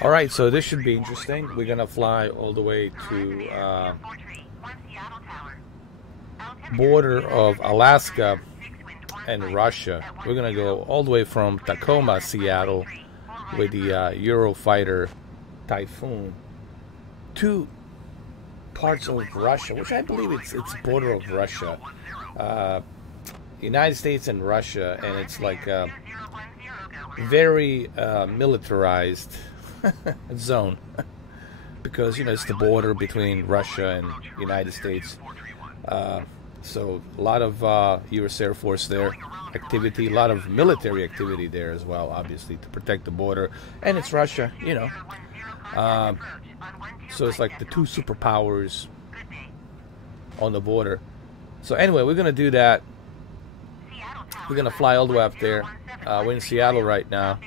All right, so this should be interesting. We're gonna fly all the way to border of Alaska and Russia. We're gonna go all the way from Tacoma, Seattle, with the Eurofighter Typhoon to parts of Russia, which I believe it's border of Russia, United States and Russia, and it's like very militarized zone because it's the border between Russia and United States. So a lot of U.S. Air Force there activity, a lot of military activity there as well, obviously to protect the border, and it's Russia, so it's like the two superpowers on the border. So anyway, we're gonna do that. We're gonna fly all the way up there. We're in Seattle right now,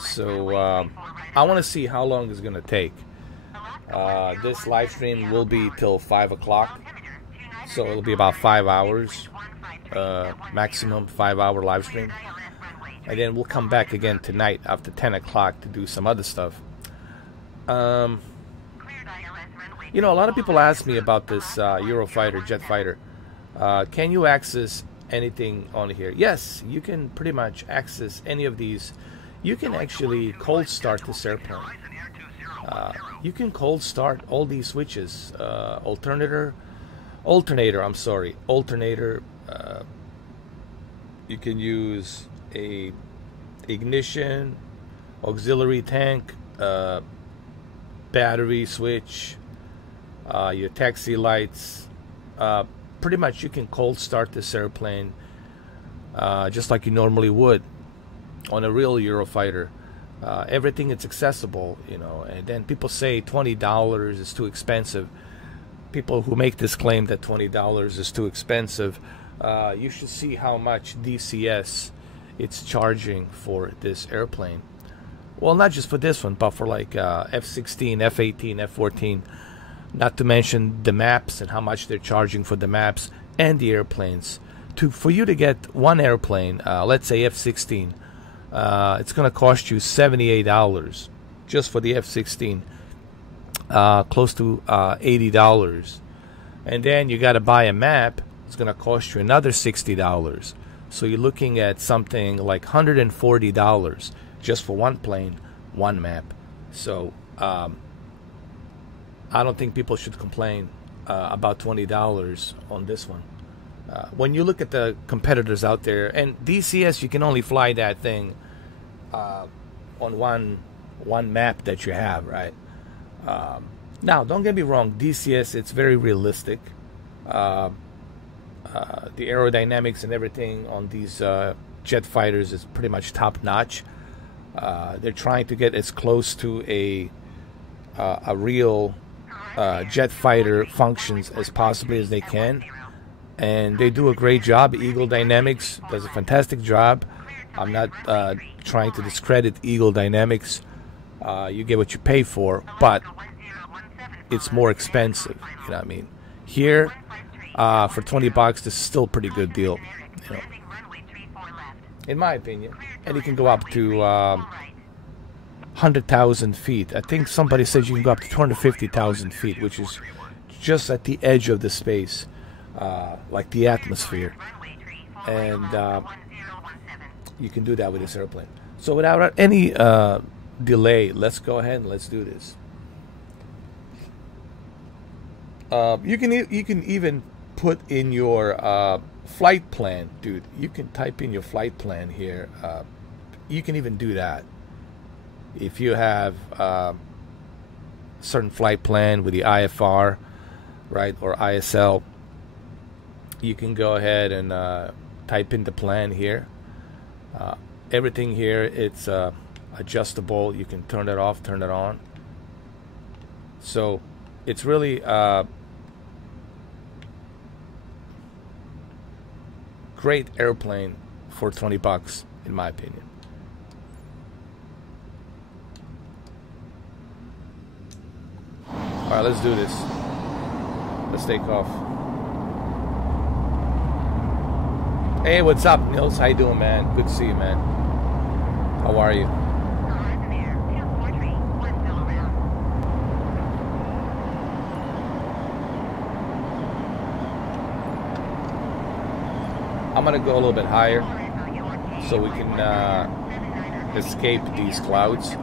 so I want to see how long it's gonna take. This live stream will be till 5 o'clock, so it'll be about 5 hours, maximum 5-hour live stream, and then we'll come back again tonight after 10 o'clock to do some other stuff. A lot of people ask me about this Eurofighter jet fighter. Can you access anything on here? Yes, you can pretty much access any of these. You can actually cold start this airplane. You can cold start all these switches. Alternator. You can use a ignition, auxiliary tank, battery switch, your taxi lights. Pretty much you can cold start this airplane just like you normally would on a real Eurofighter. Everything is accessible, and then people say $20 is too expensive. People who make this claim that $20 is too expensive, you should see how much DCS it's charging for this airplane. Well, not just for this one, but for like F-16, F-18, F-14, not to mention the maps and how much they're charging for the maps and the airplanes. For you to get one airplane, let's say F-16, it's going to cost you $78 just for the F-16, close to $80. And then you got to buy a map. It's going to cost you another $60. So you're looking at something like $140 just for one plane, one map. So I don't think people should complain about $20 on this one. When you look at the competitors out there, and DCS, you can only fly that thing on one map that you have, right? Now, don't get me wrong, DCS, it's very realistic. The aerodynamics and everything on these jet fighters is pretty much top-notch. They're trying to get as close to a real jet fighter functions as possibly as they can, and they do a great job. Eagle Dynamics does a fantastic job. I'm not trying to discredit Eagle Dynamics. You get what you pay for, but it's more expensive. You know what I mean? Here, for $20, this is still a pretty good deal, in my opinion. And you can go up to 100,000 feet. I think somebody says you can go up to 250,000 feet, which is just at the edge of the space, like the atmosphere. And you can do that with this airplane. So without any delay, let's go ahead and let's do this. You can even put in your flight plan, dude. You can type in your flight plan here. You can even do that if you have certain flight plan with the IFR, right, or ISL. You can go ahead and type in the plan here. Everything here, it's adjustable. You can turn it off, turn it on. So it's really great airplane for 20 bucks, in my opinion. All right, let's do this. Let's take off. Hey, what's up, Nils? How you doing, man? Good to see you, man. How are you? I'm gonna go a little bit higher so we can escape these clouds.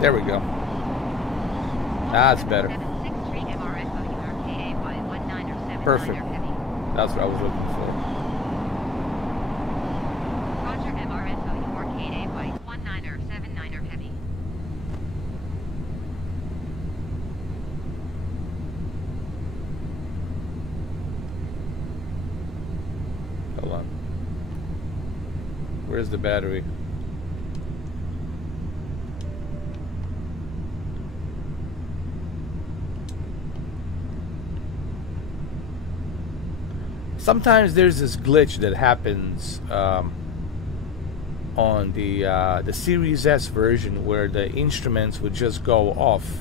There we go. That's better. Perfect. That's what I was looking for. Roger, MRSO, you are KA White 1979er heavy. Hold on. Where's the battery? Sometimes there's this glitch that happens on the Series S version where the instruments would just go off,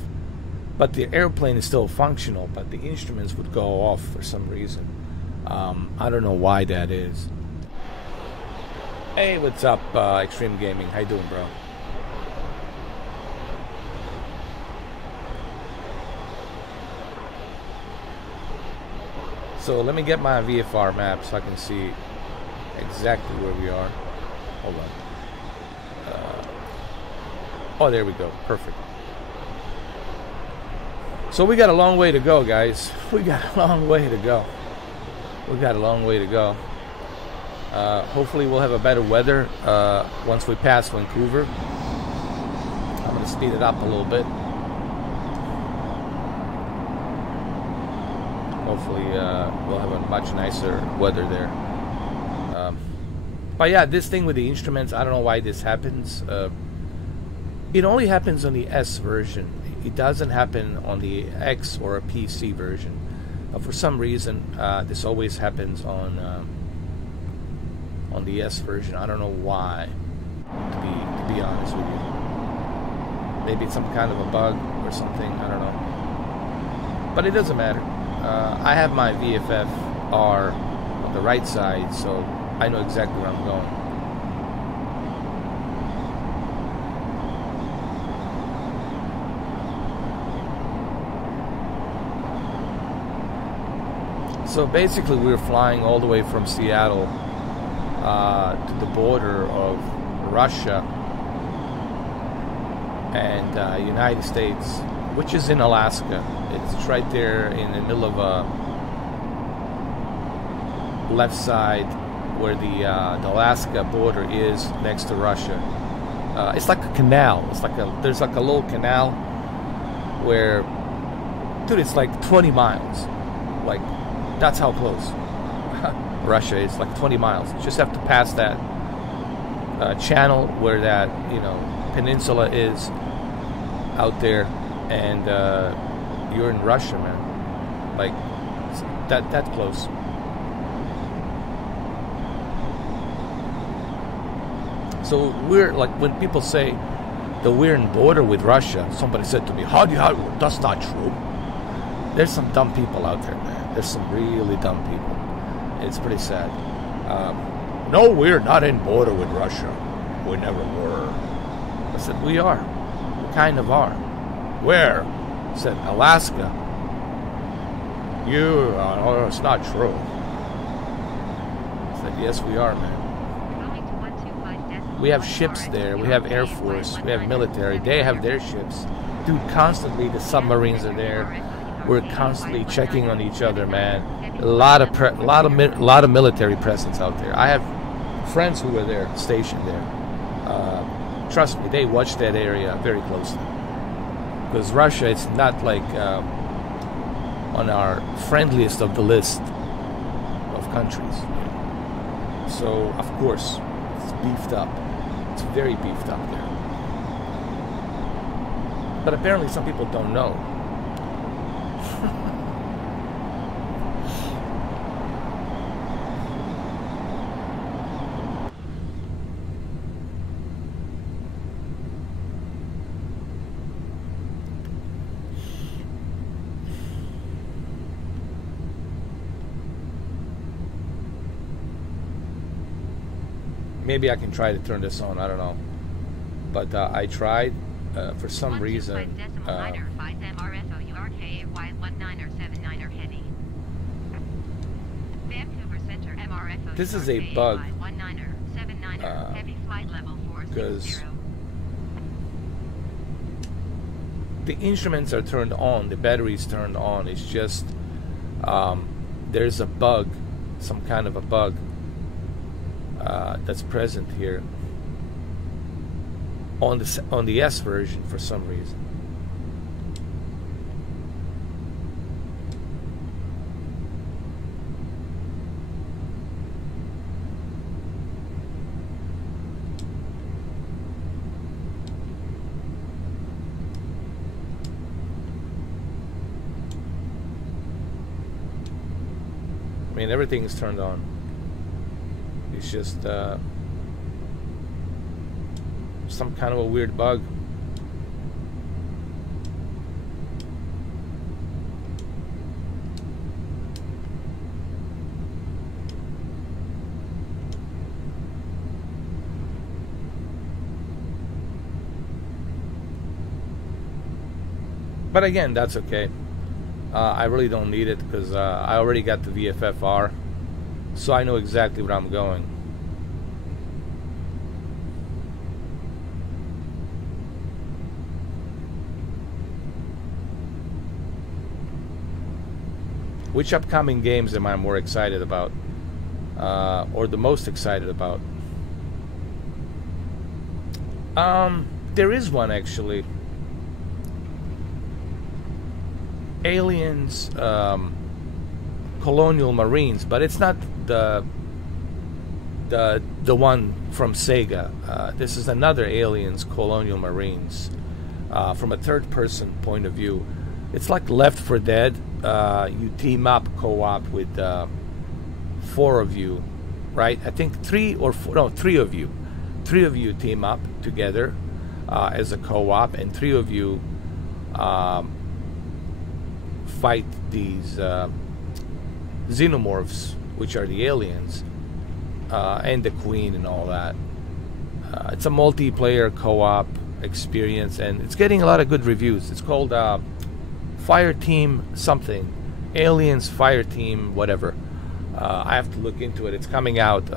but the airplane is still functional, but the instruments would go off for some reason. I don't know why that is. Hey, what's up, Extreme Gaming? How you doing, bro? So let me get my VFR map so I can see exactly where we are. Hold on. Oh, there we go. Perfect. So we got a long way to go, guys. We got a long way to go. We got a long way to go. Hopefully we'll have a better weather once we pass Vancouver. I'm going to speed it up a little bit. Hopefully we'll have a much nicer weather there. But yeah, this thing with the instruments, I don't know why this happens. It only happens on the S version. It doesn't happen on the X or a PC version. For some reason, this always happens on the S version. I don't know why, to be honest with you. Maybe it's some kind of a bug or something, I don't know. But it doesn't matter. I have my VFF-R on the right side, so I know exactly where I'm going. So basically we're flying all the way from Seattle to the border of Russia and United States, which is in Alaska. It's right there in the middle of a left side where the Alaska border is next to Russia. It's like a canal. There's like a little canal where, dude, it's like 20 miles. Like, that's how close Russia is. Like 20 miles. You just have to pass that channel where that peninsula is out there, and you're in Russia, man. Like that close. So we're like, when people say that we're in border with Russia, somebody said to me, how that's not true. There's some dumb people out there, man. There's some really dumb people. It's pretty sad. No, we're not in border with Russia. We never were. I said, we are. We kind of are. Where? I said, Alaska. It's not true. I said, yes, we are, man. We have ships there. We have Air Force. We have military. They have their ships. Dude, constantly the submarines are there. We're constantly checking on each other, man. A lot of military presence out there. I have friends who are there, stationed there. Trust me, they watch that area very closely. Because Russia, it's not like on our friendliest of the list of countries. So, of course, it's beefed up. It's very beefed up there. But apparently some people don't know. Maybe I can try to turn this on. I don't know. But I tried. For some reason, this is a bug because the instruments are turned on, the battery's turned on. It's just there's a bug, some kind of a bug that's present here on the S version for some reason. I mean, everything is turned on. It's just some kind of a weird bug. But again, that's okay. I really don't need it because I already got the VFFR, so I know exactly where I'm going. Which upcoming games am I more excited about? Or the most excited about? There is one actually. Aliens, Colonial Marines, but it's not the one from Sega. This is another Aliens, Colonial Marines, from a third-person point of view. It's like Left 4 Dead. You team up co-op with 4 of you, right? I think 3 or 4, no, 3 of you. 3 of you team up together as a co-op, and 3 of you fight these xenomorphs, which are the aliens, and the Queen and all that. It's a multiplayer co-op experience, and it's getting a lot of good reviews. It's called Fire Team something, Aliens Fire Team whatever. I have to look into it. It's coming out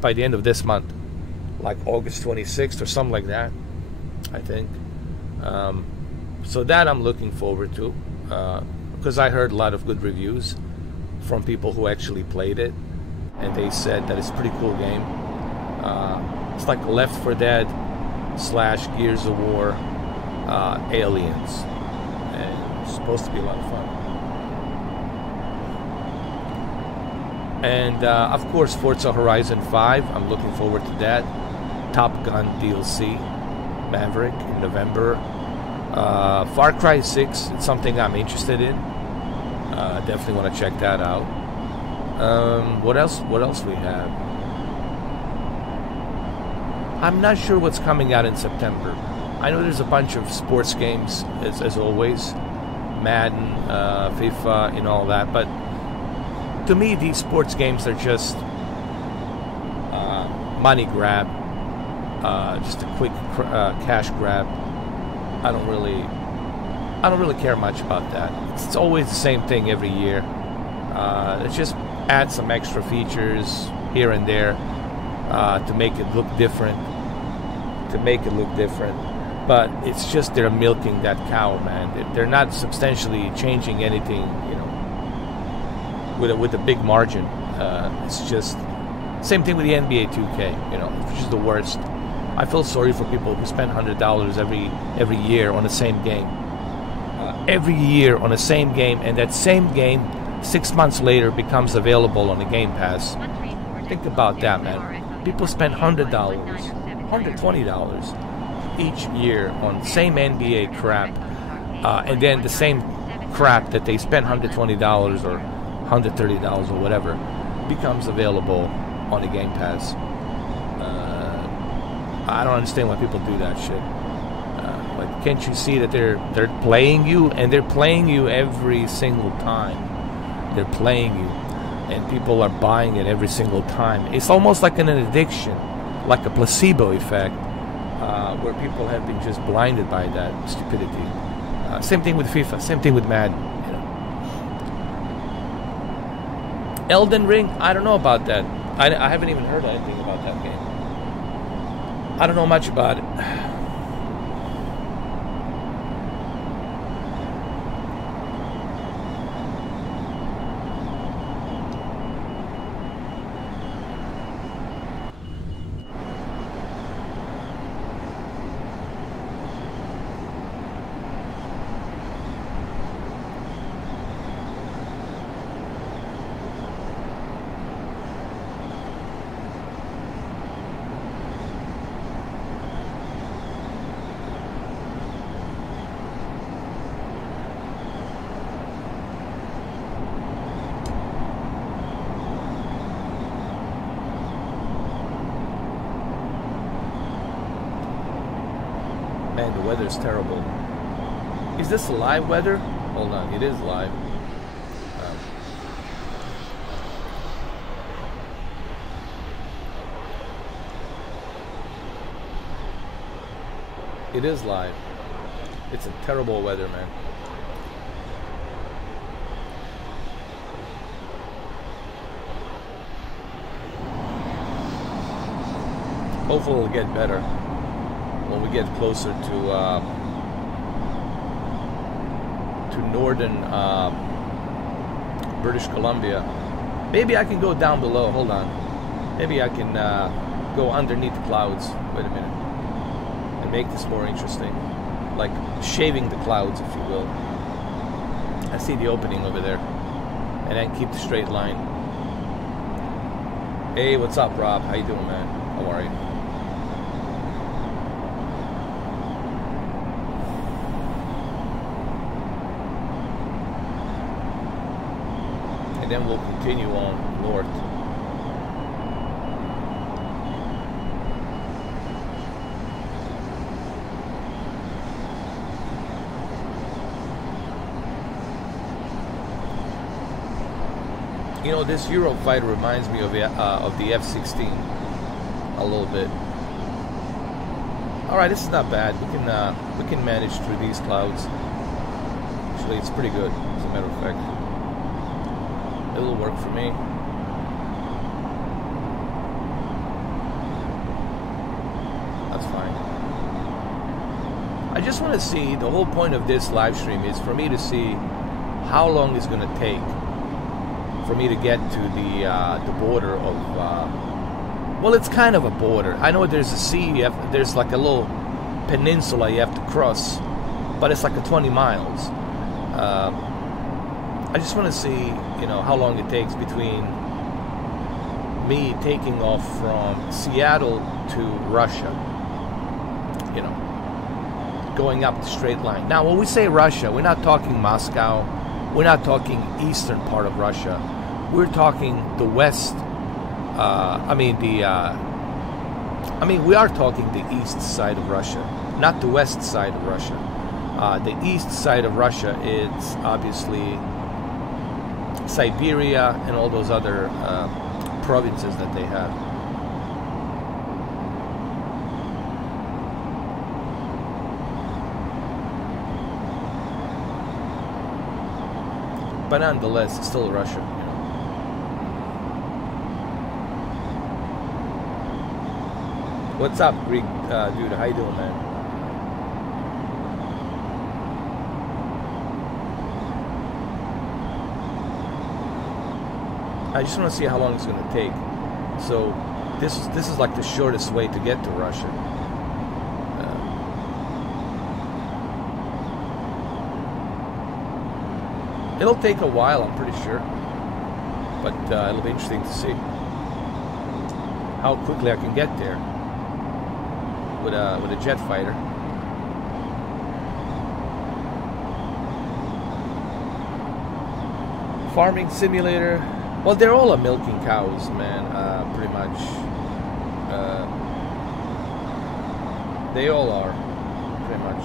by the end of this month, like August 26th or something like that, I think. So that I'm looking forward to, because I heard a lot of good reviews from people who actually played it, and they said that it's a pretty cool game. It's like Left 4 Dead / Gears of War Aliens, and it's supposed to be a lot of fun. And of course, Forza Horizon 5, I'm looking forward to that. Top Gun DLC, Maverick in November. Far Cry 6, it's something I'm interested in. Definitely want to check that out. What else we have? I'm not sure what's coming out in September. I know there's a bunch of sports games, as always. Madden, FIFA, and all that. But to me, these sports games are just money grab. Just a quick cash grab. I don't really care much about that. It's always the same thing every year. Let's just add some extra features here and there to make it look different. But it's just they're milking that cow, man. They're not substantially changing anything, with a big margin. It's just same thing with the NBA 2K, which is the worst. I feel sorry for people who spend $100 every year on the same game. Every year on the same game, and that same game 6 months later becomes available on the Game Pass. Think about that, man. People spend $100, $120 each year on same NBA crap, and then the same crap that they spend $120 or $130 or whatever becomes available on the Game Pass. I don't understand why people do that shit. Like, can't you see that they're playing you, and they're playing you every single time? They're playing you, and people are buying it every single time. It's almost like an addiction, like a placebo effect, where people have been just blinded by that stupidity. Same thing with FIFA, same thing with Madden. You know. Elden Ring, I don't know about that. I haven't even heard anything about that game. I don't know much about it. Man, the weather's terrible. Is this live weather? Hold on, it is live. It is live. It's a terrible weather, man. Hopefully it'll get better when we get closer to northern British Columbia. Maybe I can go down below. Hold on. Maybe I can go underneath the clouds. Wait a minute. And make this more interesting. Like shaving the clouds, if you will. I see the opening over there. And then keep the straight line. Hey, what's up, Rob? How you doing, man? How are you? Then we'll continue on north. You know, this Eurofighter reminds me of the F-16 a little bit. All right, this is not bad. We can manage through these clouds. Actually, it's pretty good, as a matter of fact. It'll work for me. That's fine. I just want to see, the whole point of this live stream is for me to see how long it's going to take for me to get to the border of, well, it's kind of a border. I know there's a sea, there's like a little peninsula you have to cross, but it's like a 20 miles. I just want to see, you know, how long it takes between me taking off from Seattle to Russia, you know, going up the straight line. Now, when we say Russia, we're not talking Moscow, we're not talking eastern part of Russia, we're talking the west, we are talking the east side of Russia, not the west side of Russia. The east side of Russia is obviously Siberia and all those other provinces that they have. But nonetheless, it's still Russia. You know. What's up, Greek dude? How you doing, man? I just want to see how long it's going to take. So this is like the shortest way to get to Russia. It'll take a while, I'm pretty sure. But it'll be interesting to see how quickly I can get there with a jet fighter. Farming simulator. Well, they're all milking cows, man. Pretty much. They all are, pretty much.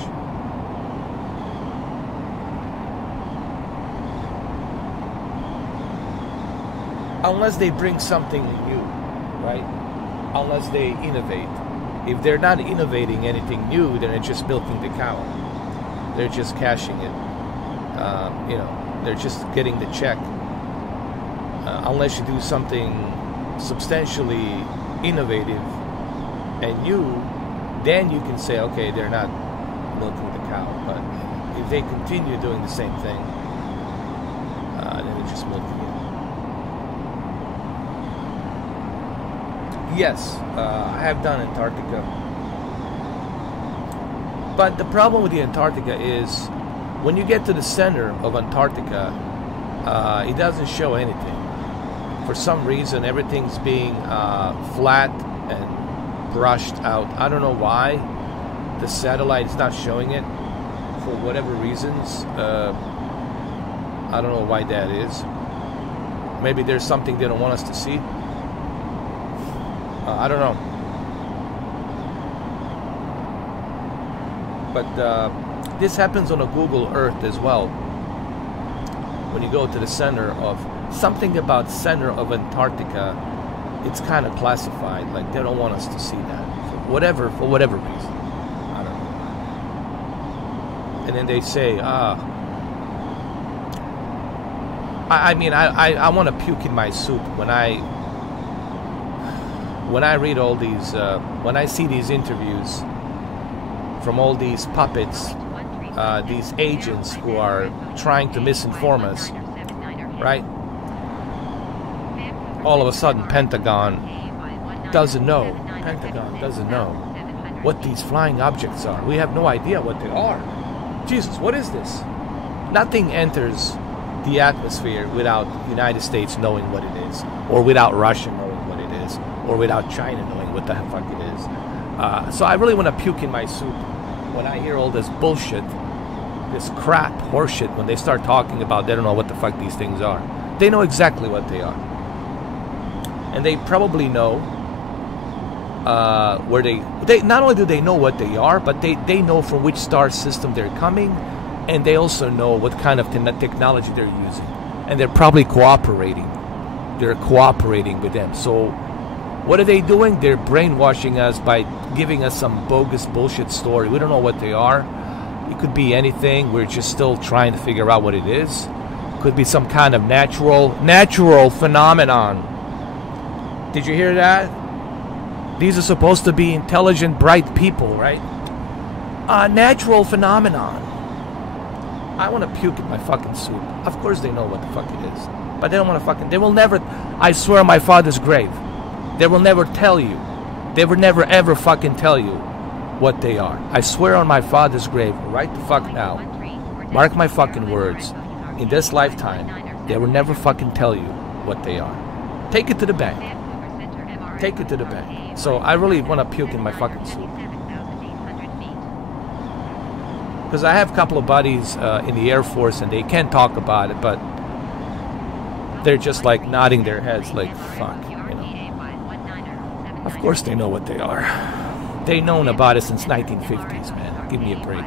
Unless they bring something new, right? Unless they innovate. If they're not innovating anything new, then it's just milking the cow. They're just cashing it. You know, they're just getting the check. Unless you do something substantially innovative and new, then you can say, okay, they're not milking the cow. But if they continue doing the same thing, then they're just milking it. Yes, I have done Antarctica. But the problem with the Antarctica is when you get to the center of Antarctica, it doesn't show anything. For some reason, everything's being flat and brushed out. I don't know why the satellite is not showing it for whatever reasons. I don't know why that is. Maybe there's something they don't want us to see. I don't know. But this happens on a Google Earth as well. When you go to the center of something about center of Antarctica, it's kind of classified like they don't want us to see that for whatever reason. I don't know. And then they say, I mean, I want to puke in my soup when I read all these, when I see these interviews from all these puppets, these agents who are trying to misinform us, right? All of a sudden, Pentagon doesn't know what these flying objects are. We have no idea what they are. Jesus, what is this? Nothing enters the atmosphere without the United States knowing what it is, or without Russia knowing what it is, or without China knowing what the fuck it is. So I really want to puke in my soup when I hear all this bullshit, this crap, horseshit, when they start talking about they don't know what the fuck these things are. They know exactly what they are. And they probably know where they not only do they know what they are, but they know from which star system they're coming, and they also know what kind of technology they're using. And they're probably cooperating. They're cooperating with them. So what are they doing? They're brainwashing us by giving us some bogus bullshit story. We don't know what they are. It could be anything. We're just still trying to figure out what it is. Could be some kind of natural phenomenon. Did you hear that? These are supposed to be intelligent, bright people, right? Natural phenomenon. I want to puke in my fucking soup. Of course they know what the fuck it is. But they don't want to fucking... They will never... I swear on my father's grave. They will never tell you. They will never ever fucking tell you what they are. I swear on my father's grave, right the fuck now. Mark my fucking words. In this lifetime, they will never fucking tell you what they are. Take it to the bank. Take it to the bank. So I really want to puke in my fucking soup. Because I have a couple of buddies in the Air Force and they can't talk about it, but they're just like nodding their heads like, fuck, you know. Of course they know what they are. They've known about it since 1950s, man. Give me a break.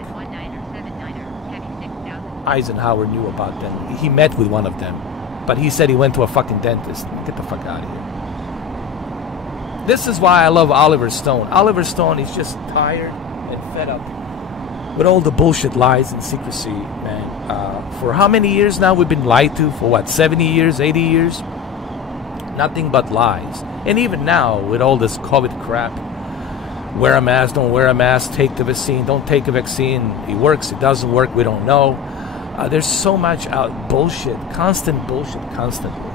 Eisenhower knew about them. He met with one of them, but he said he went to a fucking dentist. Get the fuck out of here. This is why I love Oliver Stone. Oliver Stone is just tired and fed up with all the bullshit lies and secrecy, man. For how many years now we've been lied to? For what, 70 years, 80 years? Nothing but lies. And even now, with all this COVID crap, wear a mask, don't wear a mask, take the vaccine, don't take a vaccine, it works, it doesn't work, we don't know. There's so much bullshit, constant bullshit, constantly.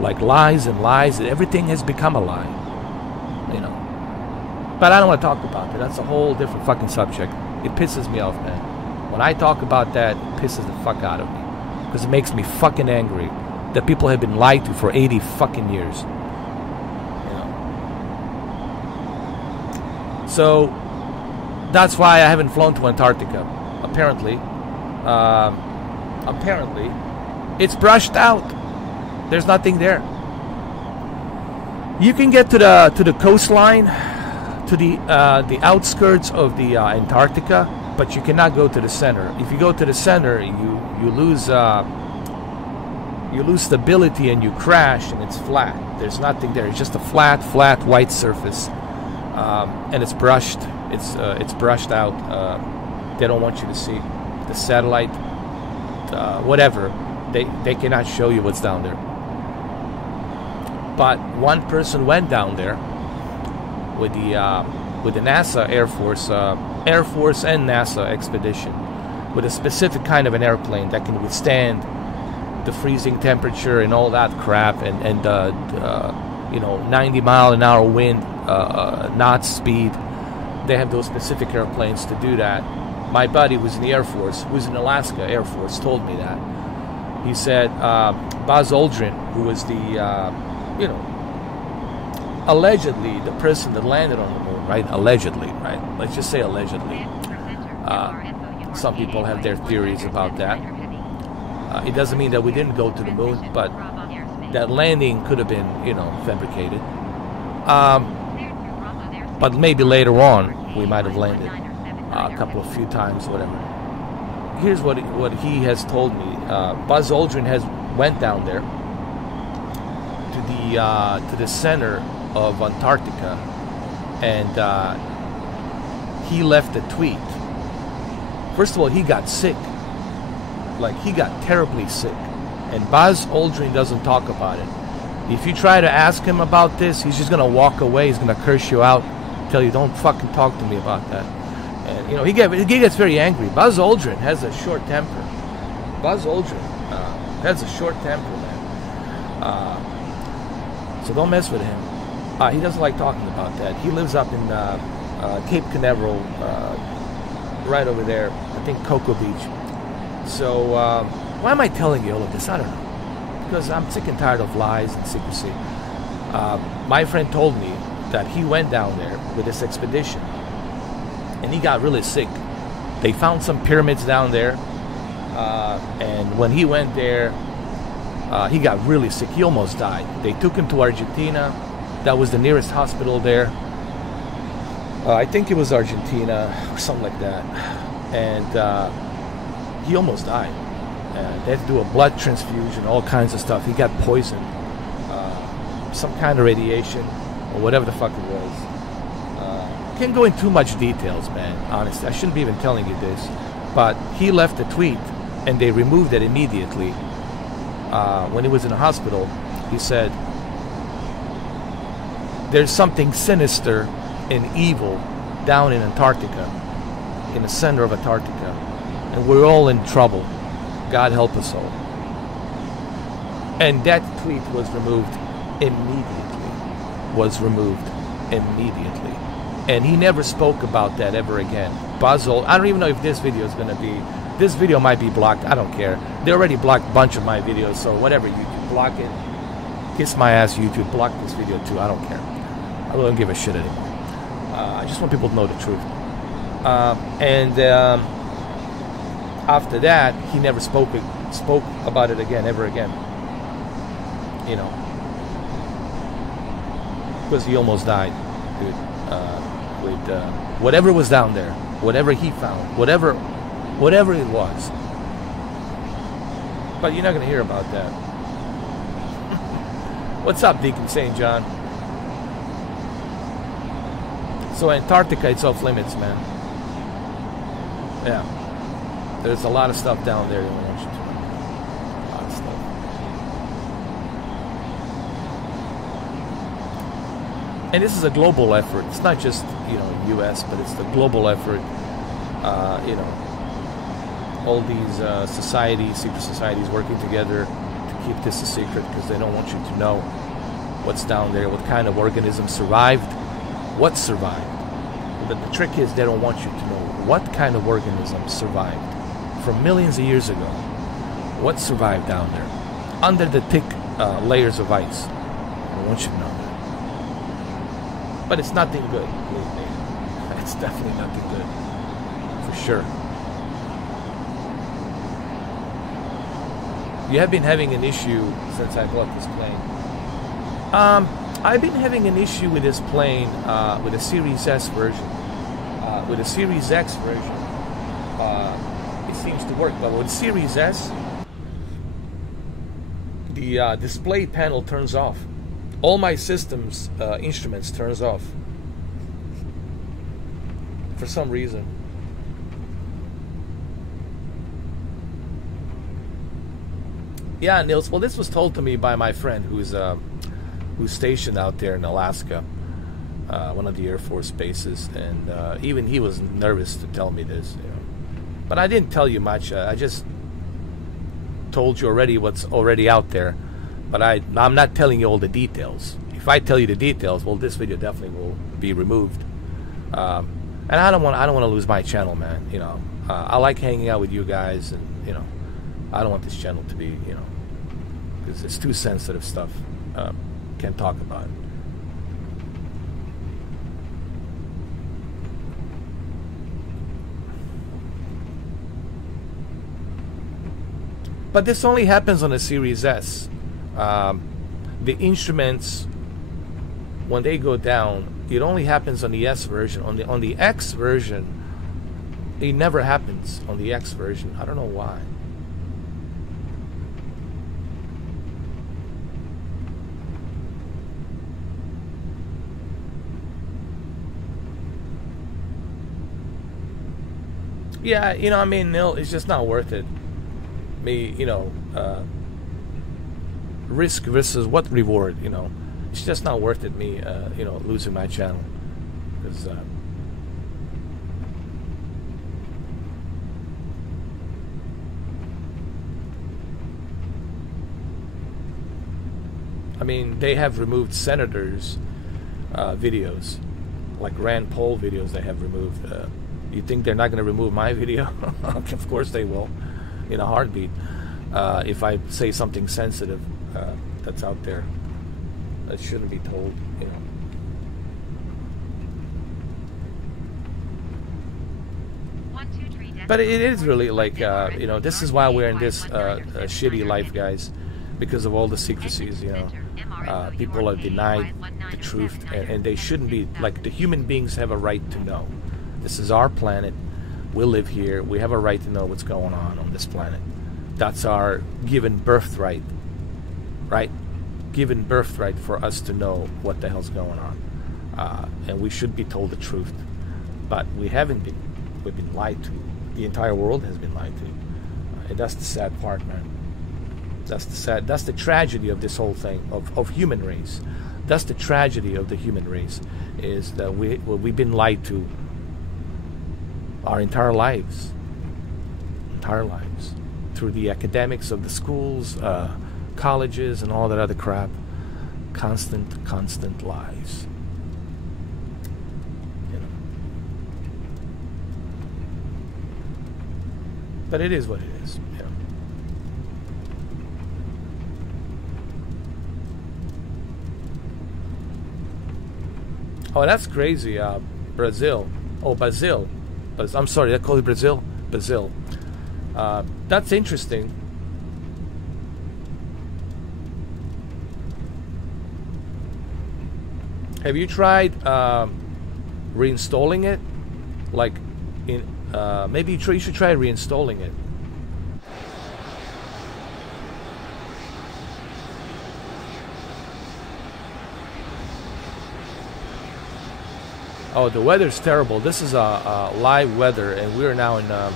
Like lies and lies, everything has become a lie. You know. But I don't want to talk about that. That's a whole different fucking subject. It pisses me off, man. When I talk about that, it pisses the fuck out of me. because it makes me fucking angry that people have been lied to for 80 fucking years. You know. So that's why I haven't flown to Antarctica. Apparently, it's brushed out. There's nothing there. You can get to the coastline, to the outskirts of the Antarctica, but you cannot go to the center. If you go to the center, you lose stability and you crash, and it's flat. There's nothing there. It's just a flat white surface, and it's brushed. It's brushed out. They don't want you to see the satellite, whatever. They cannot show you what's down there. But one person went down there with the NASA Air Force and NASA expedition, with a specific kind of an airplane that can withstand the freezing temperature and all that crap, and 90 mile an hour wind, knot speed. They have those specific airplanes to do that. My buddy who's in the Air Force, who's in Alaska Air Force, told me that. He said Buzz Aldrin, who was allegedly the person that landed on the moon, right? Allegedly, right? Let's just say allegedly. Some people have their theories about that. It doesn't mean that we didn't go to the moon, but that landing could have been, fabricated. But maybe later on we might have landed a few times, whatever. Here's what he has told me. Buzz Aldrin went down there to the center of Antarctica, and he left a tweet. First of all, he got sick. Like, he got terribly sick. And Buzz Aldrin doesn't talk about it. If you try to ask him about this, he's just going to walk away. He's going to curse you out, tell you, don't fucking talk to me about that. And, he gets very angry. Buzz Aldrin has a short temper. Buzz Aldrin has a short temper, man. So don't mess with him. He doesn't like talking about that. He lives up in Cape Canaveral, right over there. I think Cocoa Beach. So why am I telling you all of this? I don't know. Because I'm sick and tired of lies and secrecy. My friend told me that he went down there with this expedition, and he got really sick. They found some pyramids down there, and when he went there, he got really sick. He almost died. They took him to Argentina. That was the nearest hospital there. I think it was Argentina or something like that. And he almost died. They had to do a blood transfusion, all kinds of stuff. He got poisoned, some kind of radiation, or whatever the fuck it was. Can't go into too much details, man. Honestly, I shouldn't be even telling you this. But he left a tweet, and they removed it immediately. When he was in the hospital, he said, "There's something sinister and evil down in Antarctica, in the center of Antarctica, and we're all in trouble. God help us all." And that tweet was removed immediately. And he never spoke about that ever again. Buzz Aldrin, I don't even know if this video is going to be, this video might be blocked. I don't care. They already blocked a bunch of my videos, so whatever, YouTube, block it. Kiss my ass, YouTube, block this video too. I don't care. I don't give a shit anymore. I just want people to know the truth. After that, he never spoke about it again, ever again. Because he almost died, dude. With whatever was down there, whatever he found, whatever it was. But you're not going to hear about that. What's up, Deacon St. John? So Antarctica, it's off limits, man. Yeah. There's a lot of stuff down there. A lot of stuff. And this is a global effort. It's not just, U.S., but it's the global effort. All these secret societies working together to keep this a secret because they don't want you to know what's down there, what kind of organisms survived, what survived. But the trick is they don't want you to know what kind of organisms survived from millions of years ago. What survived down there? Under the thick layers of ice. One should know that. But it's nothing good, believe me. It's definitely nothing good. For sure. You have been having an issue since I bought this plane. I've been having an issue with this plane with the Series S version. With the Series X version, it seems to work. But with Series S, the display panel turns off. All my system's instruments turns off for some reason. Yeah, Nils. Well, this was told to me by my friend who's stationed out there in Alaska, one of the Air Force bases, and even he was nervous to tell me this. You know. But I didn't tell you much. I just told you already what's already out there. But I'm not telling you all the details. If I tell you the details, well, this video definitely will be removed. And I don't want to lose my channel, man. You know, I like hanging out with you guys, and you know, I don't want this channel to be, you know, because it's too sensitive stuff. Can't talk about it. But this only happens on a Series S. The instruments, when they go down, it only happens on the S version. On the X version, it never happens on the X version. I don't know why. Yeah, you know, I mean, no, it's just not worth it. Me, you know, risk versus what reward, you know. It's just not worth it, me, you know, losing my channel. Because, I mean, they have removed senators' videos, like Rand Paul videos they have removed. You think they're not going to remove my video? Of course they will, in a heartbeat. If I say something sensitive that's out there that shouldn't be told, you know. But it is really like, you know, this is why we're in this shitty life, guys, because of all the secrecies, you know. People are denied the truth, and they shouldn't be. Like, the human beings have a right to know. This is our planet. We live here. We have a right to know what's going on this planet. That's our given birthright, right? Given birthright for us to know what the hell's going on. And we should be told the truth. But we haven't been. We've been lied to. The entire world has been lied to. And that's the sad part, man. That's the tragedy of this whole thing, of human race. That's the tragedy of the human race, is that we've been lied to our entire lives. Through the academics of the schools, colleges, and all that other crap. Constant lies. You know. But it is what it is. You know. Oh, that's crazy. Brazil. Oh, Brazil. I'm sorry, I call it Brazil. Brazil. That's interesting. Have you tried reinstalling it? Like, maybe you should try reinstalling it. Oh, the weather's terrible. This is a live weather, and we're now in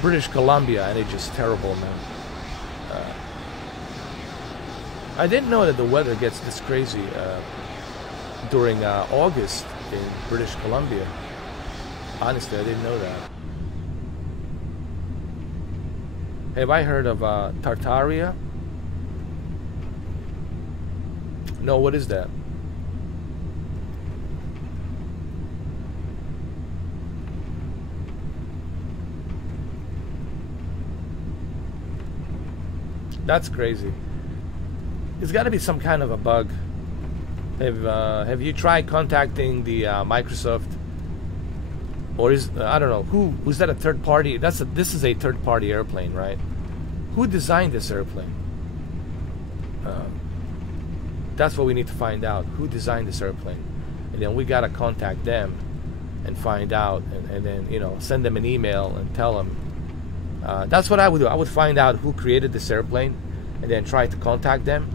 British Columbia, and it's just terrible, man. I didn't know that the weather gets this crazy during August in British Columbia. Honestly, I didn't know that. Have I heard of Tartaria? No, what is that? That's crazy. There's got to be some kind of a bug. Have you tried contacting the Microsoft? Or is I don't know who's that a third party? This is a third party airplane, right? Who designed this airplane? That's what we need to find out. Who designed this airplane? And then we gotta contact them and find out, and then send them an email and tell them. That's what I would do. I would find out who created this airplane, and then try to contact them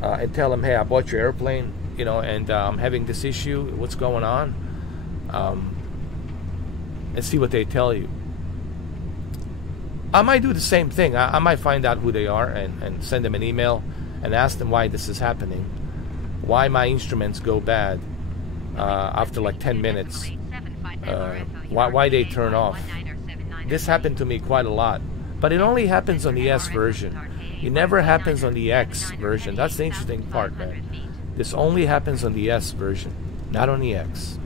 and tell them, hey, I bought your airplane, and I'm having this issue. What's going on? And see what they tell you. I might do the same thing. I might find out who they are and send them an email and ask them why this is happening. Why my instruments go bad after like 10 minutes. Why they turn off. This happened to me quite a lot. But it only happens on the S version. It never happens on the X version. That's the interesting part, man. This only happens on the S version, not on the X.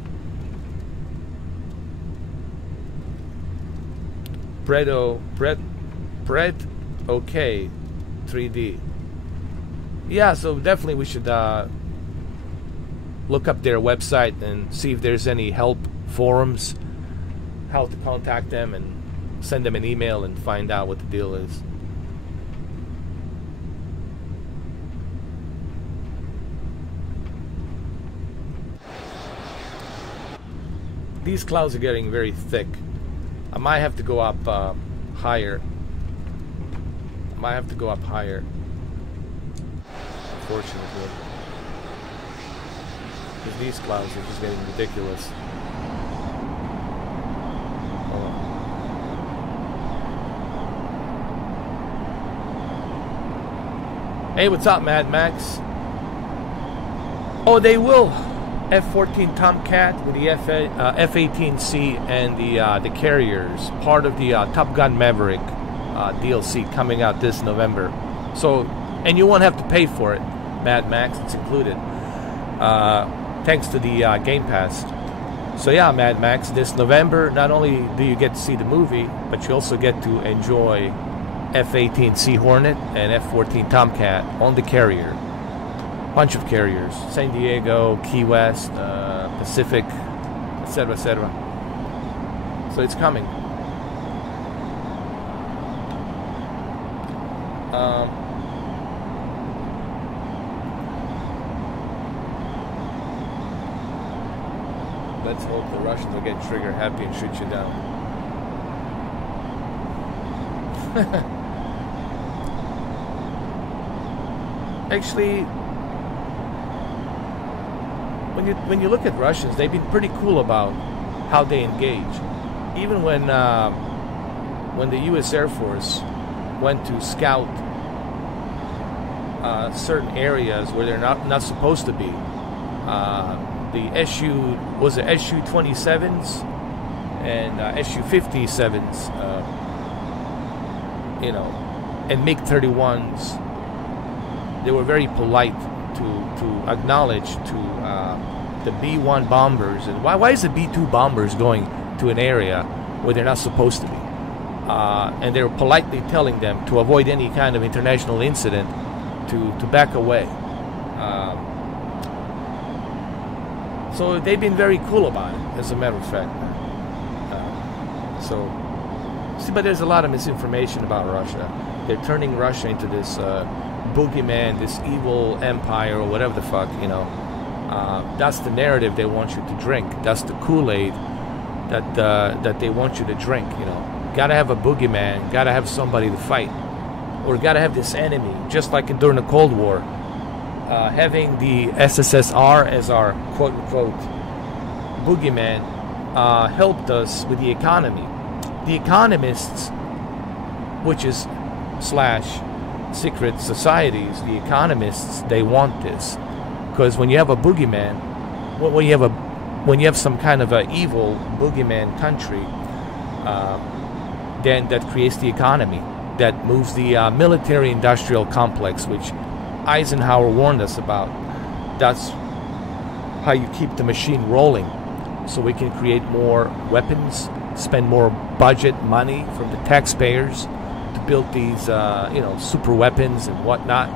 Pred OK 3D. Yeah, so definitely we should look up their website and see if there's any help forums, how to contact them, and send them an email and find out what the deal is. These clouds are getting very thick. I might have to go up higher. Unfortunately. Because these clouds are just getting ridiculous. Hold on. Hey, what's up, Mad Max? Oh, they will. F-14 Tomcat with the F-18C and the carriers, part of the Top Gun Maverick DLC coming out this November. So, and you won't have to pay for it, Mad Max. It's included, thanks to the Game Pass. So yeah, Mad Max, this November, not only do you get to see the movie, but you also get to enjoy F-18C Hornet and F-14 Tomcat on the carrier. Bunch of carriers: San Diego, Key West, Pacific, etc., etc. So it's coming. Let's hope the Russians will get trigger happy and shoot you down. Actually, when you look at Russians, they've been pretty cool about how they engage. Even when the U.S. Air Force went to scout certain areas where they're not supposed to be, the SU-27s and SU-57s, and MiG-31s, they were very polite to acknowledge to the B-1 bombers. And why is the B-2 bombers going to an area where they're not supposed to be? And they're politely telling them to avoid any kind of international incident to back away. So they've been very cool about it, as a matter of fact. But there's a lot of misinformation about Russia. They're turning Russia into this boogeyman, this evil empire, or whatever the fuck, That's the narrative they want you to drink. That's the Kool-Aid that they want you to drink, Gotta have a boogeyman, gotta have somebody to fight, or gotta have this enemy, just like during the Cold War. Having the SSSR as our quote-unquote boogeyman helped us with the economy. The economists, which is / secret societies, the economists, they want this. Because when you have a boogeyman, when you have some kind of a evil boogeyman country, then that creates the economy, that moves the military-industrial complex, which Eisenhower warned us about. That's how you keep the machine rolling, so we can create more weapons, spend more budget money from the taxpayers, to build these, super weapons and whatnot.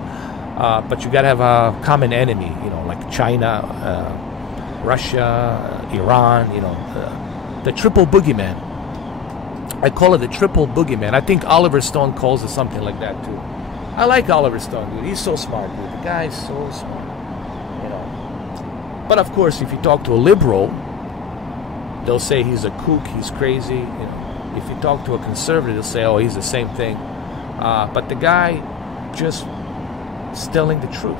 But you got to have a common enemy, like China, Russia, Iran, the triple boogeyman. I call it the triple boogeyman. I think Oliver Stone calls it something like that too. I like Oliver Stone, dude. He's so smart, dude. The guy's so smart, But of course, if you talk to a liberal, they'll say he's a kook, he's crazy. If you talk to a conservative, they'll say, oh, he's the same thing. But the guy just is telling the truth.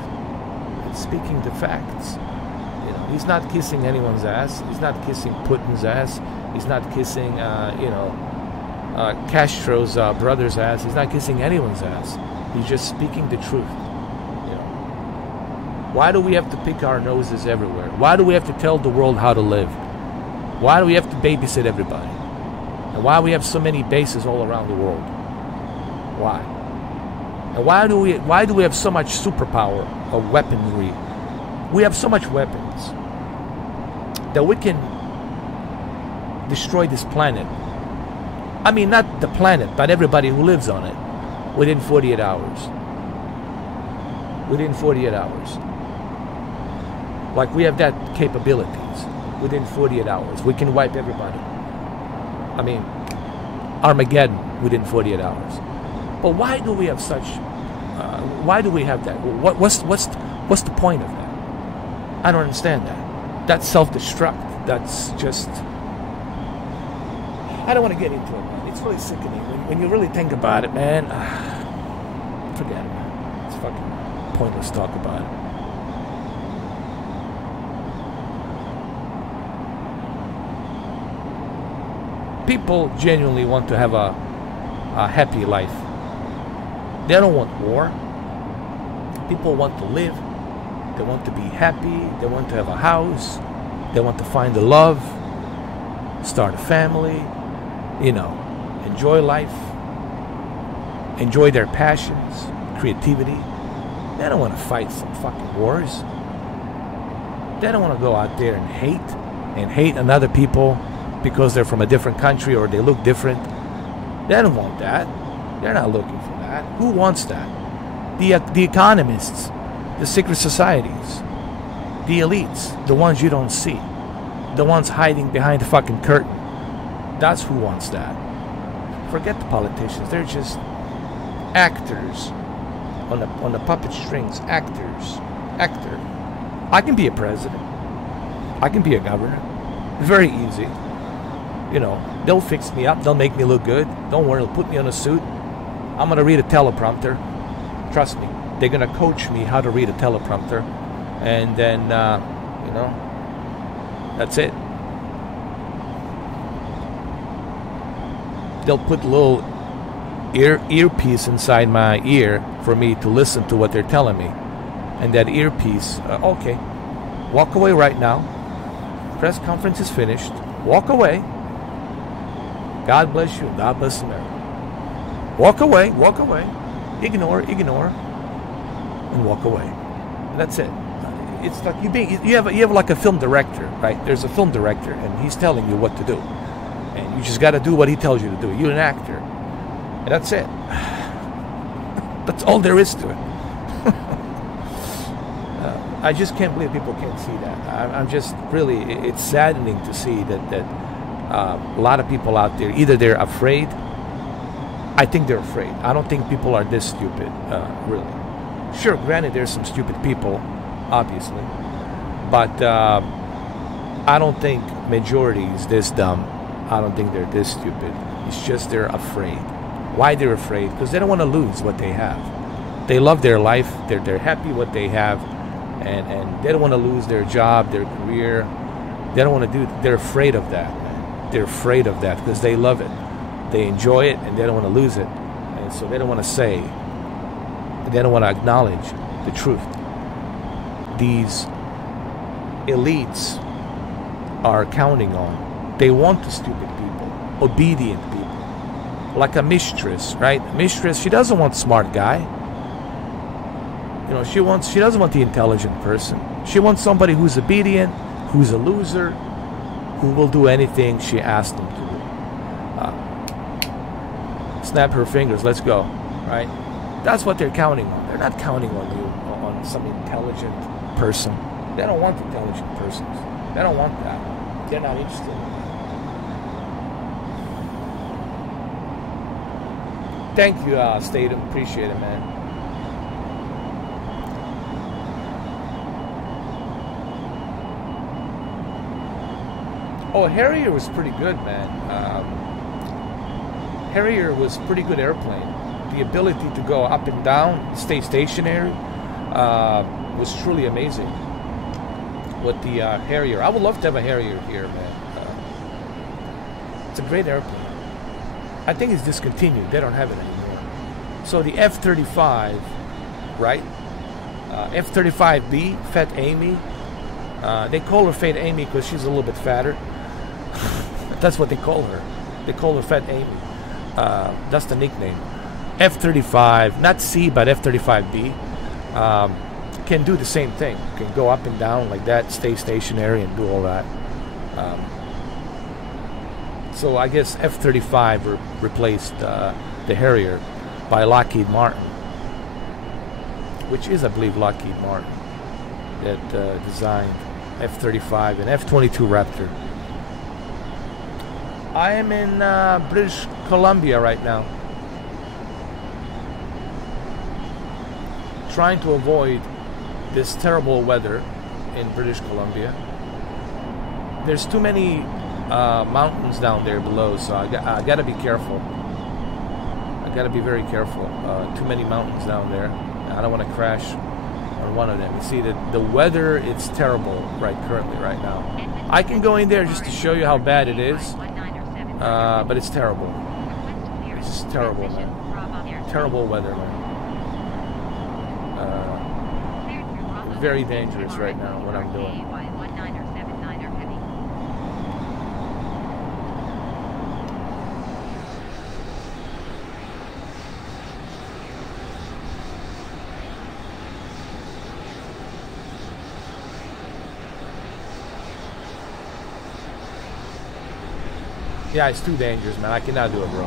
It's speaking the facts. He's not kissing anyone's ass. He's not kissing Putin's ass. He's not kissing, Castro's brother's ass. He's not kissing anyone's ass. He's just speaking the truth. Why do we have to pick our noses everywhere? Why do we have to tell the world how to live? Why do we have to babysit everybody? And why do we have so many bases all around the world? Why? And why do we have so much superpower of weaponry? We have so much weapons that we can destroy this planet. I mean, not the planet, but everybody who lives on it within 48 hours. Within 48 hours. Like, we have that capabilities. Within 48 hours. We can wipe everybody. I mean, Armageddon within 48 hours. But why do we have such... why do we have that? What's the point of that? I don't understand that. That's self-destruct. That's just... I don't want to get into it, man. It's really sickening. When you really think about it, man, forget it, man. It's fucking pointless to talk about it. People genuinely want to have a happy life. They don't want war. People want to live. They want to be happy. They want to have a house. They want to find the love, start a family, enjoy life, enjoy their passions, creativity. They don't want to fight some fucking wars. They don't want to go out there and hate another people because they're from a different country or they look different. They don't want that. They're not looking for that. Who wants that? The economists, the secret societies, the elites, the ones you don't see, the ones hiding behind the fucking curtain. That's who wants that. Forget the politicians. They're just actors on the puppet strings. Actor. I can be a president. I can be a governor. Very easy. They'll fix me up. They'll make me look good. Don't worry. They'll put me on a suit. I'm going to read a teleprompter. Trust me. They're going to coach me how to read a teleprompter. And then, that's it. They'll put a little earpiece inside my ear for me to listen to what they're telling me. And that earpiece, okay, walk away right now. Press conference is finished. Walk away. God bless you. God bless America. Walk away. Ignore, and walk away. And that's it. It's like you have like a film director, right? There's a film director, and he's telling you what to do. And you just got to do what he tells you to do. You're an actor. And that's it. That's all there is to it. I just can't believe people can't see that. I'm just really, it's saddening to see that a lot of people out there, either they're afraid. I think they're afraid. I don't think people are this stupid, really. Sure, granted, there's some stupid people, obviously. But I don't think majority is this dumb. I don't think they're this stupid. It's just they're afraid. Why they're afraid? Because they don't want to lose what they have. They love their life. They're happy what they have. And they don't want to lose their job, their career. They don't want to do it. They're afraid of that, man. They're afraid of that because they love it. They enjoy it, and they don't want to lose it. And so they don't want to say, they don't want to acknowledge the truth. These elites are counting on. They want the stupid people, obedient people. Like a mistress, right? Mistress, she doesn't want smart guy. She doesn't want the intelligent person. She wants somebody who's obedient, who's a loser, who will do anything she asks them to do. snap her fingers, let's go, right? That's what they're counting on. They're not counting on you, on some intelligent person. They don't want intelligent persons. They don't want that. They're not interested in that. Thank you, Statham. Appreciate it, man. Oh, Harrier was pretty good, man. Harrier was a pretty good airplane. The ability to go up and down, stay stationary, was truly amazing. With the Harrier, I would love to have a Harrier here, man. It's a great airplane. I think it's discontinued. They don't have it anymore. So the F-35, right? F-35B, Fat Amy. They call her Fat Amy because she's a little bit fatter. That's what they call her. They call her Fat Amy. That's the nickname. F-35, not C, but F-35B, can do the same thing. Can go up and down like that, stay stationary, and do all that. So I guess F-35 replaced the Harrier by Lockheed Martin, which is, I believe, Lockheed Martin that designed F-35 and F-22 Raptor. I am in British Columbia right now, trying to avoid this terrible weather in British Columbia. There's too many mountains down there below, so I gotta be careful. I gotta be very careful. Too many mountains down there. I don't want to crash on one of them. You see, the weather, it's terrible currently right now. I can go in there just to show you how bad it is, but it's terrible. It's just terrible, man. Terrible weather, man. Very dangerous right now, what I'm doing. Yeah, it's too dangerous, man. I cannot do it, bro.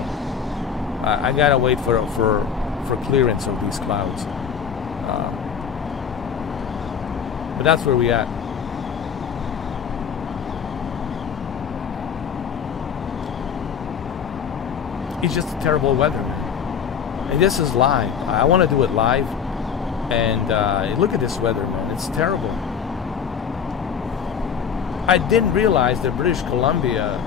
I gotta wait for clearance of these clouds. But that's where we at. It's just a terrible weather, man. And this is live. I want to do it live. And look at this weather, man. It's terrible. I didn't realize that British Columbia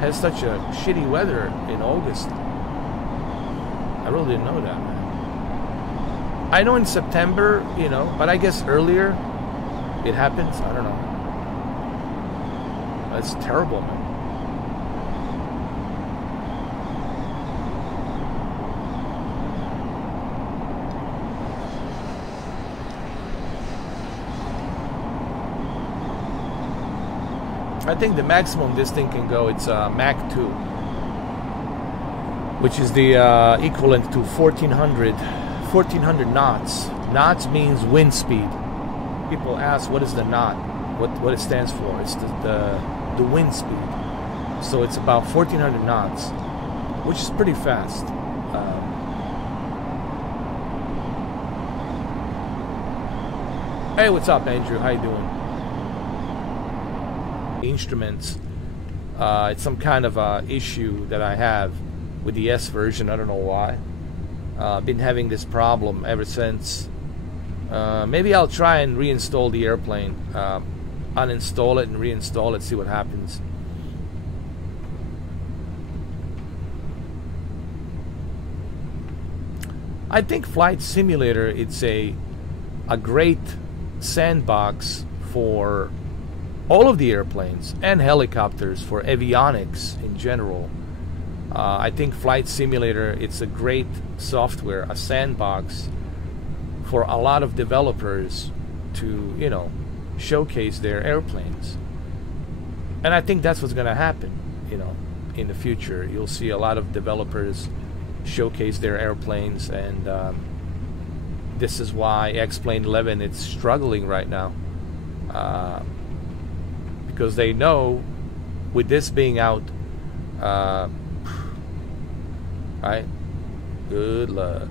has such a shitty weather in August. I really didn't know that, man. I know in September, but I guess earlier it happens. I don't know. It's terrible, man. I think the maximum this thing can go, it's Mach 2, which is the equivalent to 1400 knots. Knots means wind speed. People ask, what is the knot? What it stands for? It's the wind speed. So it's about 1400 knots, which is pretty fast. Hey, what's up, Andrew? How you doing? Instruments. It's some kind of issue that I have with the S version. I don't know why. Been having this problem ever since. Maybe I'll try and reinstall the airplane, uninstall it and reinstall it, see what happens. I think Flight Simulator, it's a great sandbox for all of the airplanes and helicopters, for avionics in general. I think Flight Simulator, it's a great software, a sandbox for a lot of developers to, showcase their airplanes. And I think that's what's going to happen, in the future. You'll see a lot of developers showcase their airplanes, and this is why X-Plane 11, it's struggling right now. Because they know with this being out, right? Good luck.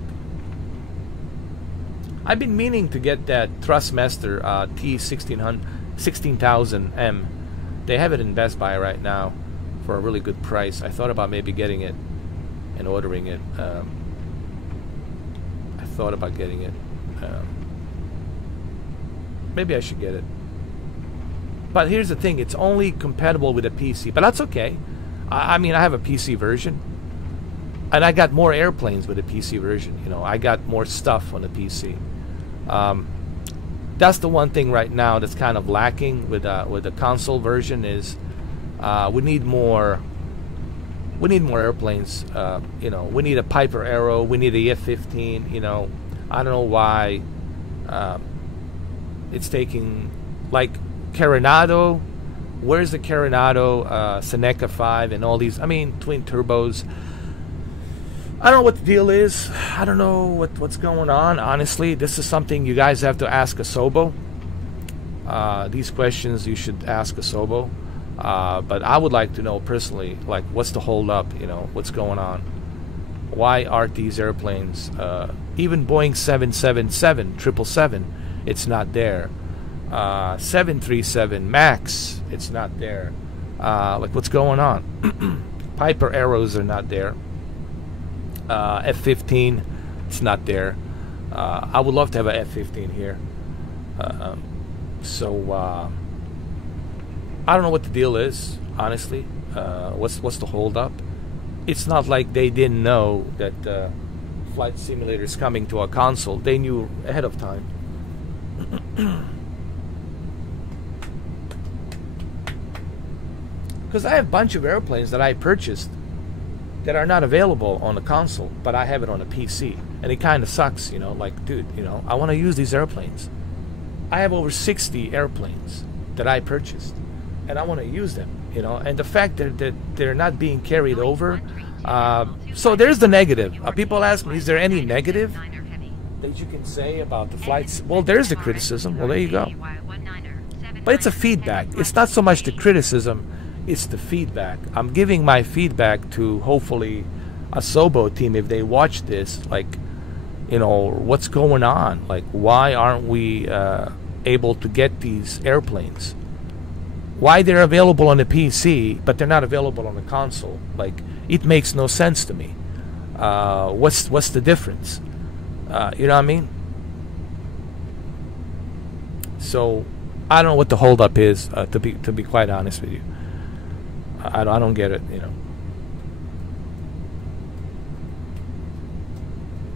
I've been meaning to get that Thrustmaster T16000M. They have it in Best Buy right now for a really good price. I thought about maybe getting it and ordering it. I thought about getting it. Maybe I should get it. But here's the thing, it's only compatible with a PC, but that's okay. I mean, I have a PC version, and I got more airplanes with a PC version. You know, I got more stuff on the PC. That's the one thing right now that's kind of lacking with the console version is we need more airplanes. You know, we need a Piper Arrow, we need a F-15. You know, I don't know why it's taking, like, Carenado. Where's the Carenado, Seneca 5, and all these? I mean, twin turbos. I don't know what the deal is. I don't know what's going on. Honestly, this is something you guys have to ask Asobo. These questions you should ask Asobo. But I would like to know personally, like, what's the hold up? You know, what's going on? Why aren't these airplanes, even Boeing 777, 777, it's not there. 737 Max, it's not there. Like, what's going on? Piper Arrows are not there. F-15, it's not there. I would love to have a F-15 here. So I don't know what the deal is, honestly. What's the hold up? It's not like they didn't know that Flight Simulator is coming to a console. They knew ahead of time. Because I have a bunch of airplanes that I purchased that are not available on the console, but I have it on a PC, and it kind of sucks, you know. Like, dude, you know, I want to use these airplanes. I have over 60 airplanes that I purchased, and I want to use them, you know. And the fact that they're not being carried over, so there's the negative. People ask me, is there any negative that you can say about the flights? Well, there's the criticism. Well, there you go. But it's a feedback. It's not so much the criticism, it's the feedback. I'm giving my feedback to, hopefully, a Asobo team if they watch this. Like, you know, what's going on? Like, why aren't we able to get these airplanes? Why they're available on the PC but they're not available on the console? Like, it makes no sense to me. What's the difference? You know what I mean? So I don't know what the holdup is. To be quite honest with you, I don't get it. You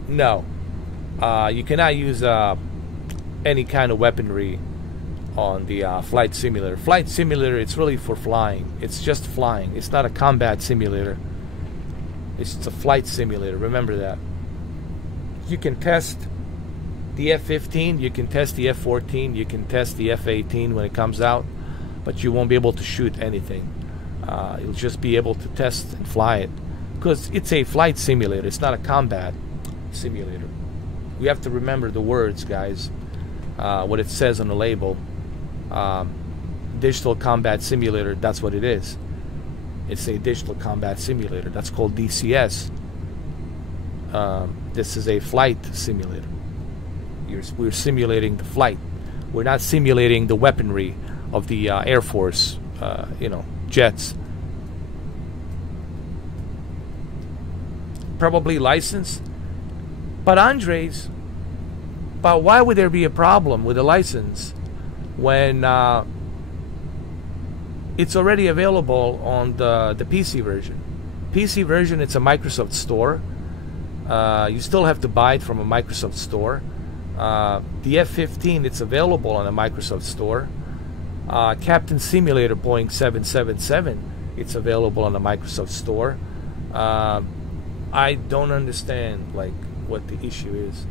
know. No, you cannot use any kind of weaponry on the flight simulator. Flight simulator, it's really for flying. It's just flying. It's not a combat simulator. It's a flight simulator. Remember that. You can test the F-15, you can test the F-14, you can test the F-18 when it comes out, but you won't be able to shoot anything. You'll just be able to test and fly it, because it's a flight simulator. It's not a combat simulator. We have to remember the words, guys. What it says on the label. Digital combat simulator, that's what it is. It's a digital combat simulator. That's called DCS. This is a flight simulator. We're simulating the flight. We're not simulating the weaponry of the Air Force, you know, jets. Probably licensed. But Andres, but why would there be a problem with a license when it's already available on the PC version? PC version, it's a Microsoft store. You still have to buy it from a Microsoft store. The F-15, it's available on a Microsoft store. Captain Simulator Boeing 777, it's available on a Microsoft store. I don't understand, like, what the issue is,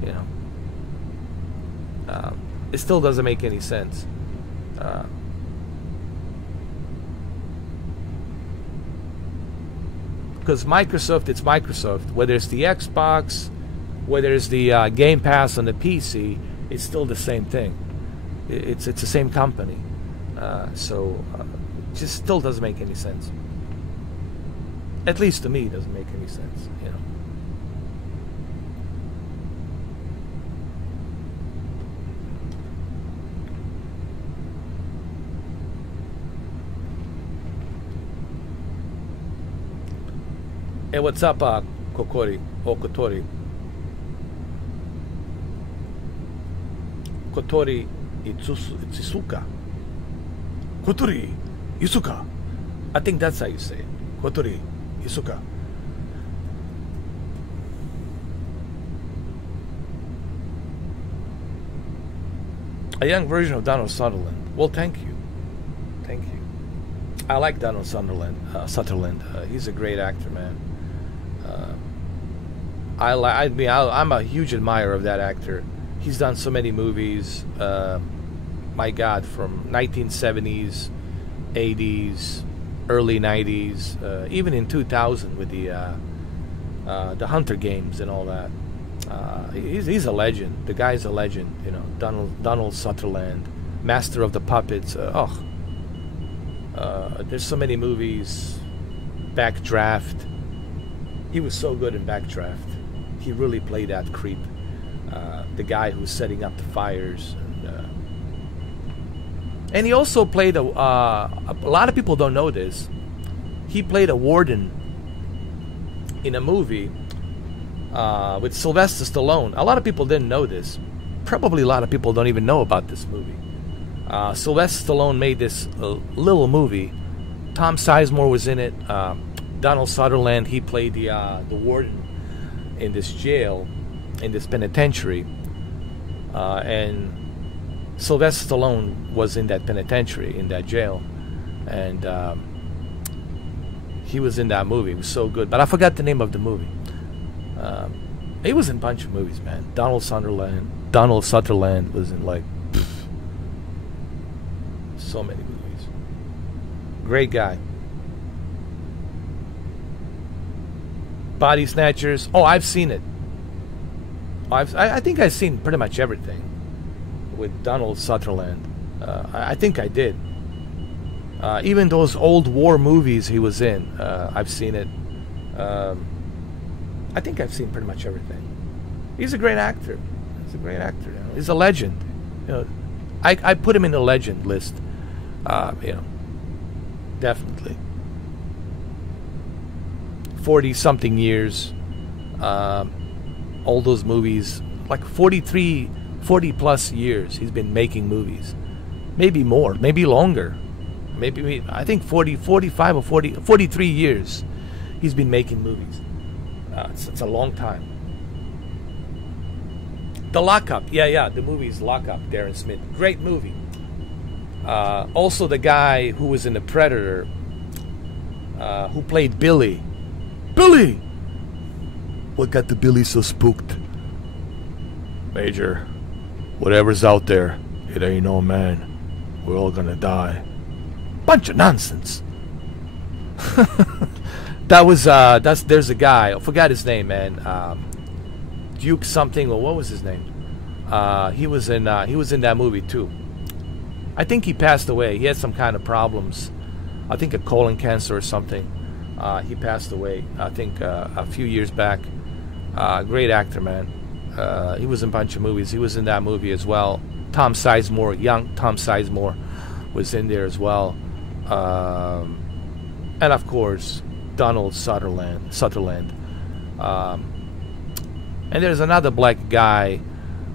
you know. It still doesn't make any sense. Because Microsoft, it's Microsoft. Whether it's the Xbox, whether it's the Game Pass on the PC, it's still the same thing. It's the same company. So it just still doesn't make any sense. At least to me, it doesn't make any sense, you know. Hey, what's up, Kokori? Oh, Kotori. Kotori Itsuka. Kotori Isuka. I think that's how you say it. Kotori Isuka. A young version of Donald Sutherland. Well, thank you. Thank you. I like Donald Sutherland. He's a great actor, man. I'm a huge admirer of that actor. He's done so many movies. My God, from 1970s, 80s, early 90s, even in 2000 with the Hunter Games and all that. He's a legend. The guy's a legend. You know, Donald Sutherland, Master of the Puppets. There's so many movies. Backdraft. He was so good in Backdraft. He really played that creep. The guy who's setting up the fires. And he also played a lot of people don't know this. He played a warden in a movie with Sylvester Stallone. A lot of people didn't know this. Probably a lot of people don't even know about this movie. Sylvester Stallone made this little movie. Tom Sizemore was in it. Donald Sutherland, he played the warden in this jail, in this penitentiary. And Sylvester Stallone was in that penitentiary, in that jail. And he was in that movie. It was so good. But I forgot the name of the movie. He was in a bunch of movies, man. Donald Sutherland was in, like, so many movies. Great guy. Body Snatchers. Oh, I've seen it. I think I've seen pretty much everything with Donald Sutherland. I think I did. Even those old war movies he was in, I've seen it. I think I've seen pretty much everything. He's a great actor. He's a great actor. You know? He's a legend. You know, I put him in the legend list. You know, definitely. 40-something years. All those movies, like 40 plus years he's been making movies. Maybe more, maybe longer. Maybe, I think 45 or 43 years he's been making movies. It's a long time. The Lockup. Yeah, the movie's Lockup, Darren Smith. Great movie. Also the guy who was in The Predator, who played Billy. Billy! What got the Billy so spooked? Major, whatever's out there, it ain't no man. We're all gonna die. Bunch of nonsense. There's a guy, I forgot his name, man. Duke something, or what was his name? He was in that movie too. I think he passed away. He had some kind of problems. I think a colon cancer or something. He passed away, I think, a few years back. Great actor, man. He was in a bunch of movies. He was in that movie as well. Tom Sizemore, young Tom Sizemore, was in there as well. And of course, Donald Sutherland. And there's another black guy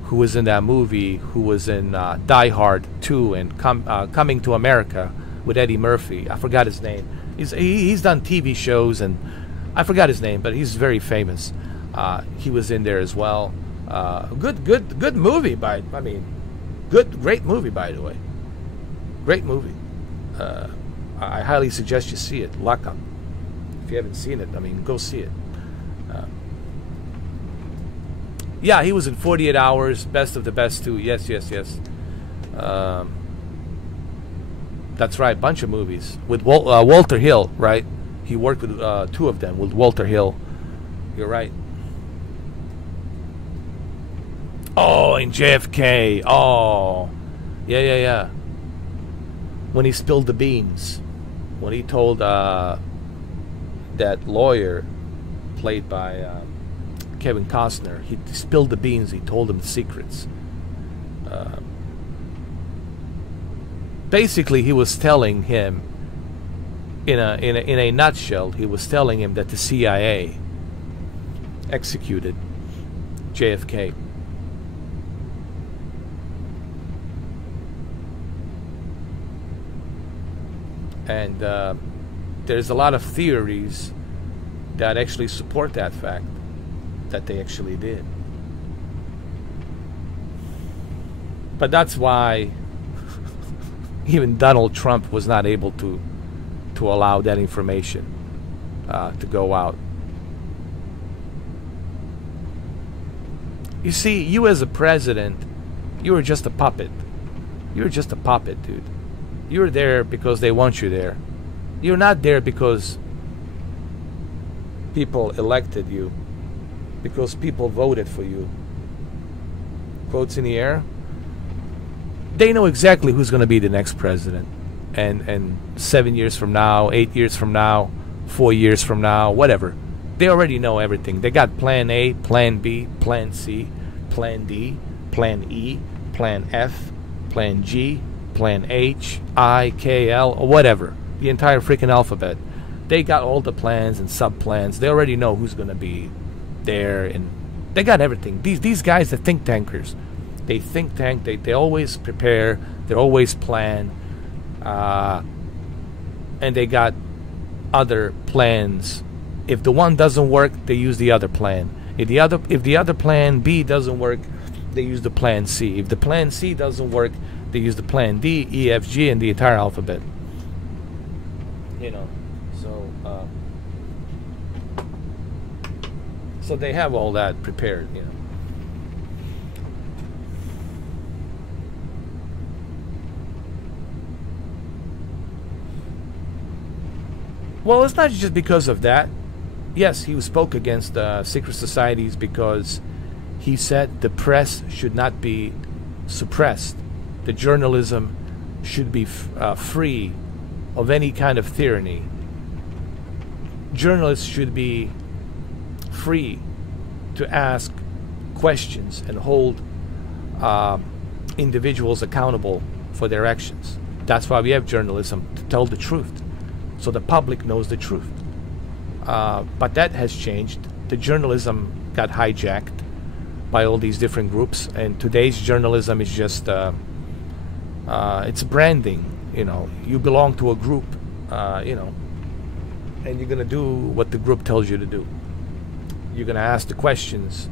who was in that movie, who was in Die Hard 2 and Coming to America with Eddie Murphy. I forgot his name. He's done TV shows, and I forgot his name, but he's very famous. He was in there as well. Good movie, great movie, by the way. Great movie. I highly suggest you see it. Lock Up. If you haven't seen it, go see it. Yeah, he was in 48 Hours, Best of the Best too. Yes. That's right, bunch of movies with Walter Hill, right? He worked with two of them with Walter Hill. You're right. Oh, in JFK. Oh, yeah. When he spilled the beans, when he told that lawyer, played by Kevin Costner, he spilled the beans. He told him the secrets. Basically, he was telling him, in a nutshell, he was telling him that the CIA executed JFK. And there's a lot of theories that actually support that fact, that they actually did. But that's why even Donald Trump was not able to allow that information to go out. You see, you as a president, you were just a puppet. You were just a puppet, dude. You're there because they want you there. You're not there because people elected you, because people voted for you. Quotes in the air. They know exactly who's going to be the next president. And 7 years from now, 8 years from now, 4 years from now, whatever. They already know everything. They got plan A, plan B, plan C, plan D, plan E, plan F, plan G, plan H, I, K, L, or whatever. The entire freaking alphabet. They got all the plans and sub-plans. They already know who's going to be there. And they got everything. These guys are think tankers. They think tank. They always prepare. They always plan. And they got other plans. If the one doesn't work, they use the other plan. If the other plan B doesn't work, they use the plan C. If the plan C doesn't work, they use the plan D, E, F, G, and the entire alphabet. You know, so they have all that prepared. You know. Well, it's not just because of that. Yes, he spoke against secret societies because he said the press should not be suppressed. The journalism should be free of any kind of tyranny. Journalists should be free to ask questions and hold individuals accountable for their actions. That's why we have journalism, to tell the truth, so the public knows the truth. But that has changed. The journalism got hijacked by all these different groups, and today's journalism is just it's branding. You know, you belong to a group, you know, and you're gonna do what the group tells you to do. You're gonna ask the questions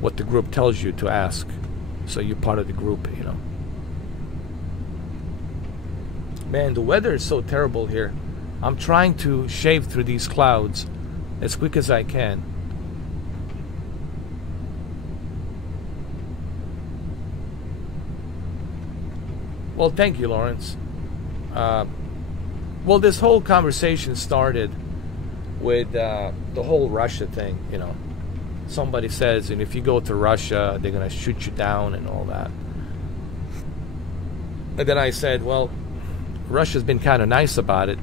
what the group tells you to ask, so you're part of the group. You know. Man, the weather is so terrible here. I'm trying to shave through these clouds as quick as I can. Well, thank you, Lawrence. Well, this whole conversation started with the whole Russia thing, you know. Somebody says, and if you go to Russia, they're going to shoot you down and all that. And then I said, well, Russia's been kind of nice about it.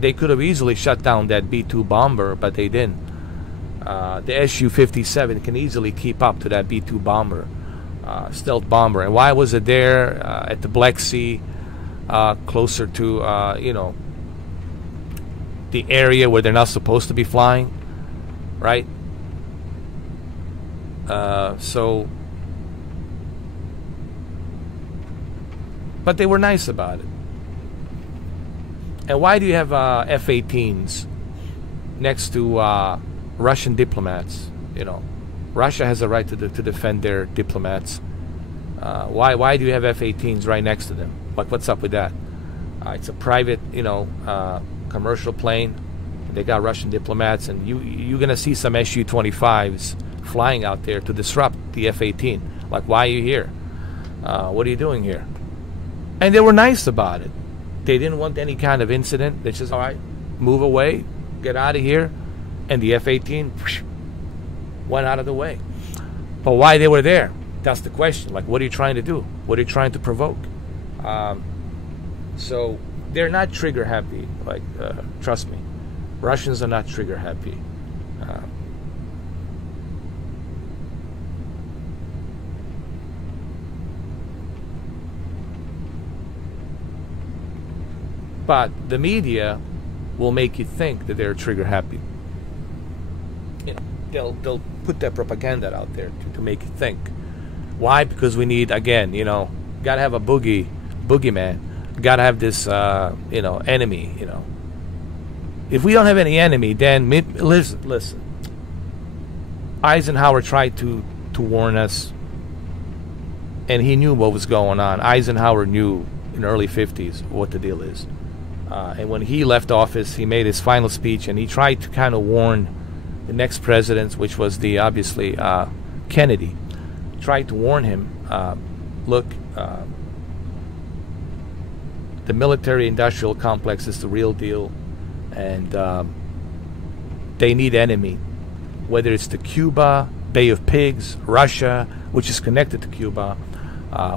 They could have easily shut down that B-2 bomber, but they didn't. The Su-57 can easily keep up to that B-2 bomber, stealth bomber. And why was it there at the Black Sea, closer to, you know, the area where they're not supposed to be flying, right? So, but they were nice about it. And why do you have F-18s next to Russian diplomats? You know, Russia has a right to defend their diplomats. Why do you have F-18s right next to them? What's up with that? It's a private, you know, commercial plane. They got Russian diplomats, and you're gonna see some Su-25s flying out there to disrupt the F-18. Like, why are you here? What are you doing here? And they were nice about it. They didn't want any kind of incident. They just, all right, move away, get out of here. And the F-18 went out of the way. But why they were there? That's the question. Like, what are you trying to do? What are you trying to provoke? So they're not trigger happy. Like, trust me. Russians are not trigger happy. But the media will make you think that they're trigger happy. You know, they'll put that propaganda out there to make you think. Why? Because we need, again, you know, gotta have a boogeyman. Gotta have this, you know, enemy. You know, if we don't have any enemy, then listen. Eisenhower tried to warn us, and he knew what was going on. Eisenhower knew in the early 50s what the deal is. And when he left office, he made his final speech, and he tried to kind of warn the next president, which was obviously Kennedy. Tried to warn him, look, the military-industrial complex is the real deal, and they need enemy. Whether it's the Cuba, Bay of Pigs, Russia, which is connected to Cuba,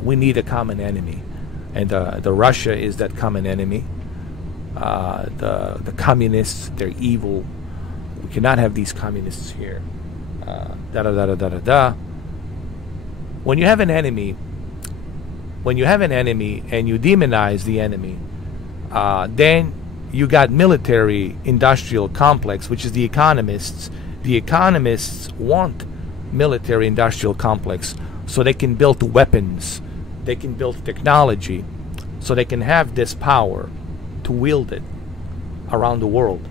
we need a common enemy. And the Russia is that common enemy. The communists, they're evil. We cannot have these communists here. When you have an enemy, and you demonize the enemy, then you got military-industrial complex, which is the economists. The economists want military-industrial complex so they can build weapons, they can build technology, so they can have this power to wield it around the world,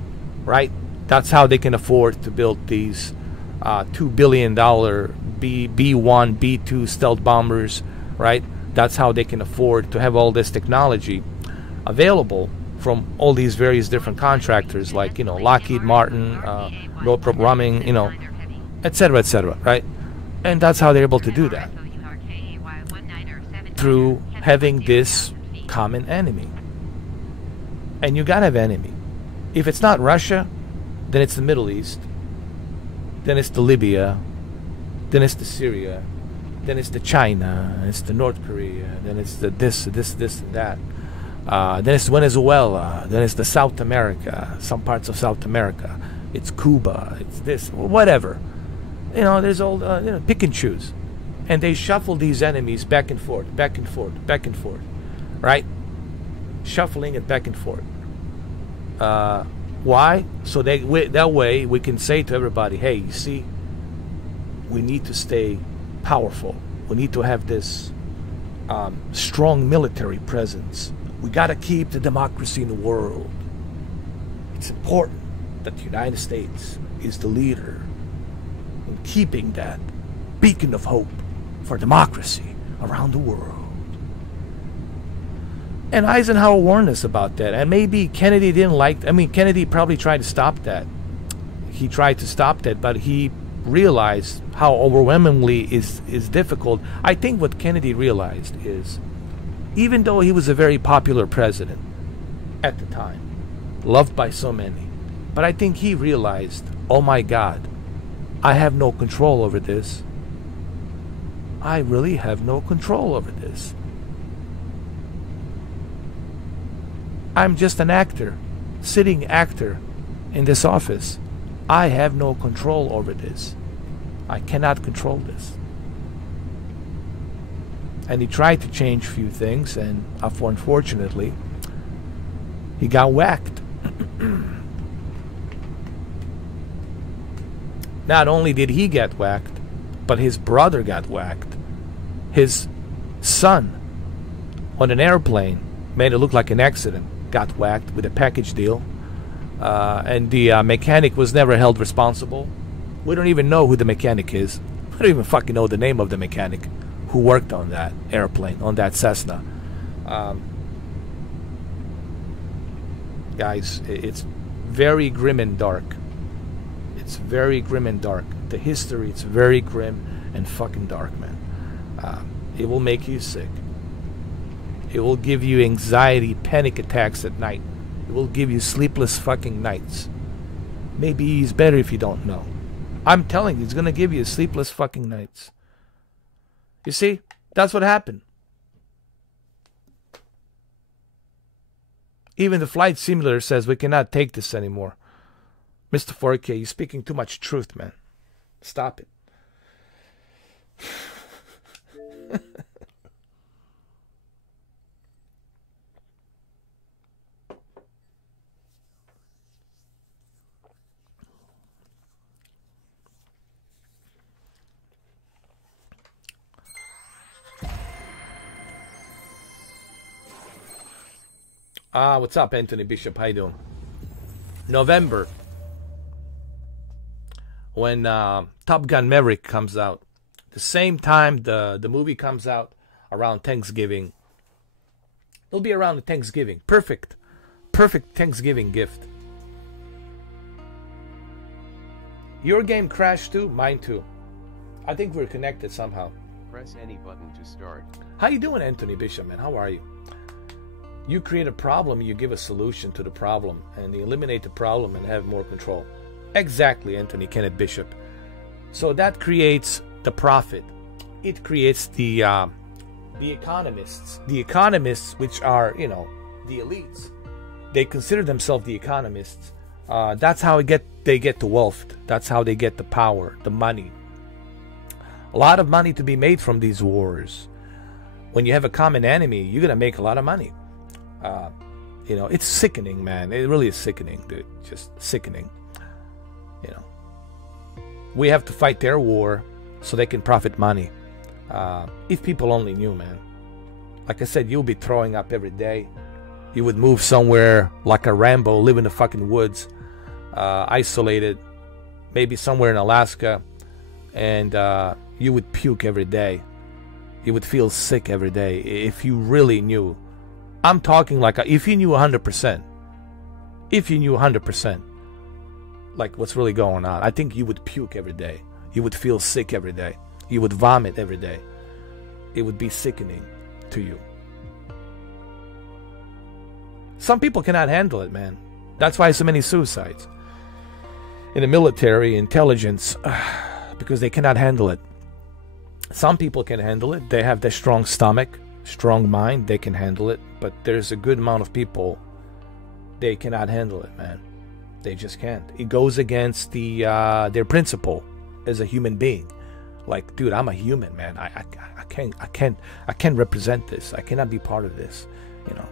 right? That's how they can afford to build these $2 billion B-1, B-2 stealth bombers, right? That's how they can afford to have all this technology available from all these various different contractors, like, you know, Lockheed Martin, Northrop Grumman, you know, etc., right? And that's how they're able to do that, through having this common enemy. And you gotta have enemy. If it's not Russia, then it's the Middle East, then it's the Libya, then it's the Syria, then it's the China, it's the North Korea, then it's the this and that. Then it's Venezuela, then it's the South America, some parts of South America. It's Cuba, it's this, whatever. You know, there's all, you know, pick and choose. And they shuffle these enemies back and forth, right? Shuffling it back and forth. Why? So that way we can say to everybody, hey, you see, we need to stay powerful. We need to have this strong military presence. We got to keep the democracy in the world. It's important that the United States is the leader in keeping that beacon of hope for democracy around the world. And Eisenhower warned us about that. And maybe Kennedy didn't like... I mean, Kennedy probably tried to stop that. He tried to stop that, but he realized how overwhelmingly is difficult. I think what Kennedy realized is, even though he was a very popular president at the time, loved by so many, but I think he realized, oh my God, I have no control over this. I really have no control over this. I'm just an actor, sitting actor in this office. I have no control over this. I cannot control this. And he tried to change a few things, and unfortunately, he got whacked. Not only did he get whacked, but his brother got whacked. His son, on an airplane, made it look like an accident, got whacked with a package deal. And the mechanic was never held responsible. We don't even know who the mechanic is. I don't even fucking know the name of the mechanic who worked on that airplane, on that Cessna. Guys, it's very grim and dark. It's very grim and dark. The history, it's very grim and fucking dark, man. It will make you sick. It will give you anxiety, panic attacks at night. It will give you sleepless fucking nights. Maybe it's better if you don't know. I'm telling you, it's gonna give you sleepless fucking nights. You see? That's what happened. Even the flight simulator says we cannot take this anymore. Mr. 4K, you're speaking too much truth, man. Stop it. What's up, Anthony Bishop? How you doing? November, when Top Gun Maverick comes out, the same time the movie comes out, around Thanksgiving. It'll be around the Thanksgiving. Perfect Thanksgiving gift. Your game crashed too? Mine too. I think we're connected somehow. Press any button to start. How you doing, Anthony Bishop, man? How are you? You create a problem, you give a solution to the problem, and you eliminate the problem and have more control. Exactly, Anthony Kenneth Bishop. So that creates the profit. It creates the economists. The economists, which are, you know, the elites. They consider themselves the economists. That's how they get the wealth. That's how they get the power, the money. A lot of money to be made from these wars. When you have a common enemy, you're going to make a lot of money. You know, it's sickening, man. It really is sickening, dude. Just sickening. You know, we have to fight their war so they can profit money. If people only knew, man. Like I said, you'll be throwing up every day. You would move somewhere like a Rambo, live in the fucking woods, isolated, maybe somewhere in Alaska, and you would puke every day. You would feel sick every day if you really knew. I'm talking like if you knew 100%. If you knew 100%, like what's really going on, I think you would puke every day. You would feel sick every day. You would vomit every day. It would be sickening to you. Some people cannot handle it, man. That's why so many suicides in the military, intelligence, because they cannot handle it. Some people can handle it. They have their strong stomach, strong mind. They can handle it. But there's a good amount of people, they cannot handle it, man. They just can't. It goes against their principle as a human being. Like, dude, I'm a human, man. I can't represent this. I cannot be part of this, you know.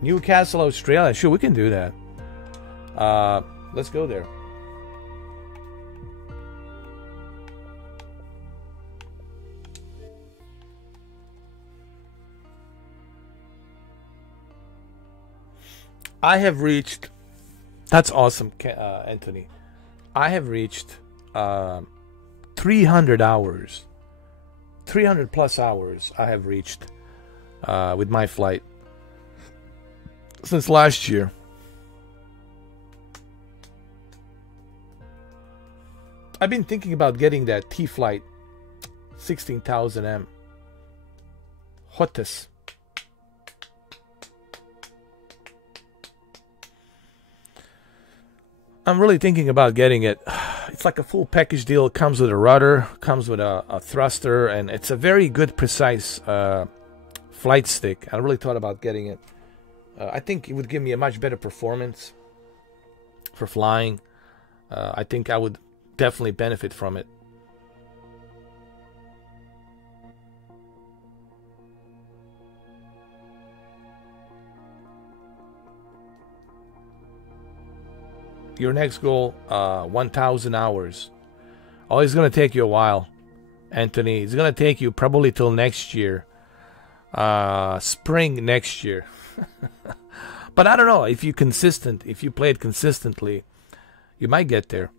Newcastle, Australia. Sure, we can do that. Let's go there. I have reached, that's awesome, Anthony. I have reached 300 hours, 300 plus hours I have reached with my flight since last year. I've been thinking about getting that T-Flight 16,000M. Hottest. I'm really thinking about getting it. It's like a full package deal. It comes with a rudder, comes with a thruster, and it's a very good, precise flight stick. I really thought about getting it. I think it would give me a much better performance for flying. I think I would definitely benefit from it. Your next goal, 1,000 hours. Oh, it's going to take you a while, Anthony. It's going to take you probably till next year. Spring next year. But I don't know. If you're consistent, if you play it consistently, you might get there.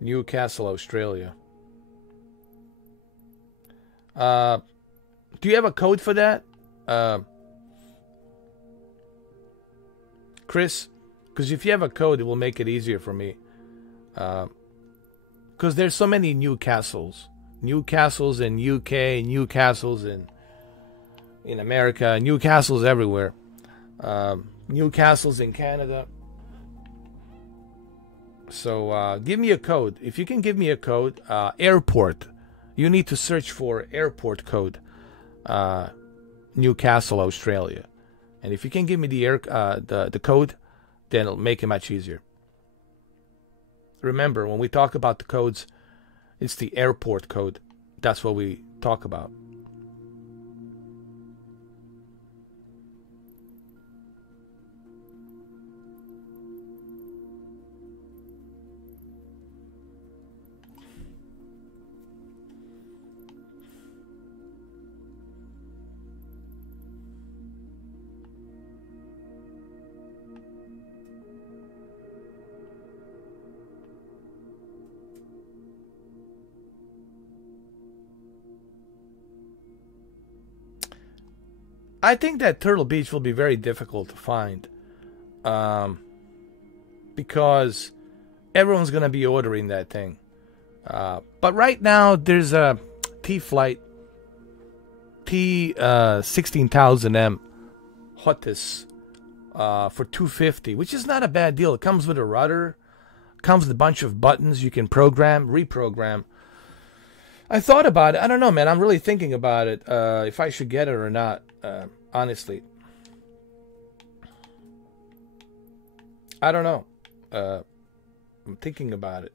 Newcastle, Australia. Do you have a code for that, Chris? Because if you have a code, it will make it easier for me. Because there's so many Newcastles. Newcastles in UK, Newcastles in America, Newcastles everywhere. Newcastles in Canada. So give me a code. If you can give me a code, airport. You need to search for airport code, Newcastle, Australia. And if you can give me the code, then it'll make it much easier. Remember, when we talk about the codes, it's the airport code. That's what we talk about. I think that Turtle Beach will be very difficult to find, because everyone's going to be ordering that thing. But right now, there's a T-Flight T16,000M Hotis for $250, which is not a bad deal. It comes with a rudder, comes with a bunch of buttons you can program, reprogram. I thought about it. I don't know, man. I'm really thinking about it, if I should get it or not, honestly. I don't know. I'm thinking about it.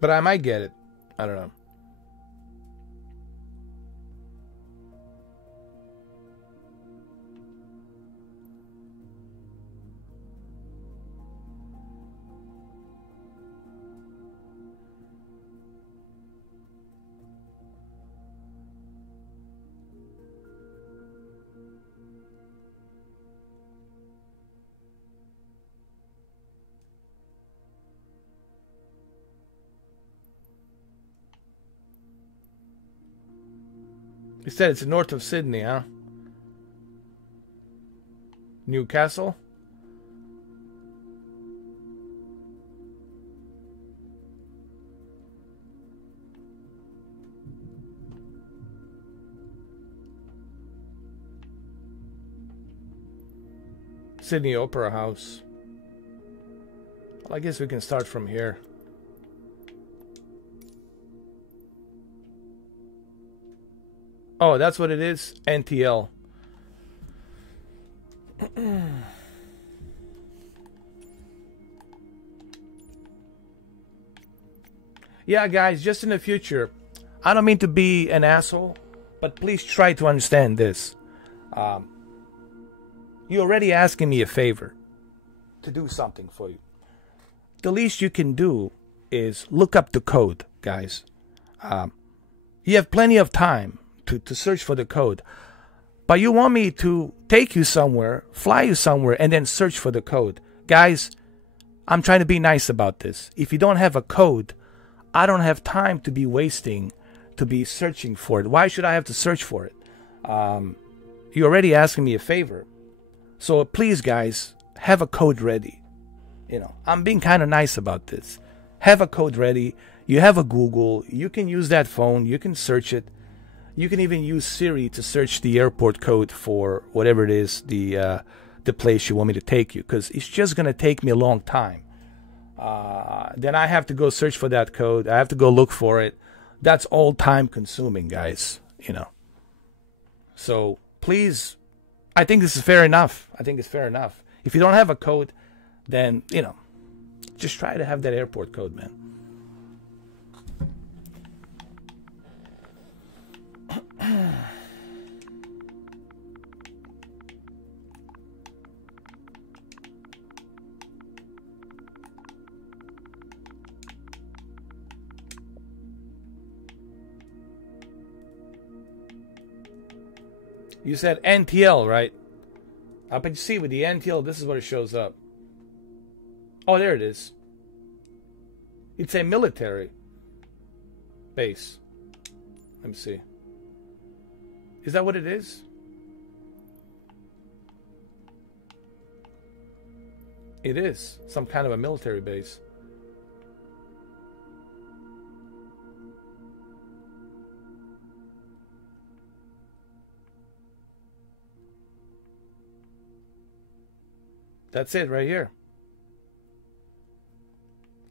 But I might get it. I don't know. You said it's north of Sydney, huh? Newcastle? Sydney Opera House. Well, I guess we can start from here. Oh, that's what it is? NTL. Yeah, guys, just in the future, I don't mean to be an asshole, but please try to understand this. You're already asking me a favor to do something for you. The least you can do is look up the code, guys. You have plenty of time to search for the code. But you want me to take you somewhere, fly you somewhere, and then search for the code. Guys, I'm trying to be nice about this. If you don't have a code, I don't have time to be wasting, to be searching for it. Why should I have to search for it? You're already asking me a favor. So please, guys, have a code ready. You know, I'm being kind of nice about this. Have a code ready. You have a Google. You can use that phone. You can search it. You can even use Siri to search the airport code for whatever it is, the place you want me to take you. Because it's just going to take me a long time. Then I have to go search for that code. I have to go look for it. That's all time consuming, guys. You know. So please, I think this is fair enough. I think it's fair enough. If you don't have a code, then, you know, just try to have that airport code, man. You said NTL, right? But you see, with the NTL, this is what it shows up. Oh, there it is. It's a military base. Let me see. Is that what it is? It is some kind of a military base. That's it right here.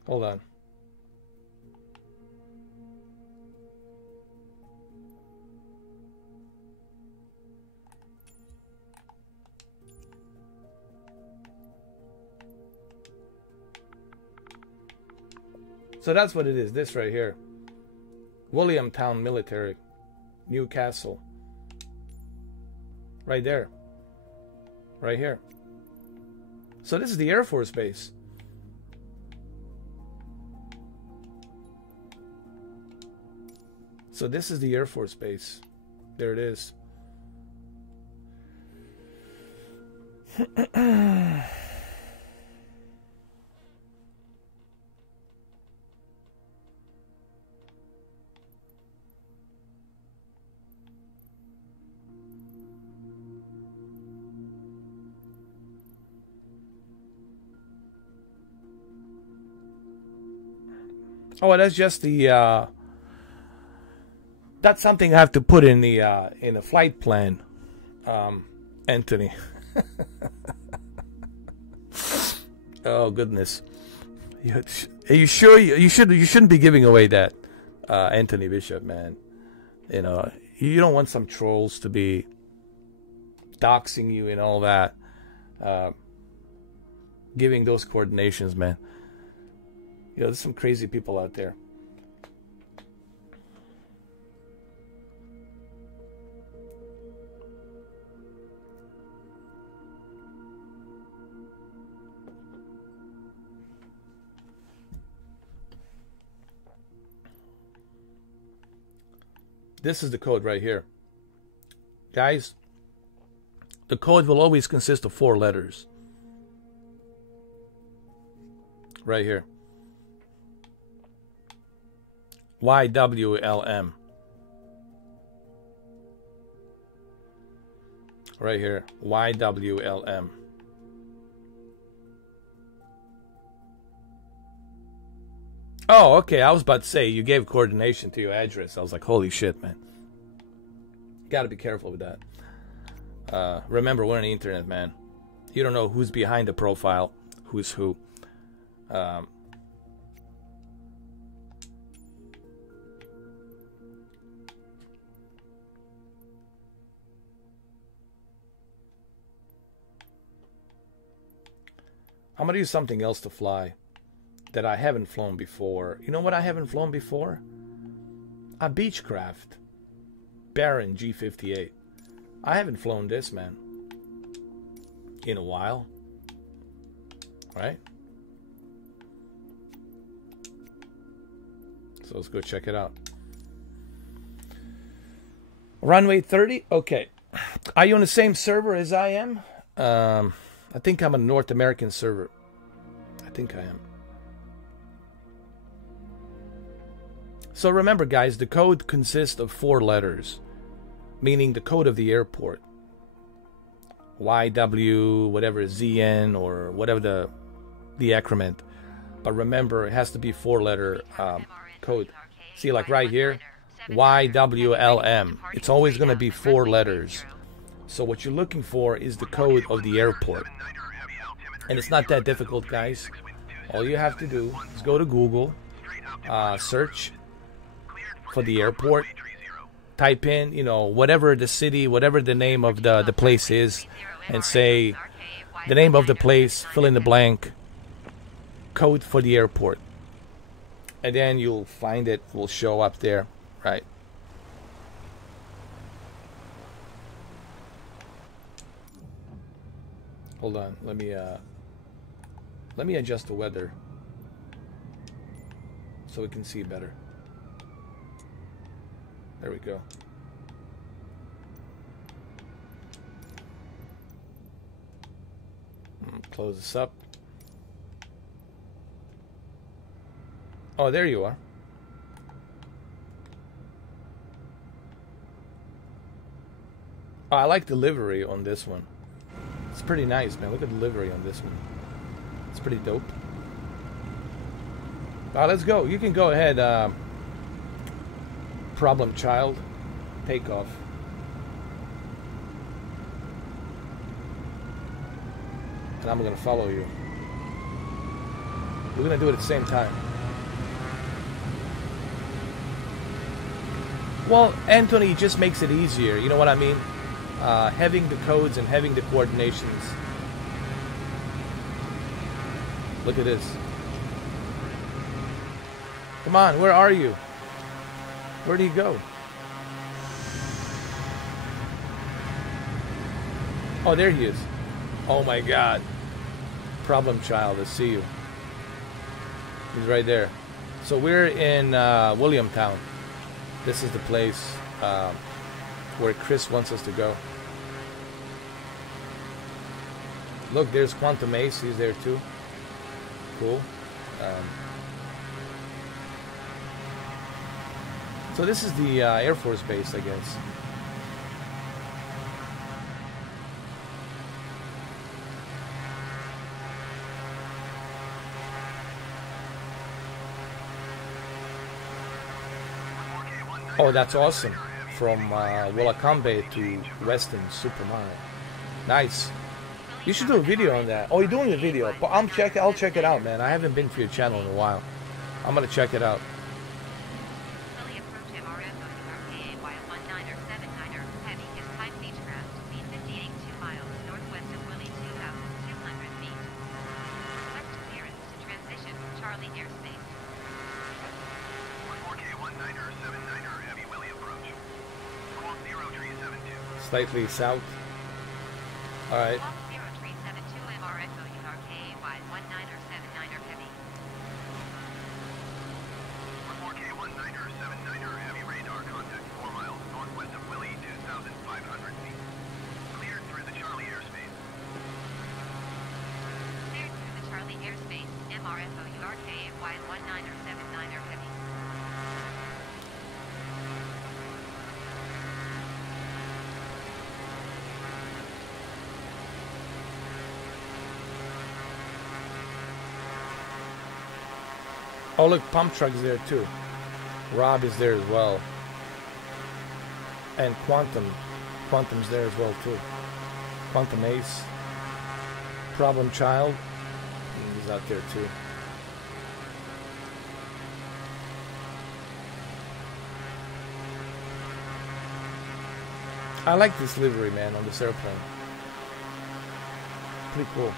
Hold on. So that's what it is, this right here. Williamstown Military, Newcastle. Right there. Right here. So this is the Air Force Base. So this is the Air Force Base. There it is. Oh, that's just the that's something I have to put in the flight plan, Anthony. Oh goodness, you sure you shouldn't be giving away that, Anthony Bishop, man. You know, you don't want some trolls to be doxing you and all that, giving those coordinations, man. You know, there's some crazy people out there. This is the code right here. Guys, the code will always consist of 4 letters. Right here. YWLM. Right here. YWLM. Oh, okay. I was about to say, you gave coordination to your address. I was like, holy shit, man. Gotta be careful with that. Remember, we're on the internet, man. You don't know who's behind the profile, who's who. I'm going to use something else to fly that I haven't flown before. You know what I haven't flown before? A Beechcraft Baron G58. I haven't flown this, man, in a while. Right? So let's go check it out. Runway 30? Okay. Are you on the same server as I am? I think I'm a North American server. I think I am. So remember, guys, the code consists of 4 letters, meaning the code of the airport. YW, whatever, ZN, or whatever the acronym. But remember, it has to be 4-letter code. See, like right here, YWLM. It's always going to be 4 letters. So what you're looking for is the code of the airport. And it's not that difficult, guys. All you have to do is go to Google, search for the airport, type in, you know, whatever the city, whatever the name of the place is, and say the name of the place, fill in the blank, code for the airport. And then you'll find it will show up there, right? Hold on, let me adjust the weather so we can see better. There we go. Close this up. Oh, there you are. Oh, I like the livery on this one. It's pretty nice, man. Look at the livery on this one. It's pretty dope. Let's go. You can go ahead, problem child. Take off. and I'm gonna follow you. We're gonna do it at the same time. Well, Anthony just makes it easier. You know what I mean? Having the codes and having the coordinations. Look at this. Come on, where are you? Where did he go? Oh, there he is. Oh my God. Problem child, I see you. He's right there. So we're in Williamtown. This is the place where Chris wants us to go. Look, there's Quantum Ace. He's there too. Cool. So this is the Air Force Base, I guess. Oh, that's awesome. From Wollacombe to Weston, Superman. Nice. You should do a video on that. Oh, you're doing a video. I'll check it out, man. I haven't been to your channel in a while. I'm gonna check it out. Fully approved MRFO URKA while 19er 79er heavy is type Beechcraft, speed 58.2 miles northwest of Willie 2,200 feet. Request clearance to transition from Charlie airspace. 14K 19er 79er heavy Willie approach. 0-372. Slightly south. All right. 0372 MRFO URKA while 19er 79er heavy. 14K 19er 79er heavy radar contact 4 miles northwest of Willie 2,500 feet. Cleared through the Charlie airspace. Cleared through the Charlie airspace, MRFO URKA while 19er 79er heavy. Oh, look, Pump Truck's there too. Rob is there as well. And Quantum's there as well too. Quantum Ace. Problem Child. He's out there too. I like this livery, man, on this airplane. Pretty cool.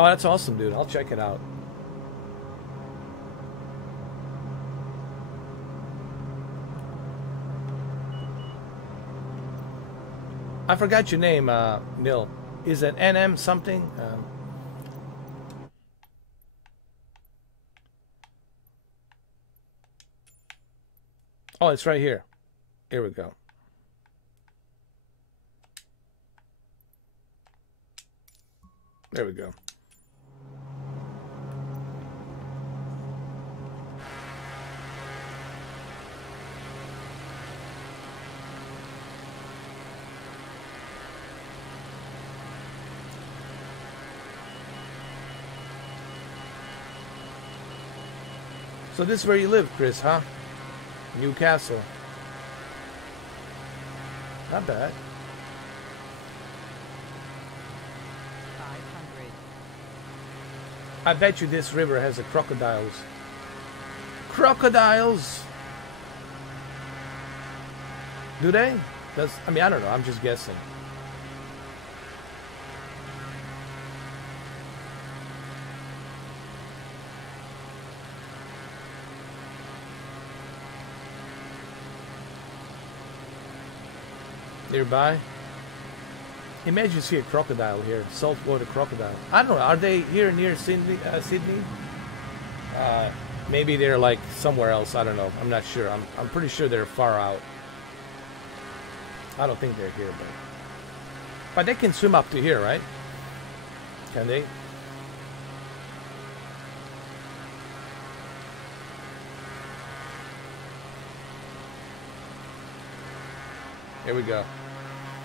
Oh, that's awesome, dude. I'll check it out. I forgot your name, Nil. Is it NM something? Oh, it's right here. Here we go. There we go. So this is where you live, Chris, huh? Newcastle. Not bad. 500. I bet you this river has the crocodiles. Crocodiles! Do they? I mean, I don't know. I'm just guessing. Nearby. Imagine you see a crocodile here, saltwater crocodile. I don't know. Are they here near Sydney? Maybe they're like somewhere else. I don't know. I'm not sure. I'm pretty sure they're far out. I don't think they're here, but they can swim up to here, right? Can they? Here we go.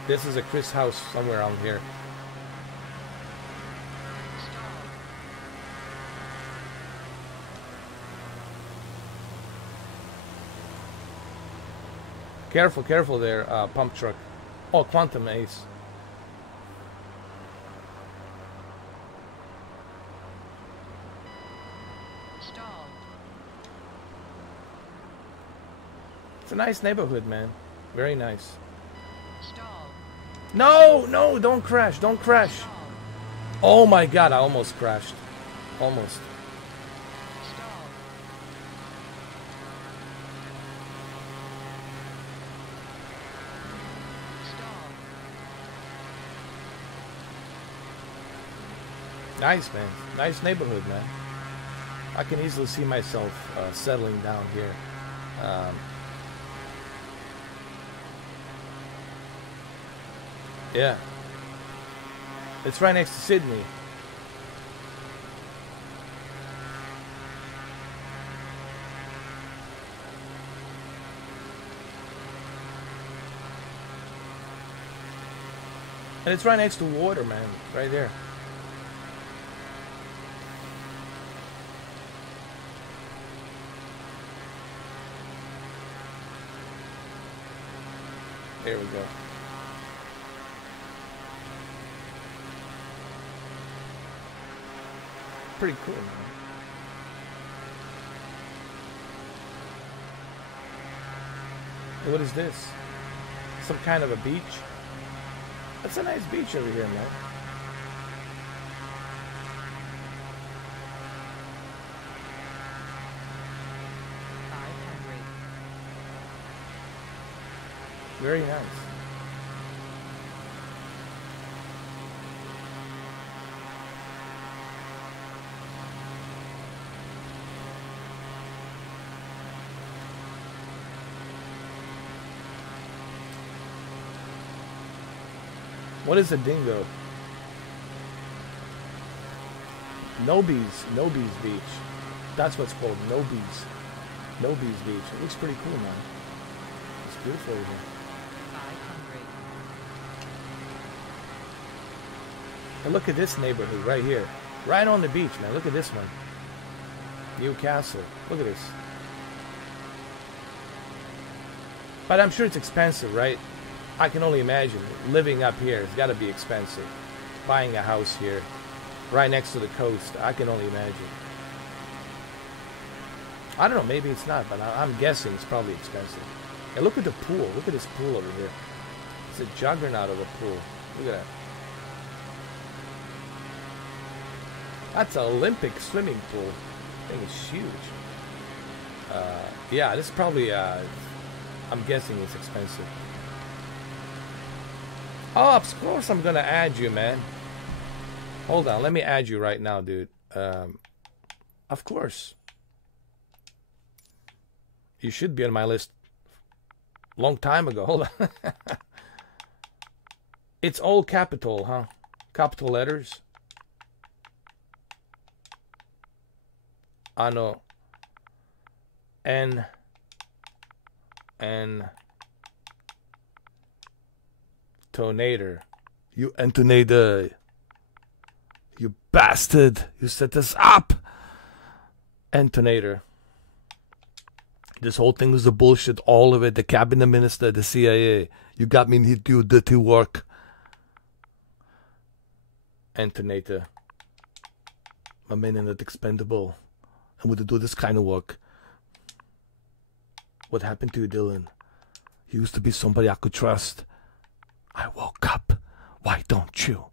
This is a Chris house somewhere on here. Careful, careful there, pump truck. Oh, Quantum Ace. Stall. It's a nice neighborhood, man. Very nice. Stall. No, no, don't crash, don't crash. Stall. Oh my God, I almost crashed. Almost. Stall. Stall. Nice, man. Nice neighborhood, man. I can easily see myself settling down here. Yeah. It's right next to Sydney. And it's right next to water, man. Right there. There we go. Pretty cool, man. What is this? Some kind of a beach? That's a nice beach over here, man. Very nice. What is a dingo? Nobody's Beach. That's what's called Nobody's Beach. It looks pretty cool, man. It's beautiful over here. 500. And look at this neighborhood right here. Right on the beach, man. Look at this one. Newcastle. Look at this. But I'm sure it's expensive, right? I can only imagine. Living up here has got to be expensive. Buying a house here, right next to the coast, I can only imagine. I don't know, maybe it's not, but I'm guessing it's probably expensive. And look at the pool. Look at this pool over here. It's a juggernaut of a pool. Look at that. That's an Olympic swimming pool. Thing is huge. Yeah, this is probably, I'm guessing it's expensive. Oh, of course I'm going to add you, man. Hold on, let me add you right now, dude. Of course. You should be on my list long time ago. Hold on. It's all capital, huh? Capital letters. I know. N. Tonator. You Antonator. You bastard. You set us up. Antonator. This whole thing was a bullshit. All of it. The cabinet minister, the CIA. You got me to do dirty work. Antonator. My men are not expendable. I'm going to do this kind of work. What happened to you, Dylan? You used to be somebody I could trust. I woke up. Why don't you?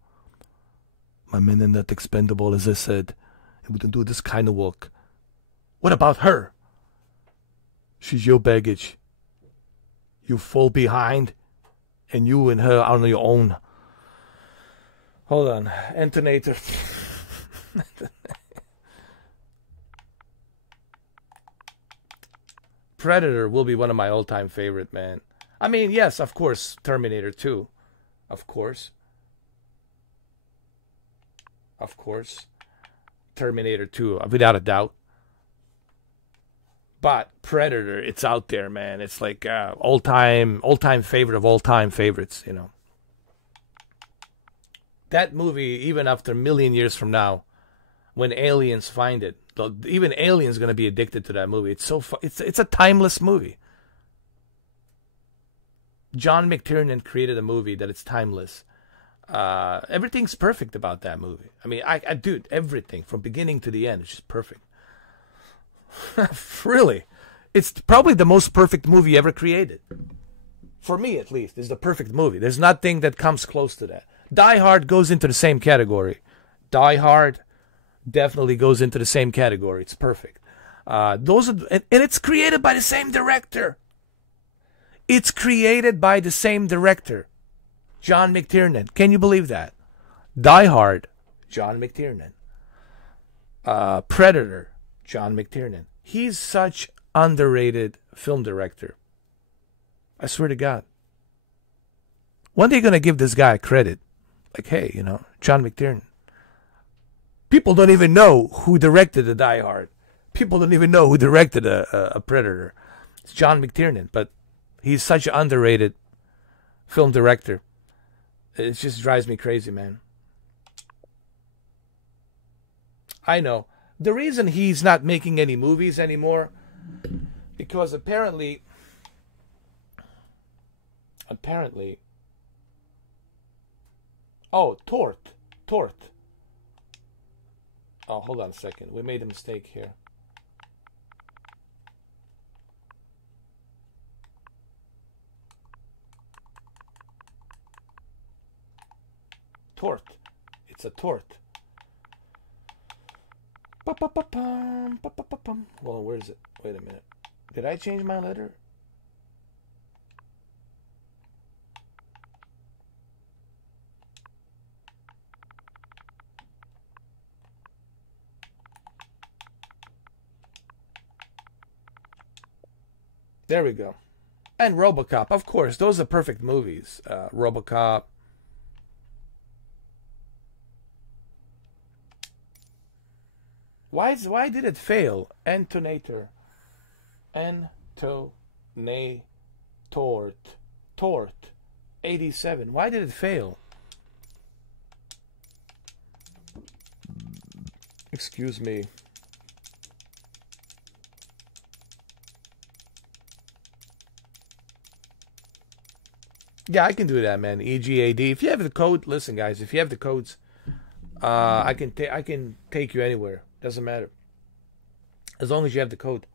My men are not expendable, as I said. And we don't do this kind of work. What about her? She's your baggage. You fall behind, and you and her are on your own. Hold on. Antonator. Predator will be one of my all-time favorite, man. I mean, yes, of course, Terminator 2. Of course. Of course. Terminator 2, without a doubt. But Predator, it's out there, man. It's like all-time favorite of all-time favorites, you know. That movie, even after a million years from now, when aliens find it, even aliens going to be addicted to that movie. It's so it's a timeless movie. John McTiernan created a movie that it's timeless. Everything's perfect about that movie. I mean, dude, everything from beginning to the end is just perfect. Really, it's probably the most perfect movie ever created. For me, at least, it's the perfect movie. There's nothing that comes close to that. Die Hard goes into the same category. Die Hard definitely goes into the same category. It's perfect. And it's created by the same director. It's created by the same director, John McTiernan. Can you believe that? Die Hard, John McTiernan. Predator, John McTiernan. He's such underrated film director. I swear to God. One day you're going to give this guy credit. Like, hey, you know, John McTiernan. People don't even know who directed the Die Hard. People don't even know who directed a Predator. It's John McTiernan, but he's such an underrated film director. It just drives me crazy, man. I know. The reason he's not making any movies anymore, because apparently, oh, Tort. Oh, hold on a second. We made a mistake here. Tort. It's a tort. Well, where is it? Wait a minute. Did I change my letter? There we go. And RoboCop, of course. Those are perfect movies. RoboCop. Why did it fail? Tort. 87. Why did it fail? Excuse me. Yeah, I can do that, man. EGAD. If you have the code, listen, guys. If you have the codes, I can take you anywhere. Doesn't matter. As long as you have the code.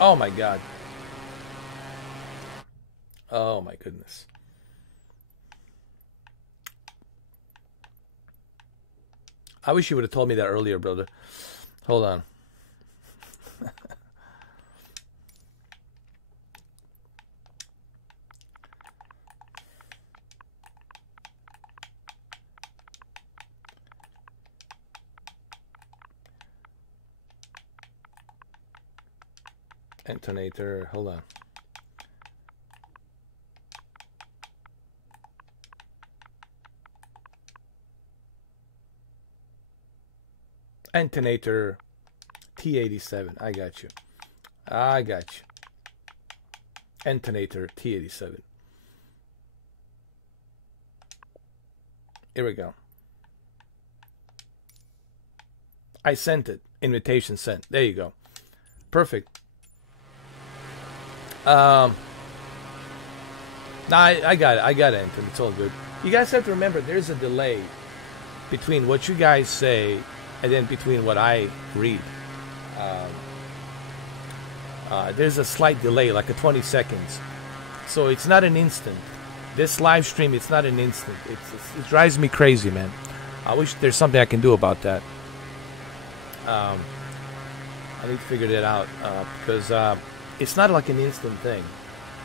Oh my God. Oh my goodness. I wish you would have told me that earlier, brother. Hold on. Intonator, hold on. Intonator T87. I got you. Intonator T87. Here we go. I sent it. Invitation sent. There you go. Perfect. No, I got it. I got it, Anthony. It's all good. You guys have to remember there's a delay between what you guys say and then between what I read. There's a slight delay, like a 20 seconds. So it's not an instant. This live stream, it's not an instant. It drives me crazy, man. I wish there's something I can do about that. I need to figure that out because it's not like an instant thing.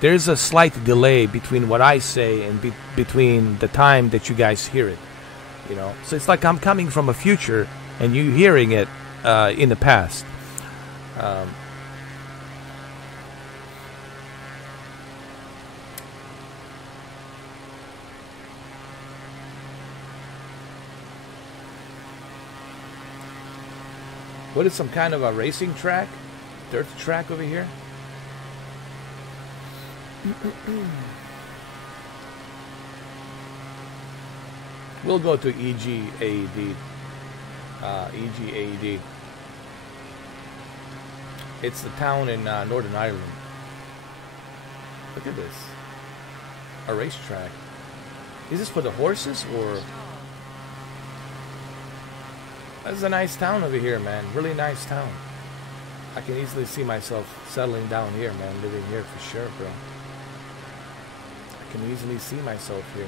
There's a slight delay between what I say and between the time that you guys hear it. You know, so it's like I'm coming from a future and you hearing it in the past. What is some kind of a racing track? Dirt track over here? We'll go to EGAD. EGAD. It's the town in Northern Ireland. Look at this. A racetrack. Is this for the horses or? This is a nice town over here, man. Really nice town. I can easily see myself settling down here, man. Living here for sure, bro. I can easily see myself here.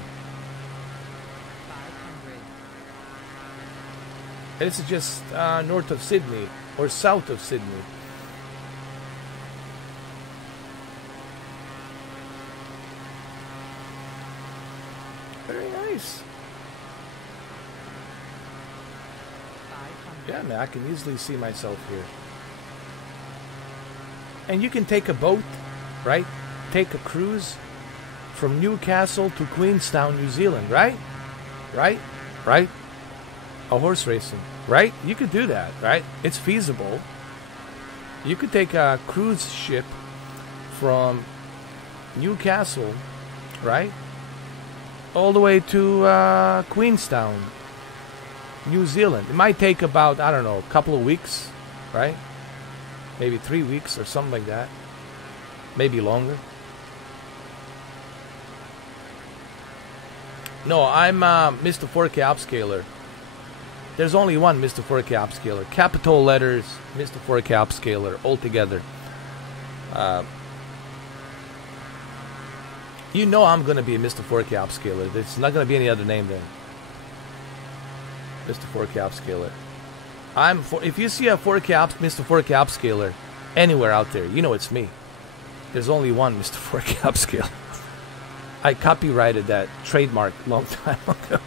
500. This is just north of Sydney or south of Sydney. Very nice. 500. Yeah, man, I can easily see myself here. And you can take a boat, right? Take a cruise from Newcastle to Queenstown, New Zealand, right? Right? Right? A horse racing, right? You could do that, right? It's feasible. You could take a cruise ship from Newcastle, right? All the way to Queenstown, New Zealand. It might take about, I don't know, a couple of weeks, right? Maybe 3 weeks or something like that. Maybe longer. No, I'm Mr. 4K Upscaler. There's only one Mr. 4K Upscaler. Capital letters, Mr. 4K Upscaler, all together. You know I'm going to be a Mr. 4K Upscaler. There's not going to be any other name then. Mr. 4K Upscaler. If you see a Mr. 4K Upscaler anywhere out there, you know it's me. There's only one Mr. 4K Upscaler. I copyrighted that trademark a long time ago.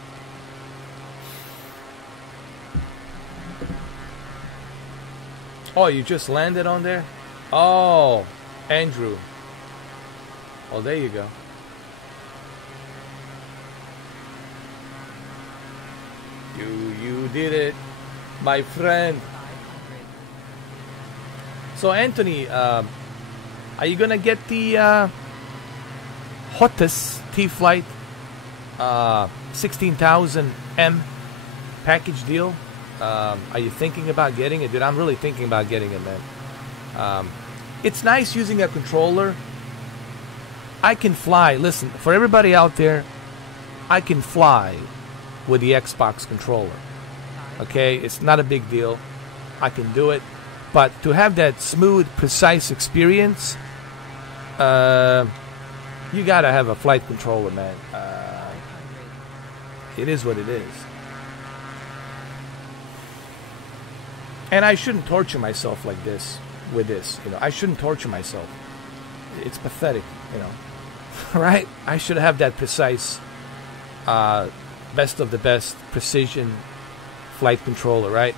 Oh, you just landed on there? Oh, Andrew. Oh, there you go. You did it, my friend. 500. So, Anthony, are you gonna get the hottest T-Flight 16,000M package deal? Are you thinking about getting it? Dude, I'm really thinking about getting it, man. It's nice using a controller. I can fly. Listen, for everybody out there, I can fly with the Xbox controller. Okay? It's not a big deal. I can do it. But to have that smooth, precise experience, you gotta have a flight controller, man. 500. It is what it is. And I shouldn't torture myself like this with this. You know, I shouldn't torture myself. It's pathetic, you know. Right? I should have that precise, best of the best precision flight controller, right?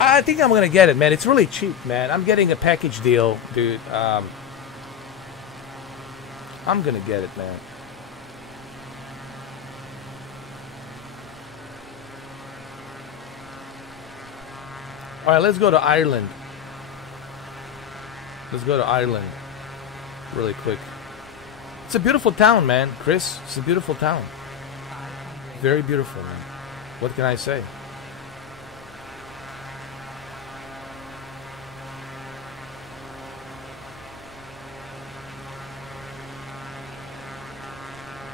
I think I'm gonna get it, man. It's really cheap, man. I'm getting a package deal, dude. I'm gonna get it, man. All right, let's go to Ireland. Let's go to Ireland really quick. It's a beautiful town, man, Chris. It's a beautiful town. 500. Very beautiful, man. What can I say?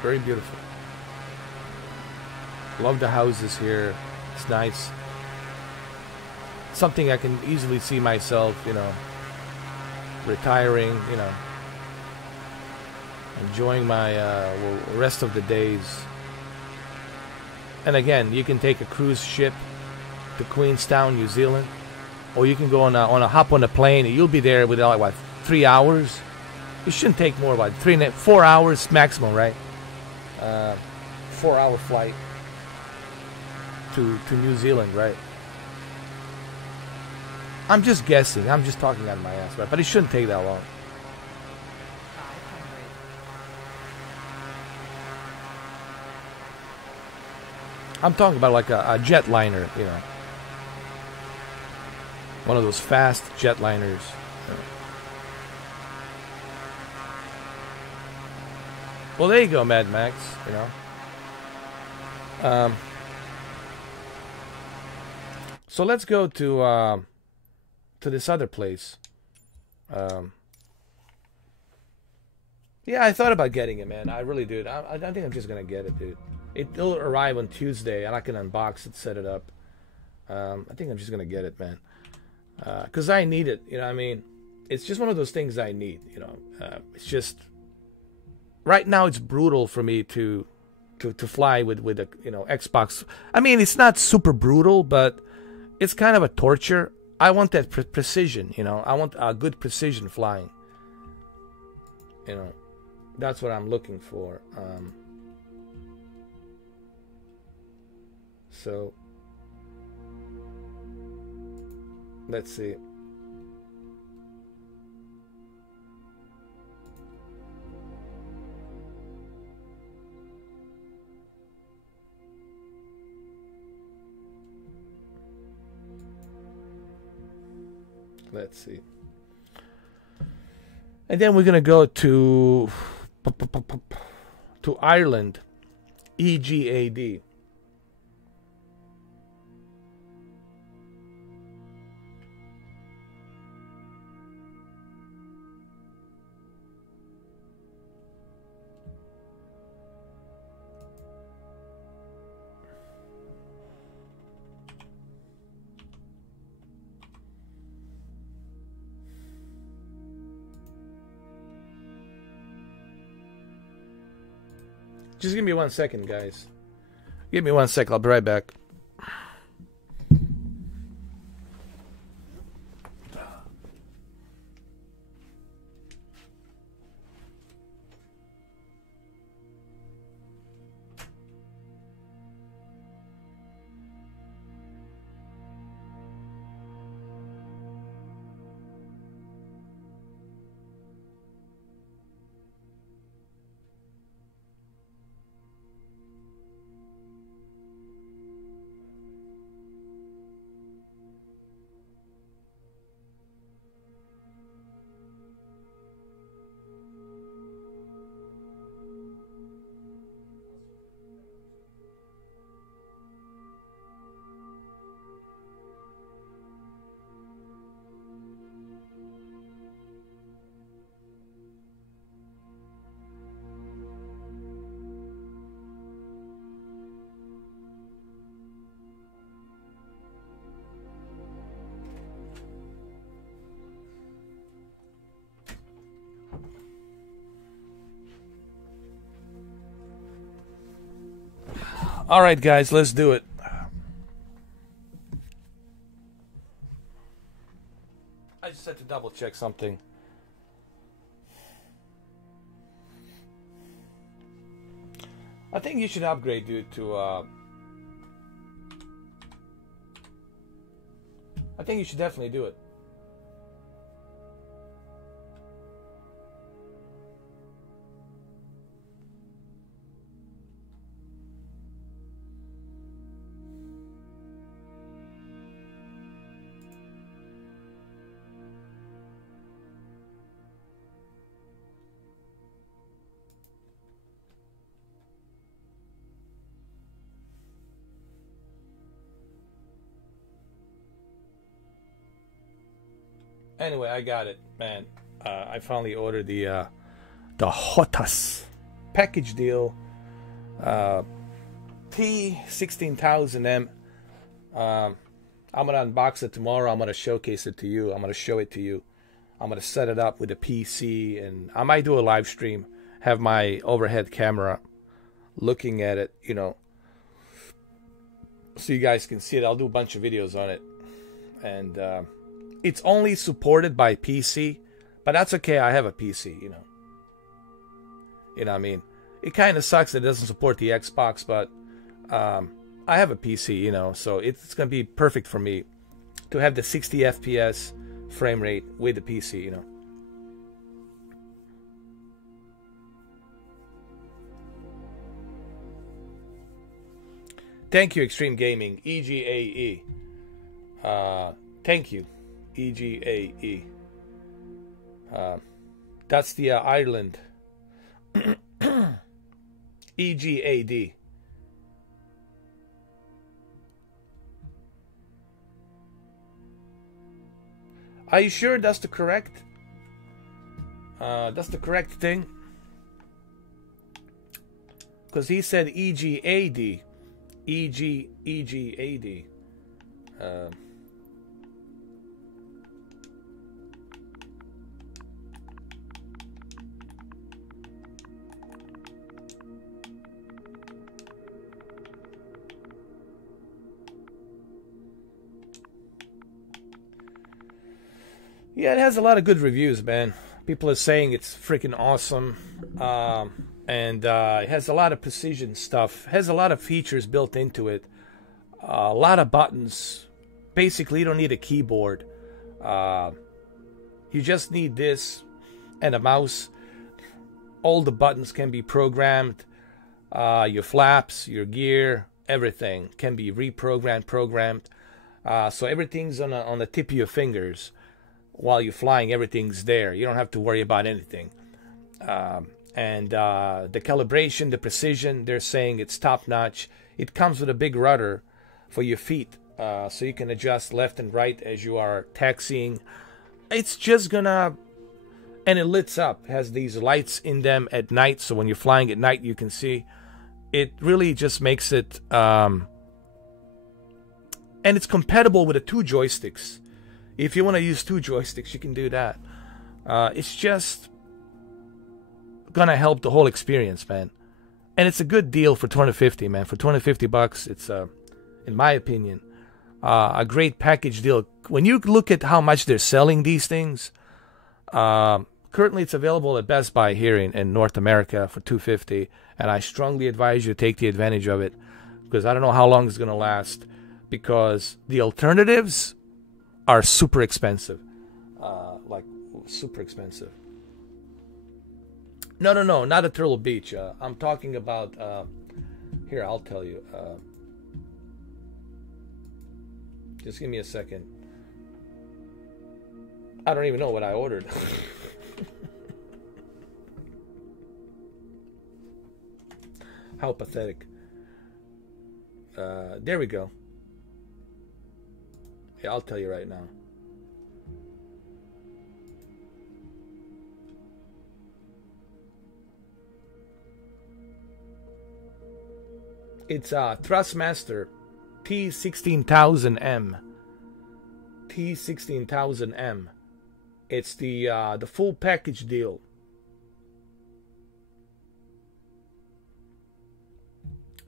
Very beautiful. Love the houses here. It's nice. Something I can easily see myself, you know, retiring, you know, enjoying my rest of the days. And again, you can take a cruise ship to Queenstown, New Zealand, or you can go on a hop on a plane, and you'll be there within like what, 3 hours. It shouldn't take more, about 4 hours maximum, right? 4-hour flight to New Zealand, right? I'm just guessing. I'm just talking out of my ass, right? But it shouldn't take that long. 500. I'm talking about like a jetliner, you know. One of those fast jetliners. Well, there you go, Mad Max, you know. So let's go to this other place. Yeah, I thought about getting it, man. I really did. I think I'm just gonna get it, dude. It'll arrive on Tuesday, and I can unbox it, set it up. I think I'm just gonna get it, man. Cause I need it. You know what I mean? It's just one of those things I need. You know, it's just right now it's brutal for me to fly with a, you know, Xbox. I mean, it's not super brutal, but it's kind of a torture. I want that precision. You know, I want a good precision flying. You know. That's what I'm looking for. So let's see. Let's see. And then we're gonna go to Ireland, EGAD. Just give me 1 second, guys. Give me 1 second. I'll be right back. All right, guys, let's do it. I just had to double check something. I think you should upgrade, dude, to I think you should definitely do it. Anyway, I got it, man. I finally ordered the HOTAS package deal. T16000M. I'm gonna unbox it tomorrow. I'm gonna showcase it to you. I'm gonna show it to you. I'm gonna set it up with a PC, and I might do a live stream. Have my overhead camera looking at it, you know, so you guys can see it. I'll do a bunch of videos on it, and it's only supported by PC, but that's okay. I have a PC, you know. You know what I mean? It kind of sucks that it doesn't support the Xbox, but I have a PC, you know, so it's going to be perfect for me to have the 60 FPS frame rate with the PC, you know. Thank you, Extreme Gaming. EGAE. Thank you, EGAE. That's the Ireland. EGAD. Are you sure that's the correct? That's the correct thing? Because he said EGAD. EGAD. Yeah, it has a lot of good reviews, man. People are saying it's freaking awesome. And it has a lot of precision stuff. It has a lot of features built into it. A lot of buttons. Basically, you don't need a keyboard. You just need this and a mouse. All the buttons can be programmed. Your flaps, your gear, everything can be reprogrammed, programmed. So everything's on the tip of your fingers. While you're flying, everything's there. You don't have to worry about anything. And the calibration, the precision, they're saying it's top-notch. It comes with a big rudder for your feet, so you can adjust left and right as you are taxiing. It's just gonna... And it lights up. It has these lights in them at night, so when you're flying at night, you can see. It really just makes it... and it's compatible with the 2 joysticks. If you want to use 2 joysticks, you can do that. It's just gonna help the whole experience, man. And it's a good deal for $250, man. For $250, it's in my opinion, a great package deal. When you look at how much they're selling these things, currently it's available at Best Buy here in North America for $250, and I strongly advise you to take the advantage of it, because I don't know how long it's gonna last, because the alternatives are super expensive. Like, super expensive. No, not at Turtle Beach. I'm talking about... here, I'll tell you. Just give me a second. I don't even know what I ordered. How pathetic. There we go. Yeah, I'll tell you right now. It's Thrustmaster T16000M. T16000M. It's the full package deal.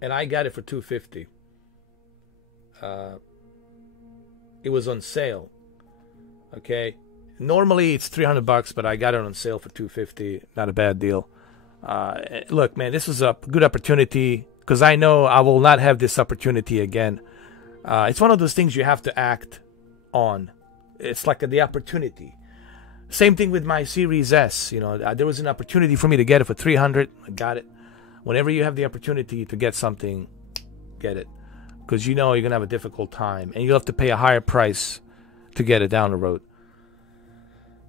And I got it for $250. It was on sale. Okay. Normally it's $300, but I got it on sale for $250. Not a bad deal. Look, man, this was a good opportunity, because I know I will not have this opportunity again. It's one of those things you have to act on. It's like the opportunity. Same thing with my Series S. You know, there was an opportunity for me to get it for $300. I got it. Whenever you have the opportunity to get something, get it. Because you know you're going to have a difficult time, and you'll have to pay a higher price to get it down the road.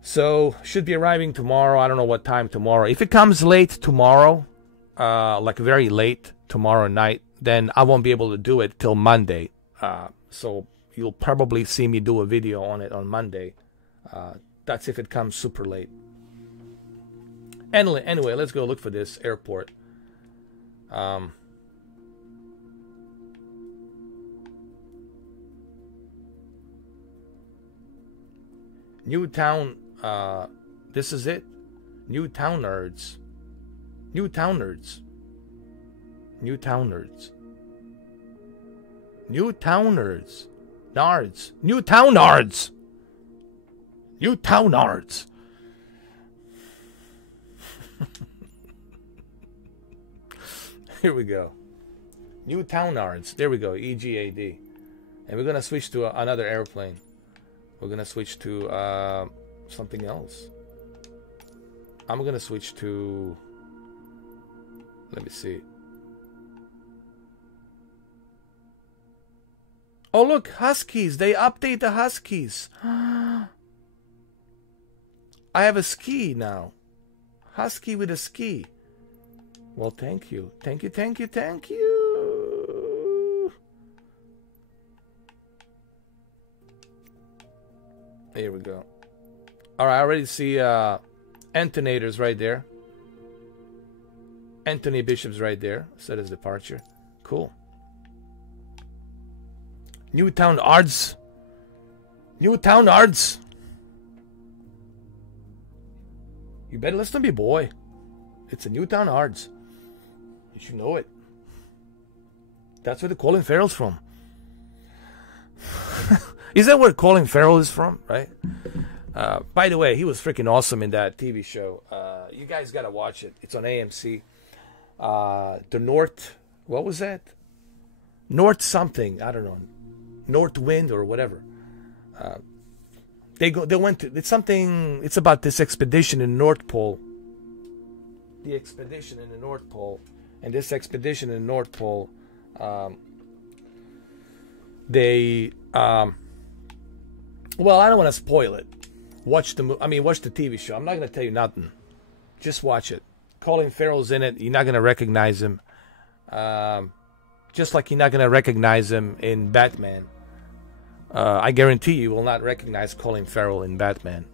So, should be arriving tomorrow. I don't know what time tomorrow. If it comes late tomorrow, like very late tomorrow night, then I won't be able to do it till Monday. So, you'll probably see me do a video on it on Monday. That's if it comes super late. Anyway, let's go look for this airport. Newtown, this is it. Newtown Nerds. Newtown Nerds. Newtown Nerds. Newtown Nerds. Nards. Newtown Nards. Newtown Nards. Here we go. Newtown Nards. There we go. EGAD. And we're going to switch to another airplane. We're going to switch to something else. I'm going to switch to... Let me see. Oh, look, Huskies. They update the Huskies. I have a ski now. Husky with a ski. Well, thank you. Thank you, thank you, thank you. Here we go. All right, I already see Antonators right there. Anthony Bishop's right there. Set his departure. Cool. Newtown Arts. Newtown Arts. You better listen to me, boy. It's a Newtown Arts. You should know it. That's where the Colin Farrell's from. Is that where Colin Farrell is from? Right? By the way, he was freaking awesome in that TV show. You guys gotta watch it. It's on AMC. The North, what was that? North something, I don't know. North Wind or whatever. They went to, it's something, it's about this expedition in the North Pole. The expedition in the North Pole. And this expedition in the North Pole, they, well, I don't want to spoil it. Watch the TV show. I'm not going to tell you nothing. Just watch it. Colin Farrell's in it. You're not going to recognize him. Just like you're not going to recognize him in Batman. I guarantee you will not recognize Colin Farrell in Batman.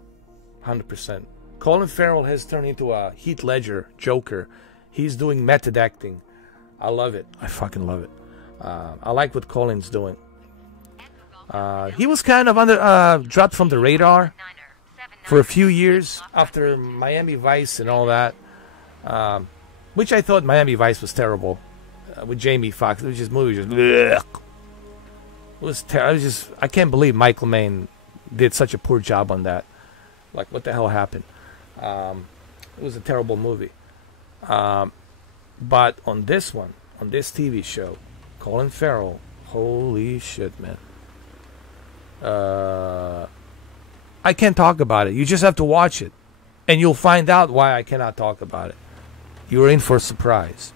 100%. Colin Farrell has turned into a Heath Ledger Joker. He's doing method acting. I love it. I fucking love it. I like what Colin's doing. He was kind of dropped from the radar for a few years after Miami Vice and all that. Which I thought Miami Vice was terrible. With Jamie Foxx. It was just movie just blech. It was just, I can't believe Michael Mann did such a poor job on that. Like, what the hell happened? It was a terrible movie. But on this one, on this TV show, Colin Farrell, holy shit, man. I can't talk about it. You just have to watch it. And you'll find out why I cannot talk about it. You're in for a surprise.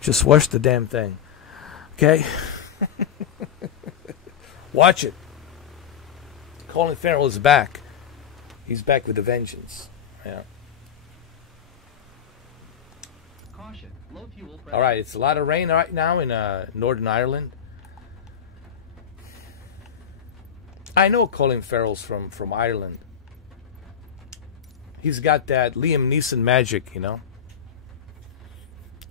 Just watch the damn thing. Okay? Watch it. Colin Farrell is back. He's back with a vengeance. Yeah. Caution, low fuel pressure. All right, it's a lot of rain right now in Northern Ireland. I know Colin Farrell's from Ireland. He's got that Liam Neeson magic, you know.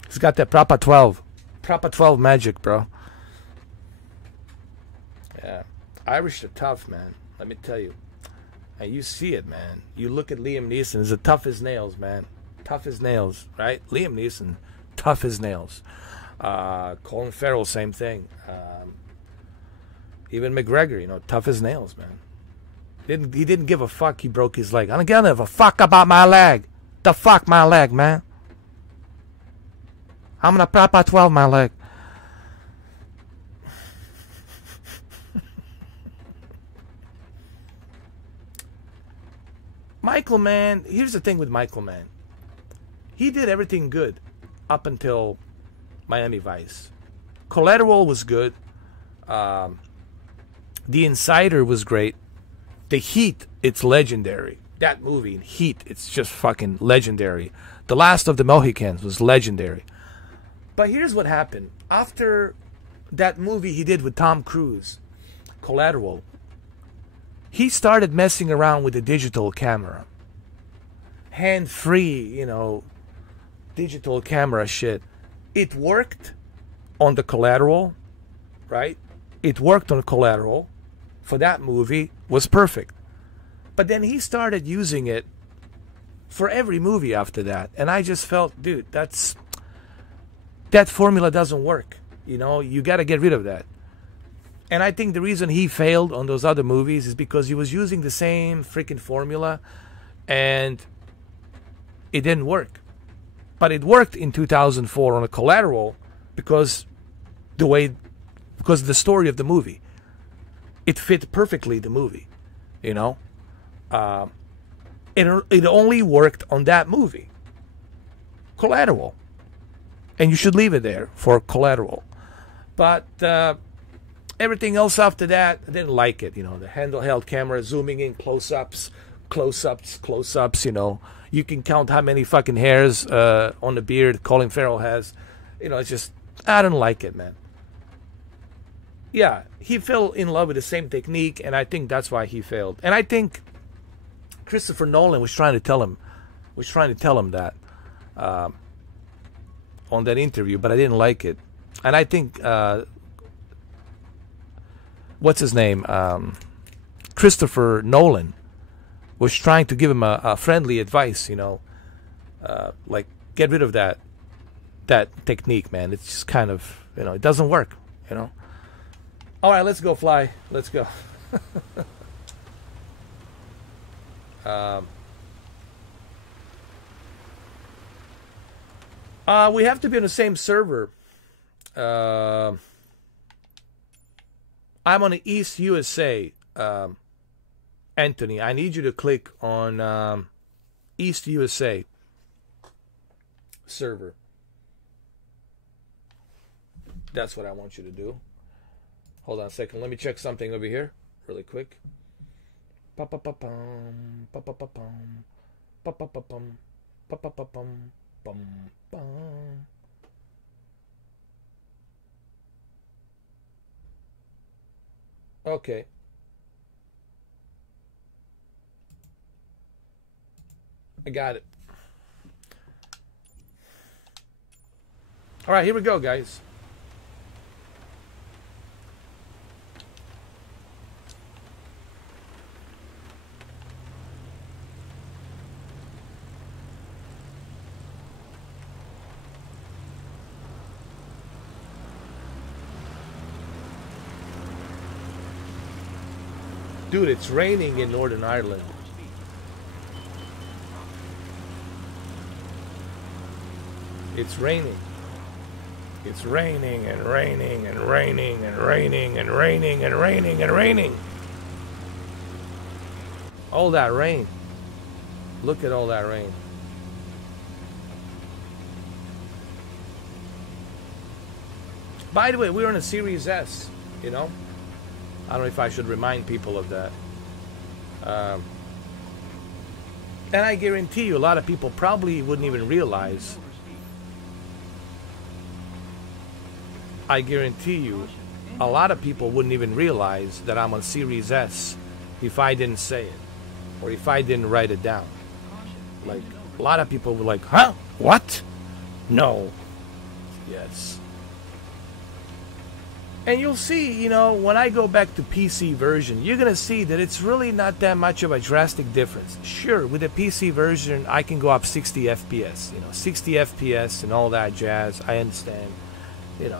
He's got that Propa 12. Propa 12 magic, bro. Yeah. Irish are tough, man. Let me tell you. And you see it, man. You look at Liam Neeson. He's tough as nails, man. Tough as nails, right? Liam Neeson, tough as nails. Colin Farrell, same thing. Even McGregor, you know, tough as nails, man. He didn't give a fuck. He broke his leg. I don't give a fuck about my leg. The fuck my leg, man. I'm gonna Propa 12 my leg. Michael Mann, here's the thing with Michael Mann. He did everything good up until Miami Vice. Collateral was good. The Insider was great. The Heat, it's legendary. That movie, Heat, it's just fucking legendary. The Last of the Mohicans was legendary. But here's what happened. After that movie he did with Tom Cruise, Collateral, he started messing around with the digital camera. Hand-free, you know, digital camera shit. It worked on the Collateral, right? It worked on Collateral. For that movie, was perfect. But then he started using it for every movie after that. And I just felt, dude, that formula doesn't work. You know, you got to get rid of that. And I think the reason he failed on those other movies is because he was using the same freaking formula and it didn't work. But it worked in 2004 on a Collateral because of the story of the movie. It fit perfectly the movie, you know. It only worked on that movie, Collateral. And you should leave it there for Collateral. But Everything else after that, I didn't like it. You know, the handheld camera, zooming in, close-ups, you know. You can count how many fucking hairs on the beard Colin Farrell has. You know, it's just, I don't like it, man. Yeah, he fell in love with the same technique, and I think that's why he failed. And I think Christopher Nolan was trying to tell him that on that interview, but I didn't like it. And I think what's his name? Christopher Nolan was trying to give him a friendly advice, you know, like get rid of that technique, man. It's just kind of, you know, it doesn't work, you know. All right, let's go fly. Let's go. We have to be on the same server. I'm on the East USA. Anthony, I need you to click on East USA server. That's what I want you to do. Hold on a second. Let me check something over here really quick. Pa-pa-pa-pum, pa-pa-pa-pum, pa-pa-pa-pum, pa-pa-pa-pum, bum-bum. Okay. I got it. All right, here we go, guys. Dude, it's raining in Northern Ireland. It's raining. It's raining and raining and raining and raining and raining and raining and raining. All that rain. Look at all that rain. By the way, we're on a Series S, you know? I don't know if I should remind people of that. And I guarantee you, a lot of people probably wouldn't even realize. I guarantee you, a lot of people wouldn't even realize that I'm on Series S if I didn't say it, or if I didn't write it down. Like, a lot of people were like, huh? What? No. Yes. And you'll see, you know, when I go back to PC version, you're going to see that it's really not that much of a drastic difference. Sure, with the PC version, I can go up 60 FPS, you know, 60 FPS and all that jazz. I understand, you know,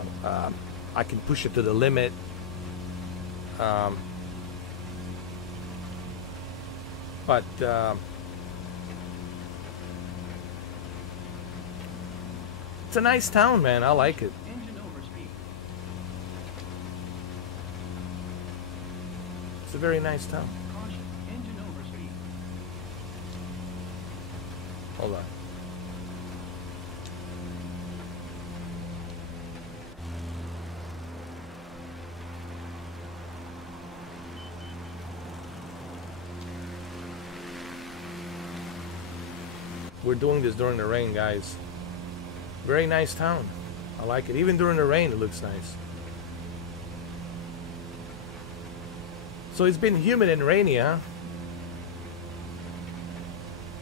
I can push it to the limit. But it's a nice town, man. I like it. It's a very nice town. Hold on. We're doing this during the rain, guys. Very nice town. I like it. Even during the rain, it looks nice. So it's been humid and rainy, huh?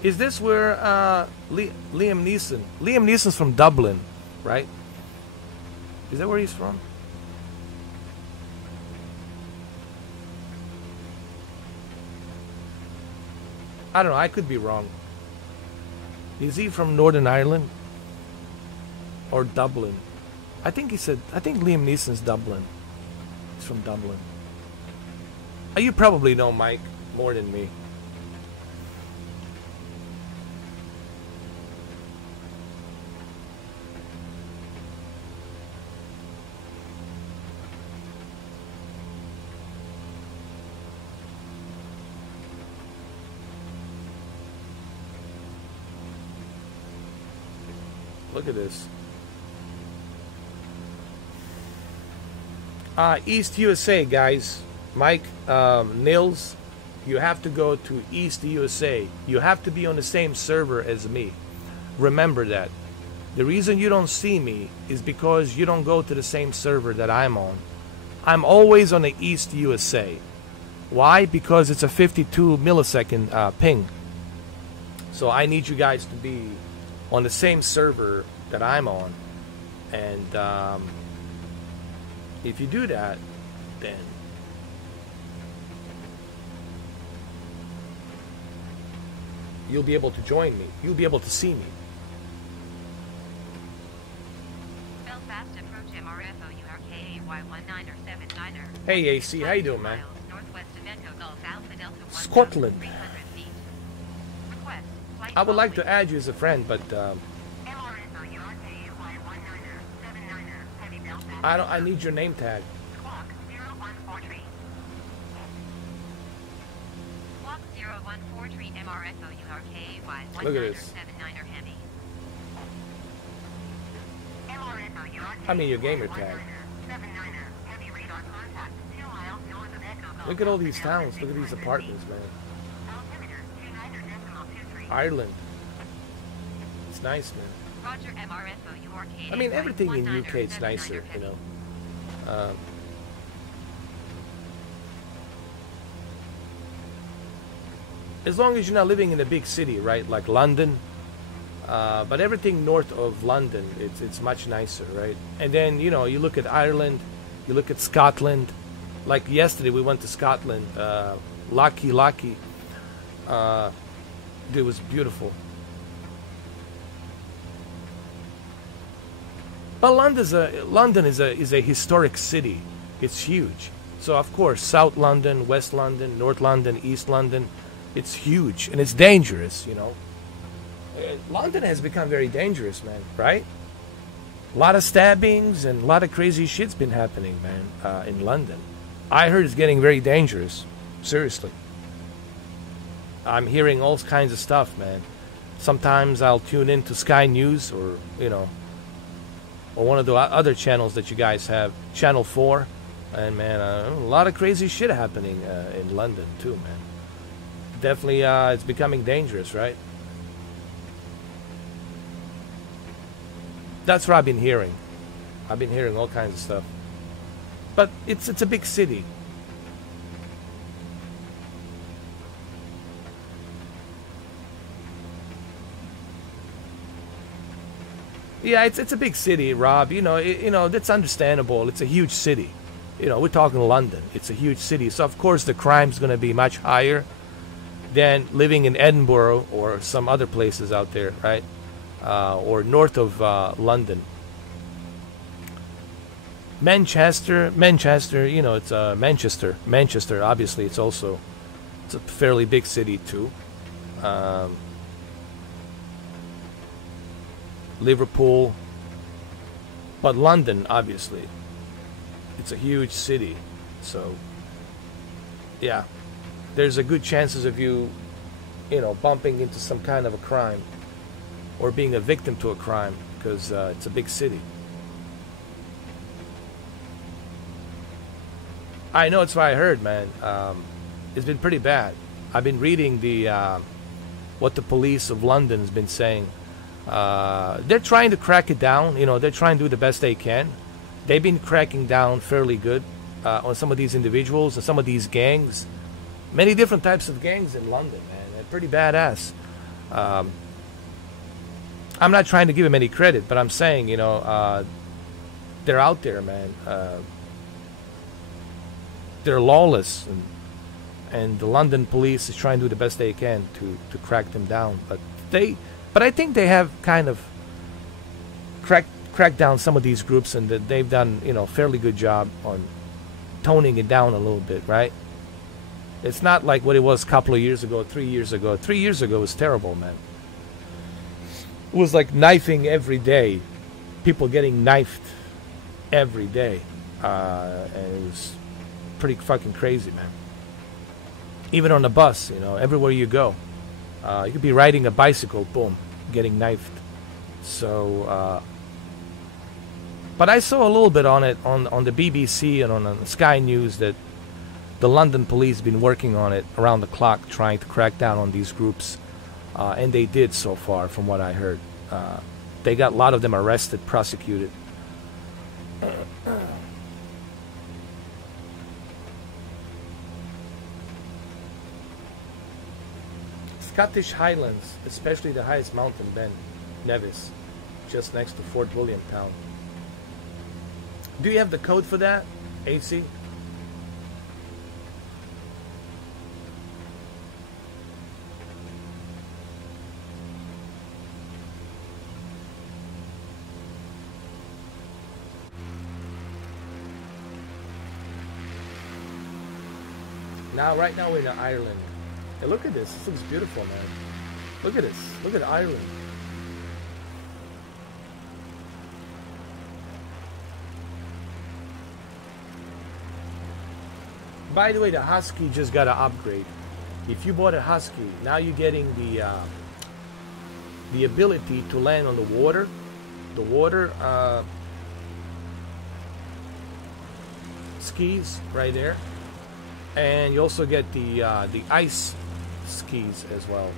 Is this where Liam Neeson? Liam Neeson's from Dublin, right? Is that where he's from? I don't know. I could be wrong. Is he from Northern Ireland or Dublin? I think he said. I think Liam Neeson's Dublin. He's from Dublin. You probably know Mike more than me. Look at this. East USA, guys. Mike, Nils, you have to go to East USA. You have to be on the same server as me. Remember that. The reason you don't see me is because you don't go to the same server that I'm on. I'm always on the East USA. Why? Because it's a 52 millisecond ping. So I need you guys to be on the same server that I'm on. And if you do that, then you'll be able to join me. You'll be able to see me. Belfast approach MRFO URKAY1979er. Hey AC, how you doing, man? Northwest of Echo Gulf Alpha Delta 1, Scotland. 300 feet. Request, flight I would like to following. add you as a friend, but MRFO URKAY1979er. Heavy Belfast. I need your name tag. Clock 0143. Clock 0143 MRFO URKAY1979er. Look at this. Heavy. I mean your gamer tag. Look at all these towns. Look at these apartments, man. Ireland. It's nice, man. Roger, MRFO URKAY. I mean, everything in UK is nicer, you know. As long as you're not living in a big city, right? Like London. But everything north of London, it's much nicer, right? And then, you know, you look at Ireland, you look at Scotland. Like yesterday, we went to Scotland. Lucky. It was beautiful. But London is a historic city. It's huge. So of course, South London, West London, North London, East London, it's huge and it's dangerous, you know. London has become very dangerous, man, right? A lot of stabbings and a lot of crazy shit's been happening, man, in London. I heard it's getting very dangerous. Seriously. I'm hearing all kinds of stuff, man. Sometimes I'll tune into Sky News or, you know, or one of the other channels that you guys have, Channel 4. And, man, a lot of crazy shit happening in London, too, man. Definitely, it's becoming dangerous, right? That's what I've been hearing. I've been hearing all kinds of stuff. But it's a big city. Yeah, it's a big city, Rob. You know, that's understandable. It's a huge city. You know, we're talking London. It's a huge city. So, of course, the crime's going to be much higher than living in Edinburgh or some other places out there, right? Or north of London. Manchester, you know, it's Manchester. Manchester, obviously, it's a fairly big city, too. Liverpool. But London, obviously, it's a huge city. So, yeah, there's a good chances of you know, bumping into some kind of a crime or being a victim to a crime because it's a big city. I know, it's what I heard, man. It's been pretty bad. I've been reading what the police of London has been saying. They're trying to crack it down. You know, they're trying to do the best they can. They've been cracking down fairly good on some of these individuals and some of these gangs. Many different types of gangs in London, man. They're pretty badass. I'm not trying to give them any credit, but I'm saying, you know, they're out there, man. They're lawless, and the London police is trying to do the best they can to crack them down. But I think they have kind of cracked down some of these groups, and that they've done, you know, fairly good job on toning it down a little bit, right? It's not like what it was a couple of years ago, 3 years ago. 3 years ago was terrible, man. It was like knifing every day. People getting knifed every day. And it was pretty fucking crazy, man. Even on the bus, you know, everywhere you go. You could be riding a bicycle, boom, getting knifed. So, But I saw a little bit on it on the BBC and on the Sky News that the London police been working on it around the clock, trying to crack down on these groups, and they did so far, from what I heard. They got a lot of them arrested, prosecuted. Scottish Highlands, especially the highest mountain, Ben Nevis, just next to Fort William Town. Do you have the code for that, AC? Right now we're in Ireland. Hey, look at this. This looks beautiful, man. Look at this. Look at Ireland. By the way, the Husky just got an upgrade. If you bought a Husky, now you're getting the ability to land on the water. The water skis right there. And you also get the ice skis as well.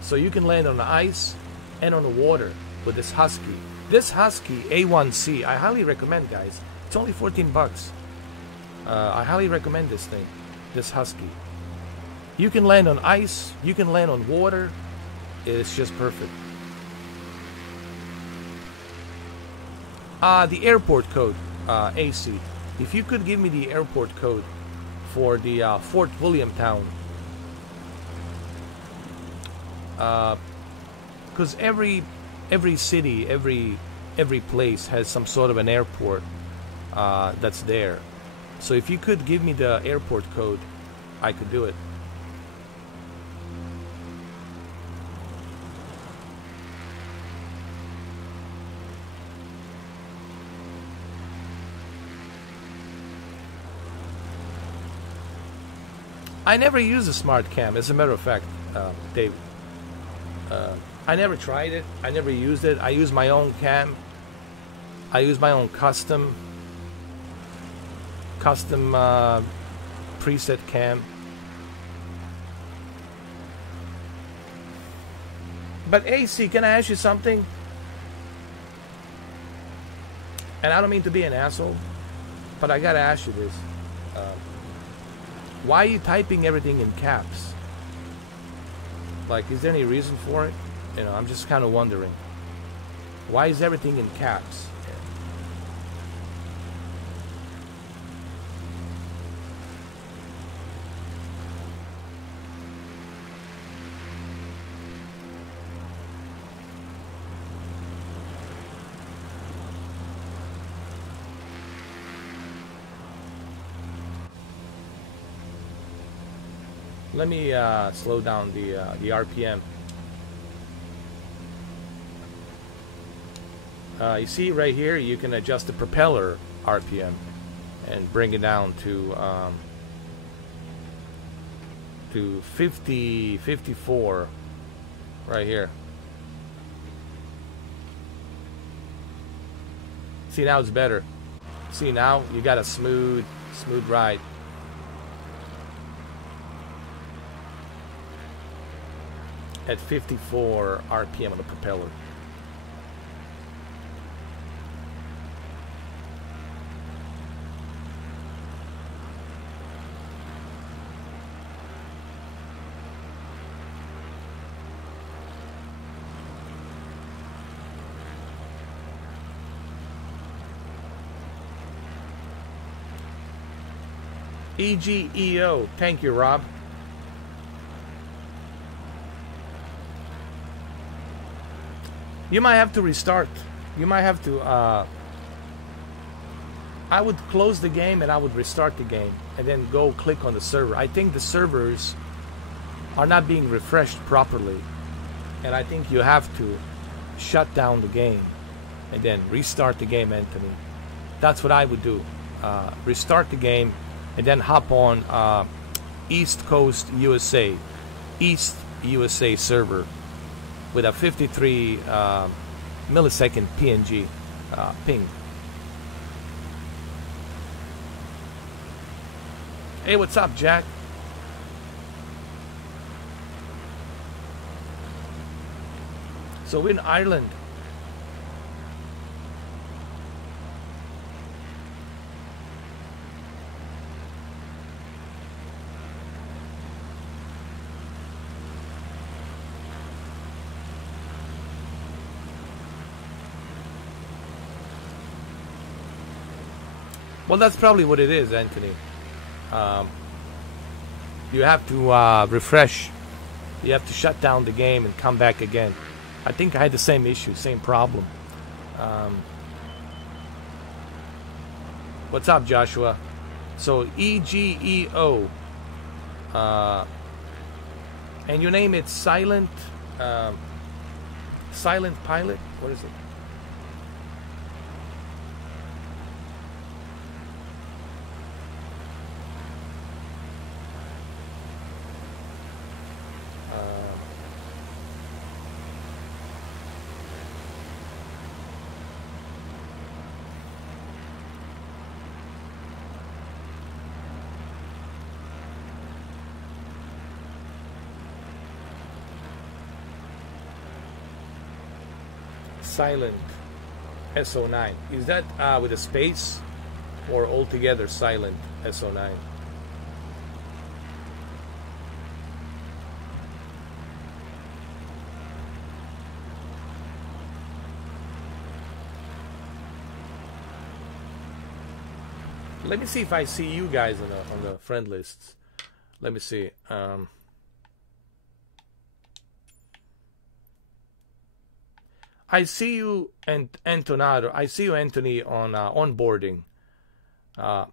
So you can land on the ice and on the water with this Husky. This Husky A1C, I highly recommend, guys. It's only 14 bucks. I highly recommend this thing, this Husky. You can land on ice, you can land on water. It's just perfect. The airport code, AC. If you could give me the airport code for the Fort William Town, because every city, every place has some sort of an airport that's there. So if you could give me the airport code, I could do it. I never use a smart cam, as a matter of fact, Dave. I never tried it. I never used it. I use my own cam. I use my own custom preset cam. But AC, can I ask you something? And I don't mean to be an asshole, but I gotta ask you this. Why are you typing everything in caps? Like, is there any reason for it? You know, I'm just kind of wondering. Why is everything in caps? Let me slow down the RPM. You see right here, you can adjust the propeller RPM and bring it down to 50, 54 right here. See, now it's better. See, now you got a smooth ride. At 54 RPM on the propeller. EGEO, thank you, Rob. You might have to restart. You might have to, I would close the game and I would restart the game and then go click on the server. I think the servers are not being refreshed properly. And I think you have to shut down the game and then restart the game, Anthony. That's what I would do. Restart the game and then hop on East Coast USA, East USA server with a 53 millisecond PNG ping. Hey, what's up, Jack? So we're in Ireland. Well, that's probably what it is, Anthony. You have to refresh. You have to shut down the game and come back again. I think I had the same issue, same problem. What's up, Joshua? So EGEO, and your name it's Silent, Silent Pilot. What is it? Silent SO9. Is that with a space or altogether Silent SO9? Let me see if I see you guys on the friend lists. Let me see. I see you, and Antonado. I see you, Anthony, on onboarding, and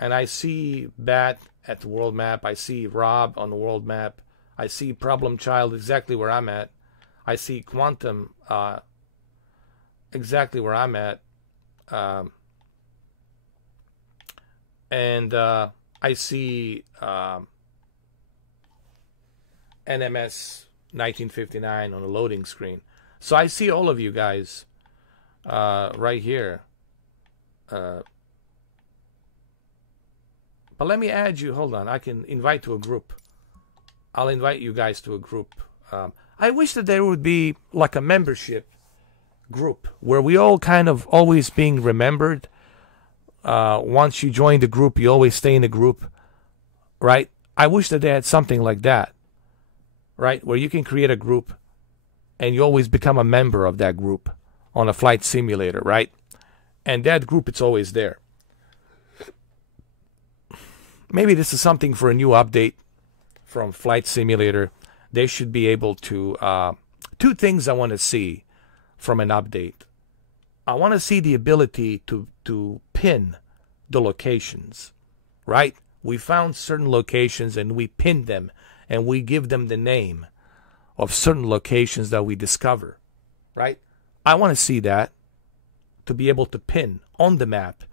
I see Bat at the world map. I see Rob on the world map. I see Problem Child exactly where I'm at. I see Quantum exactly where I'm at, and I see NMS 1959 on the loading screen. So I see all of you guys right here. But let me add you. Hold on. I can invite to a group. I'll invite you guys to a group. I wish that there would be like a membership group where we all kind of always being remembered. Once you join the group, you always stay in the group, right? I wish that they had something like that, right? Where you can create a group and you always become a member of that group on a flight simulator, right? And that group, it's always there. Maybe this is something for a new update from Flight Simulator. They should be able to... two things I want to see from an update. I want to see the ability to pin the locations, right? We found certain locations and we pin them and we give them the name of certain locations that we discover, right? I want to see that, to be able to pin on the map,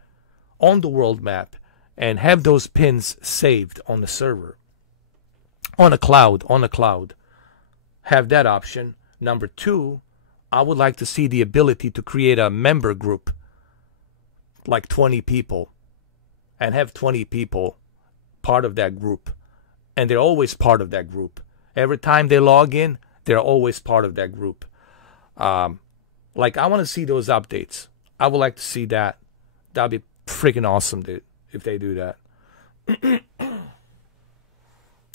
on the world map, and have those pins saved on the server, on a cloud, Have that option. Number two, I would like to see the ability to create a member group, like 20 people, and have 20 people part of that group. And they're always part of that group. Every time they log in, they're always part of that group. Like, I want to see those updates. I would like to see that. That'd be freaking awesome, dude, if they do that.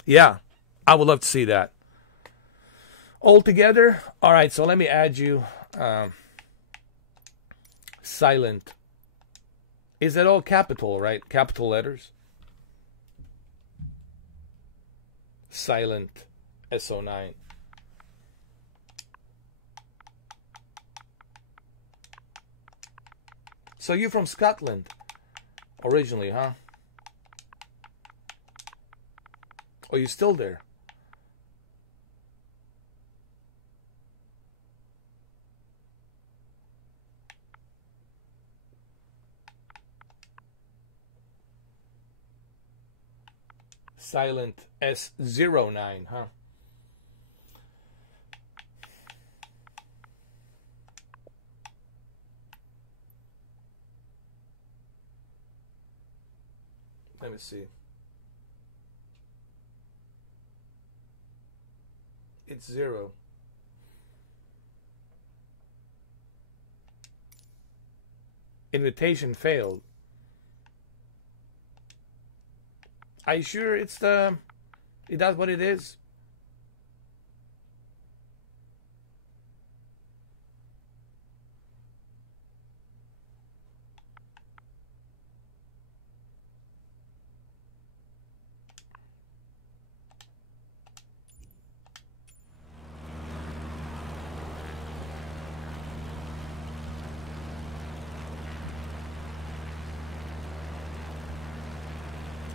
Yeah, I would love to see that. All together? All right, so let me add you. Silent. Is it all capital, right? Capital letters? Silent SO9. So you're from Scotland originally, huh? Oh, you still there? Silent S09, huh? me see. It's 0. Invitation failed. Are you sure it's the... That's what it is?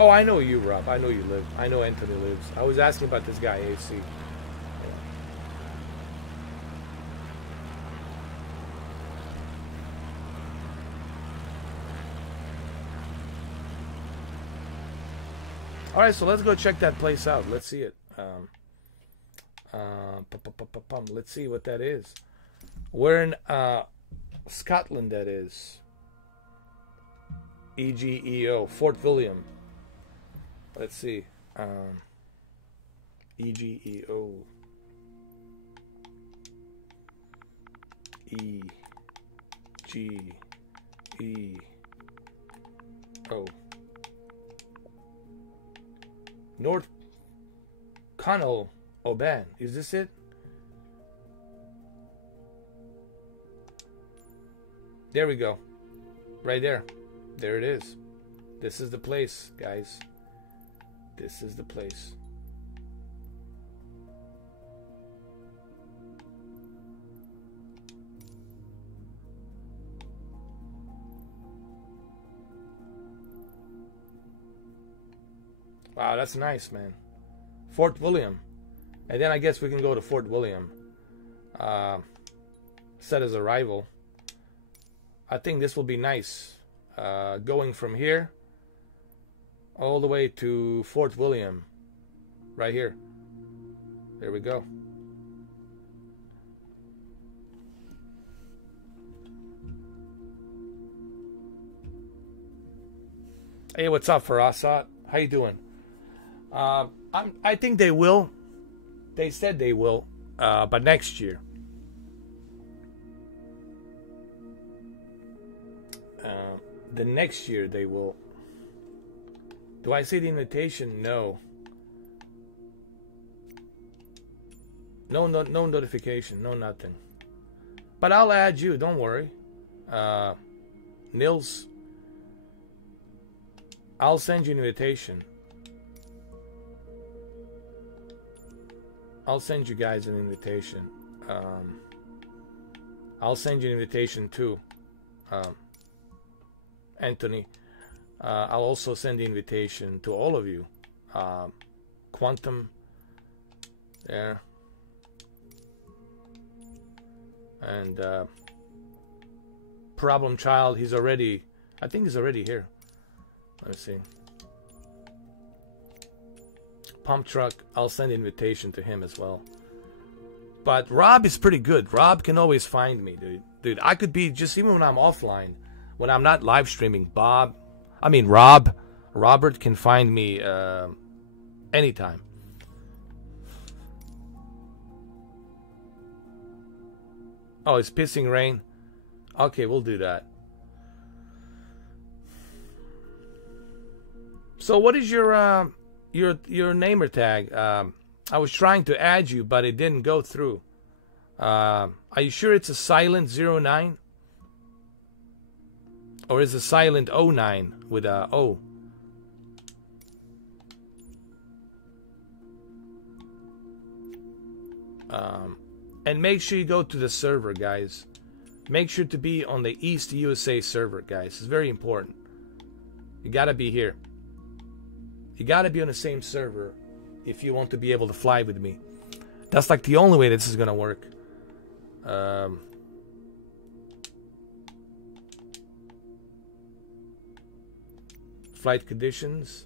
Oh, I know you, Rob. I know you live. I know Anthony lives. I was asking about this guy, AC. All right, so let's go check that place out. Let's see it. Let's see what that is. Where in Scotland that is. EGEO, Fort William. Let's see. EGEO. EGEO. North Connell Oban. Is this it? There we go. Right there. There it is. This is the place, guys. This is the place. Wow, that's nice, man. Fort William. And then I guess we can go to Fort William. Set as a rival. I think this will be nice. Going from here all the way to Fort William. Right here. There we go. Hey, what's up, Farasat? How you doing? I think they will. They said they will, but next year. The next year they will. Do I see the invitation? No. No notification. No nothing. But I'll add you. Don't worry. Nils, I'll send you an invitation. I'll send you guys an invitation. I'll send you an invitation too. Anthony, I'll also send the invitation to all of you. Quantum, there, and Problem Child. He's already, I think he's already here. Let's see. Pump Truck, I'll send an invitation to him as well. But Rob is pretty good. Rob can always find me, dude. Dude, I could be just even when I'm offline. When I'm not live streaming, Robert can find me anytime. Oh, it's pissing rain. Okay, we'll do that. So, what is your namer tag? I was trying to add you, but it didn't go through. Are you sure it's a silent 09? Or is it silent 09 with a O? And make sure you go to the server, guys. Make sure to be on the East USA server, guys. It's very important. You gotta be here. You gotta be on the same server if you want to be able to fly with me. That's like the only way this is gonna work. Flight conditions.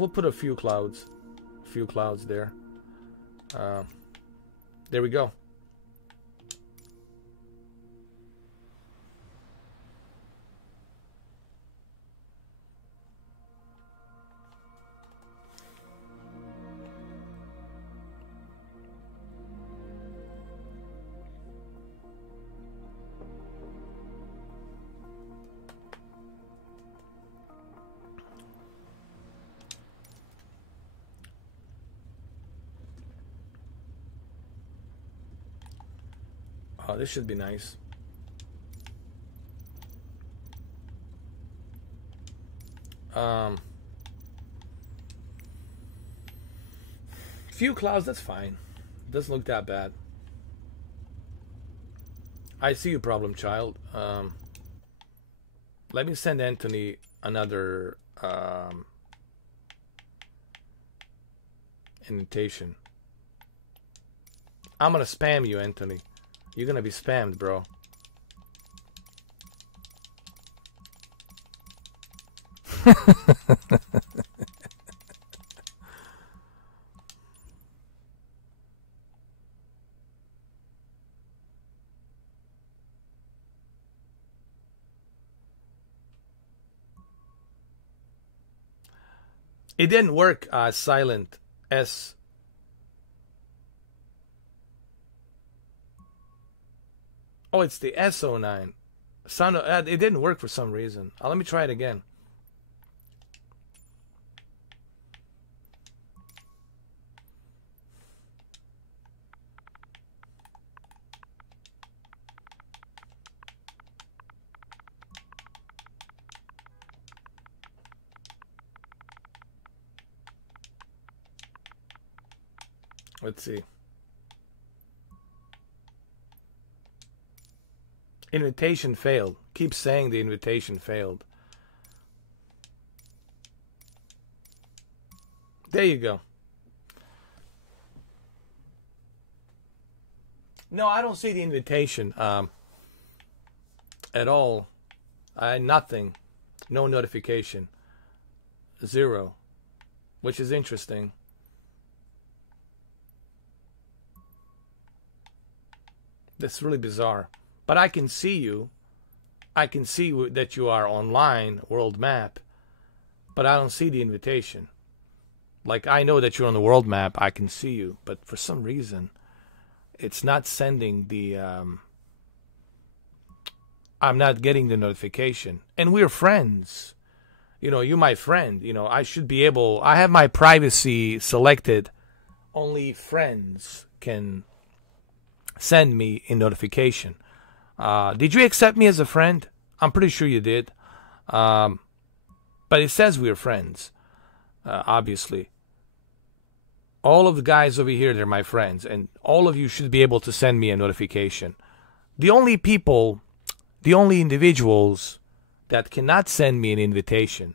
we'll put a few clouds there. There we go. Oh, this should be nice. Few clouds, that's fine. Doesn't look that bad. I see your problem, child. Let me send Anthony another invitation. I'm gonna spam you, Anthony. You're gonna be spammed, bro. It didn't work, Silent S. Oh, it's the S09. It didn't work for some reason. Let me try it again. Let's see. Invitation failed. Keep saying the invitation failed. There you go. No, I don't see the invitation at all. Nothing. No notification. 0. Which is interesting. That's really bizarre. But I can see you. I can see that you are online, world map. But I don't see the invitation. Like, I know that you're on the world map. I can see you. But for some reason, it's not sending the... I'm not getting the notification. And we're friends. You know, you're my friend. You know, I should be able... I have my privacy selected. Only friends can send me a notification. Did you accept me as a friend? I'm pretty sure you did. But it says we're friends. Obviously. All of the guys over here, they're my friends. And all of you should be able to send me a notification. The only people... The only individuals that cannot send me an invitation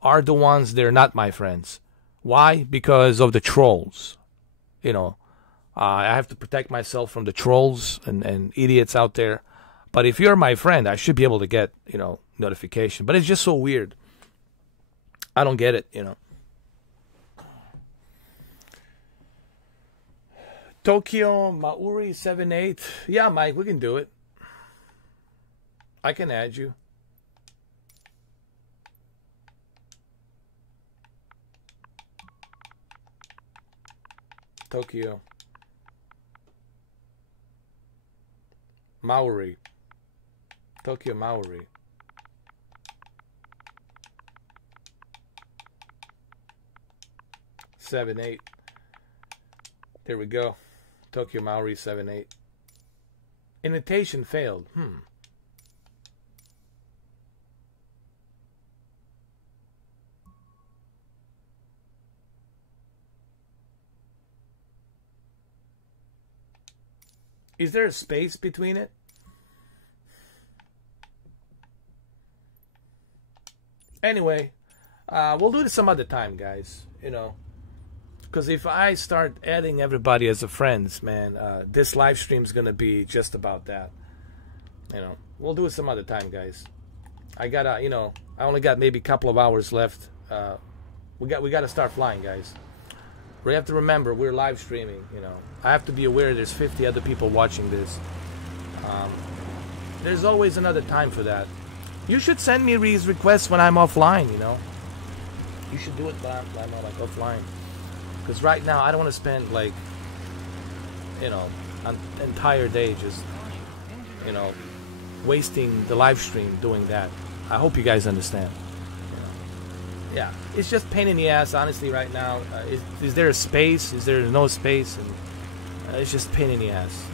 are the ones that are not my friends. Why? Because of the trolls. You know, I have to protect myself from the trolls and idiots out there. But if you're my friend, I should be able to get, you know, notification. But it's just so weird. I don't get it, you know. Tokyo Mauri 78. Yeah, Mike, we can do it. I can add you. Tokyo. Maori. Tokyo Maori. Seven eight. There we go. Tokyo Maori 7-8. Invitation failed. Is there a space between it? Anyway, we'll do this some other time, guys. You know, because if I start adding everybody as a friends, man, this live stream is gonna be just about that. You know, we'll do it some other time, guys. I gotta, you know, I only got maybe a couple of hours left We got to start flying, guys. We have to remember we're live streaming. You know, I have to be aware there's 50 other people watching this. There's always another time for that. You should send me these requests when I'm offline. You know, you should do it when I'm like offline. Because right now I don't want to spend like, you know, an entire day just, you know, wasting the live stream doing that. I hope you guys understand. Yeah, it's just pain in the ass, honestly, right now. Is there a space? Is there no space? And it's just pain in the ass.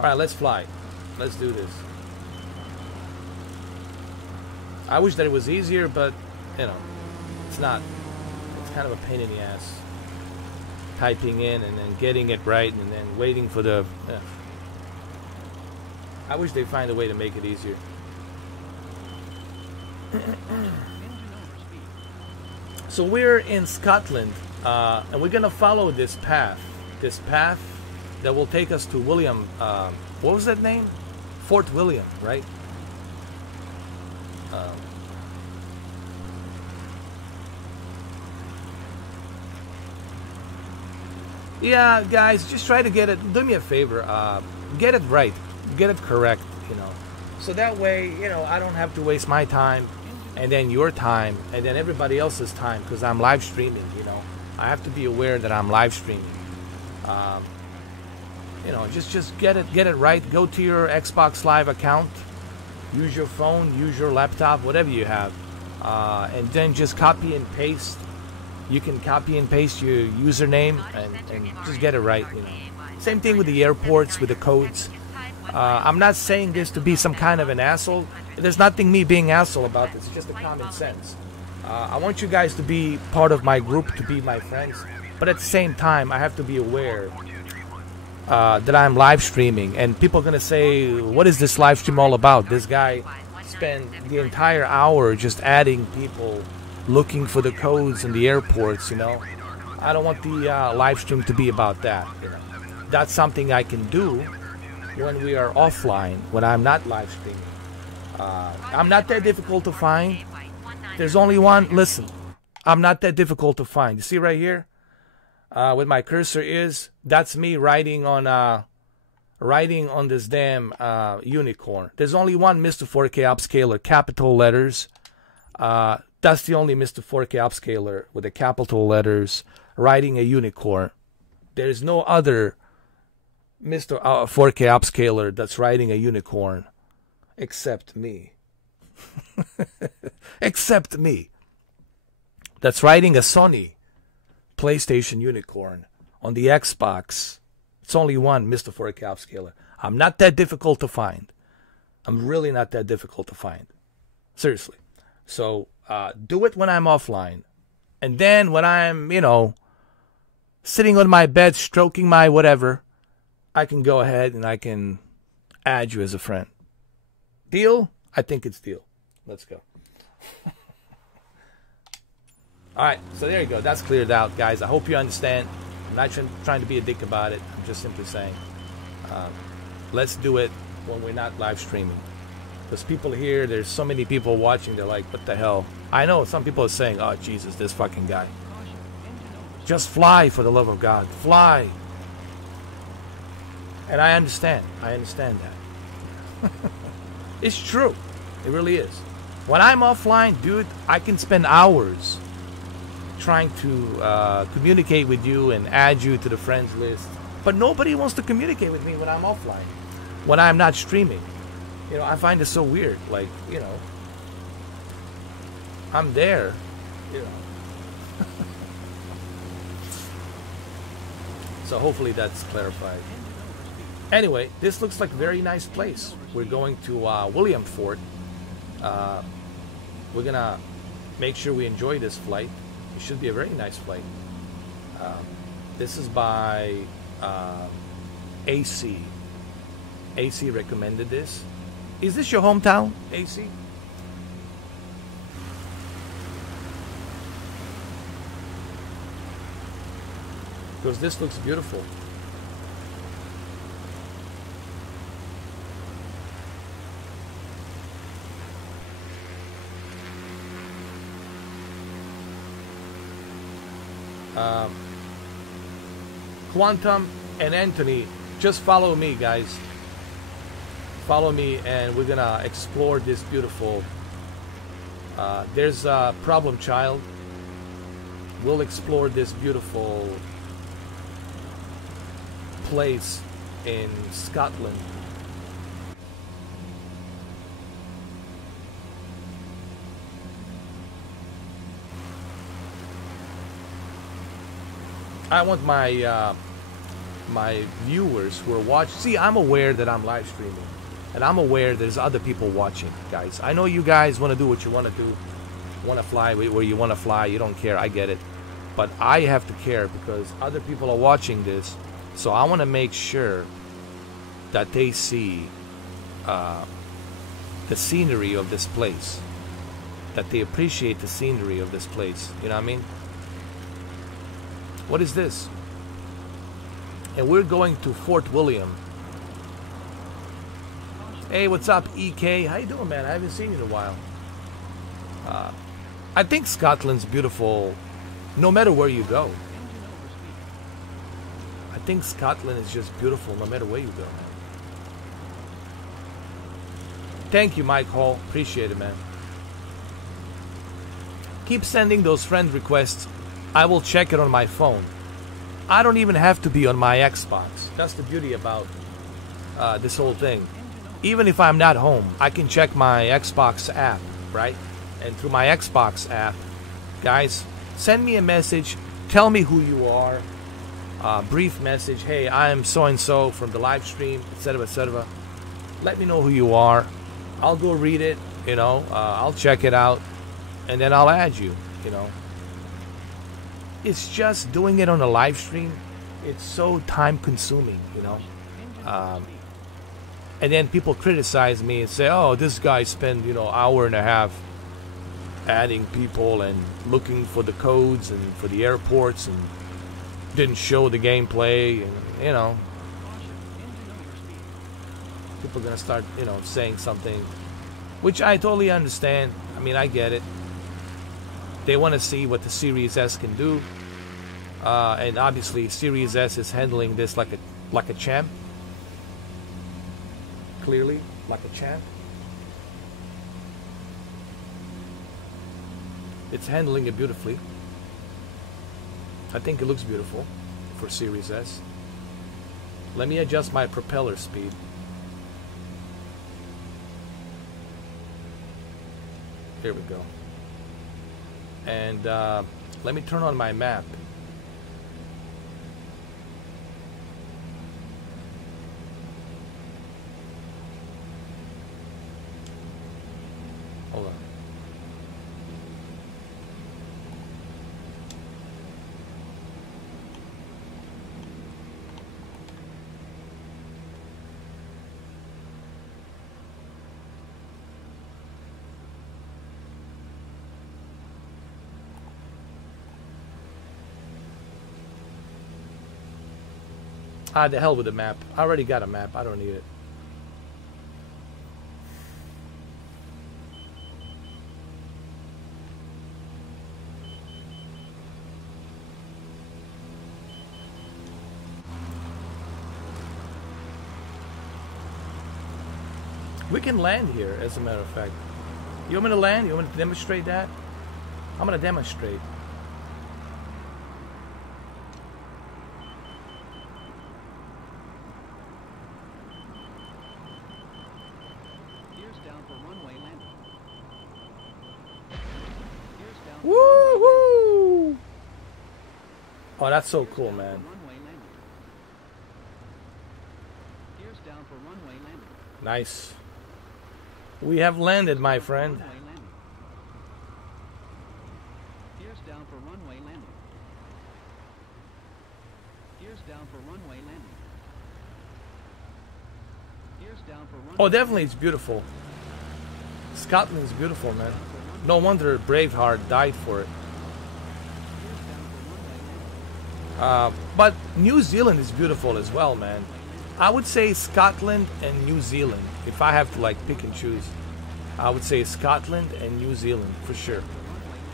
All right, let's fly. Let's do this. I wish that it was easier, but, you know, it's not. It's kind of a pain in the ass. Typing in and then getting it right and then waiting for the... I wish they'd find a way to make it easier. So we're in Scotland, and we're gonna follow this path that will take us to William. What was that name? Fort William, right? Yeah, guys, just try to get it. Do me a favor, get it right, get it correct, you know. So that way, you know, I don't have to waste my time and then your time and then everybody else's time because I'm live streaming, you know. I have to be aware that I'm live streaming. You know, just get it right. Go to your Xbox Live account. Use your phone, use your laptop, whatever you have. And then just copy and paste. You can copy and paste your username and just get it right, you know. Same thing with the airports, with the codes. I'm not saying this to be some kind of an asshole. There's nothing me being asshole about this. It's just a common sense. I want you guys to be part of my group, to be my friends. But at the same time, I have to be aware that I'm live streaming. And people are going to say, what is this live stream all about? This guy spent the entire hour just adding people looking for the codes in the airports, you know. I don't want the live stream to be about that, you know. That's something I can do when we are offline, when I'm not live streaming. I'm not that difficult to find. There's only one. Listen, I'm not that difficult to find. You see right here, with my cursor that's me riding on this damn unicorn. There's only one Mr. 4K upscaler, capital letters. That's the only Mr. 4K upscaler with the capital letters riding a unicorn. There's no other Mr. 4K upscaler that's riding a unicorn except me. Except me. That's riding a Sony PlayStation unicorn on the Xbox. It's only one Mr. 4K upscaler. I'm not that difficult to find. I'm really not that difficult to find. Seriously. So do it when I'm offline. And then when I'm, you know, sitting on my bed, stroking my whatever, I can go ahead and I can add you as a friend. Deal? I think it's deal. Let's go. Alright, so there you go. That's cleared out, guys. I hope you understand. I'm not trying to be a dick about it. I'm just simply saying, let's do it when we're not live streaming. Because people here, there's so many people watching, they're like, what the hell? I know some people are saying, oh, Jesus, this fucking guy. Just fly, for the love of God. Fly. And I understand. I understand that. It's true. It really is. When I'm offline, dude, I can spend hours trying to communicate with you and add you to the friends list. But nobody wants to communicate with me when I'm offline. When I'm not streaming. You know, I find it so weird. Like, you know, I'm there, you know. So hopefully that's clarified. Anyway, this looks like a very nice place. We're going to William Fort. We're going to make sure we enjoy this flight. It should be a very nice flight. This is by AC. AC recommended this. Is this your hometown, AC? Because this looks beautiful. Quantum and Anthony, just follow me, guys. Follow me, and we're gonna explore this beautiful. There's a Problem Child. We'll explore this beautiful place in Scotland. I want my my viewers who are watching. See, I'm aware that I'm live streaming, and I'm aware there's other people watching, guys. I know you guys want to do what you want to do, want to fly where you want to fly. You don't care. I get it, but I have to care because other people are watching this. So I want to make sure that they see the scenery of this place, that they appreciate the scenery of this place. You know what I mean? What is this? And we're going to Fort William. Hey, what's up, EK? How you doing, man? I haven't seen you in a while. I think Scotland's beautiful no matter where you go. I think Scotland is just beautiful no matter where you go. Thank you, Mike Hall. Appreciate it, man. Keep sending those friend requests. I will check it on my phone. I don't even have to be on my Xbox. That's the beauty about this whole thing. Even if I'm not home, I can check my Xbox app, right? And through my Xbox app, guys, send me a message. Tell me who you are. Brief message. Hey, I am so-and-so from the live stream, etc., etc. Let me know who you are. I'll go read it, you know. I'll check it out. And then I'll add you, you know. It's just doing it on a live stream. It's so time consuming, you know. And then people criticize me and say, oh, this guy spent, you know, hour and a half adding people and looking for the codes and for the airports and didn't show the gameplay. And, you know, people are going to start, you know, saying something, which I totally understand. I mean, I get it. They want to see what the Series S can do, and obviously Series S is handling this like a champ. Clearly, like a champ. It's handling it beautifully. I think it looks beautiful for Series S. Let me adjust my propeller speed. Here we go. And let me turn on my map. Hold on. The hell with the map. I already got a map. I don't need it. We can land here, as a matter of fact. You want me to land? You want me to demonstrate that? I'm going to demonstrate. Woo-hoo! Oh, that's so cool, man. Nice. We have landed, my friend. Here's down for runway landing. Here's down for runway landing. Here's down for runway. Oh, definitely, it's beautiful. Scotland is beautiful, man. No wonder Braveheart died for it. But New Zealand is beautiful as well, man. I would say Scotland and New Zealand. If I have to like pick and choose, I would say Scotland and New Zealand for sure.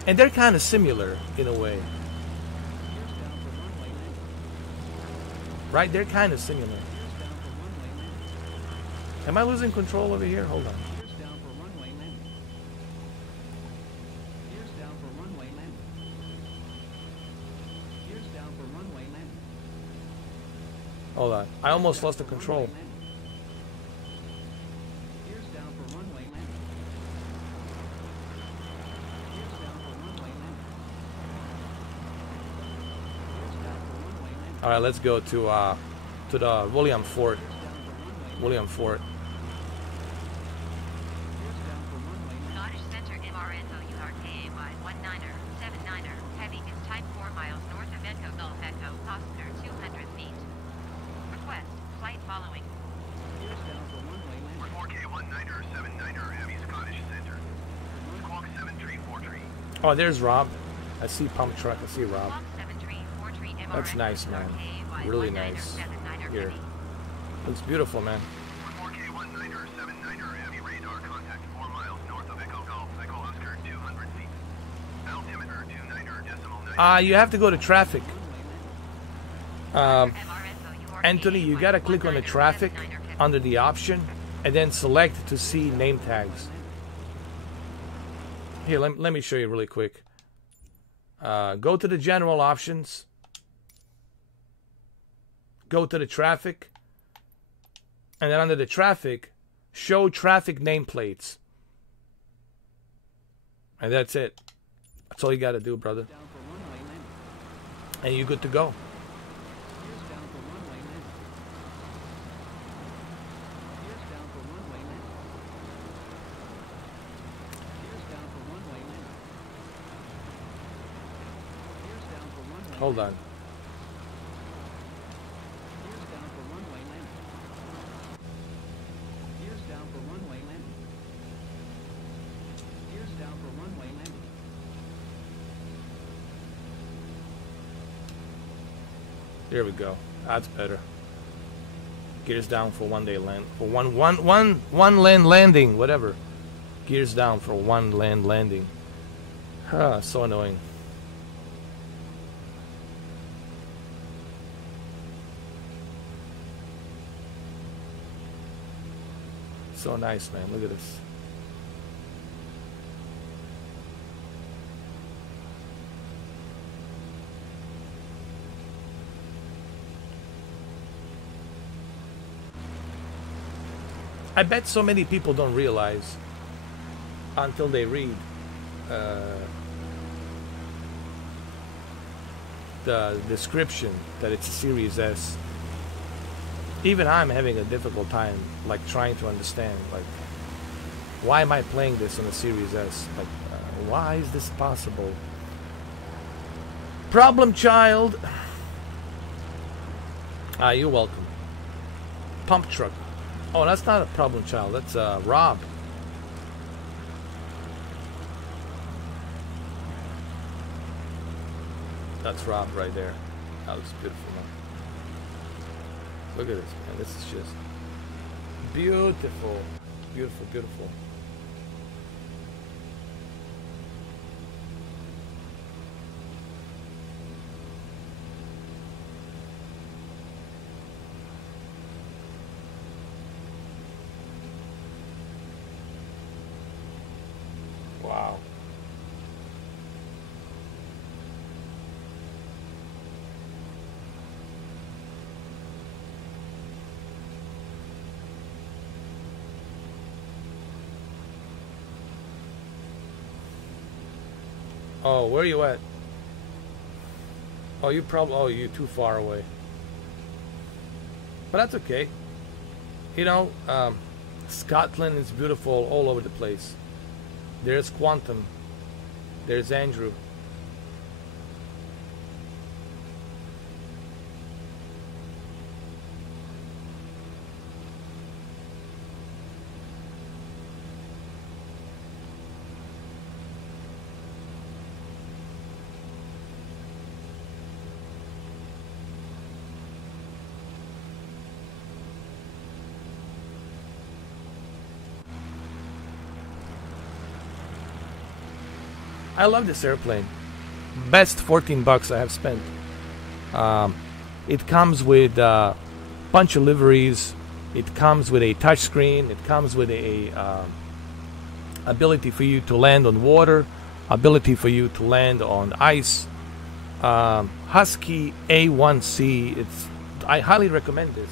And they're kind of similar in a way. right? They're kind of similar. Gears down for runway landing. Am I losing control over here? Hold on. Gears down for runway landing. Gears down for runway landing. Gears down for runway landing. Hold on. I almost lost the control. Gears down for runway landing. Gears down for runway landing. Gears down for runway landing. All right, let's go to the William Fort. Gears down for runway. William Fort. Gears down for runway landing. Scottish Center MRNO URKAY 19er 79er heavy is type 4 miles north of Echo Gulf Echo Passenger 200 feet. Request flight following. Gears down for runway landing. Report K19er 79er Heavy Scottish Center. Squawk 7343. Oh, there's Rob. I see pump truck. I see Rob. Squawk 7343 MRNO That's nice, man. URKAY Really 19er nice. 79er Here. heavy. Looks beautiful, man. Report K19er 79er Heavy radar contact 4 miles north of Echo Golf Echo Oscar 200 feet. Altimeter 29er.9. You have to go to traffic. MRNO URKAY Anthony, you gotta click on the 19er traffic 79er heavy. under the option and then select to see name tags. Here, let me show you really quick. Go to the general options. Go to the traffic. And then under the traffic, show traffic nameplates. And that's it. That's all you gotta do, brother. Down for runway landing. And you're good to go. Gears down for runway landing. Gears down for runway landing. Gears down for runway landing. Gears down for runway. Hold on. Gears down for runway landing. Gears down for runway landing. Gears down for runway landing. There we go. That's better. Gears down for one day land for one land landing, whatever. Gears down for one land landing. So annoying. So nice, man. Look at this. I bet so many people don't realize until they read the description that it's a Series S. Even I'm having a difficult time, like, trying to understand, like, why am I playing this on a Series S? Like, why is this possible? Problem child. You're welcome. Pump truck. Oh, that's not a problem child. That's Rob. That's Rob right there. That looks beautiful, man. Look at this, man. This is just beautiful. Beautiful, beautiful. Wow. Oh, where are you at? Oh, you probably, oh, you're too far away. But that's okay. You know, Scotland is beautiful all over the place. There's Quantum. There's Andrew. I love this airplane. Best $14 I have spent. It comes with a bunch of liveries. It comes with a touchscreen. It comes with a ability for you to land on water, ability for you to land on ice. Husky A1C. I highly recommend this.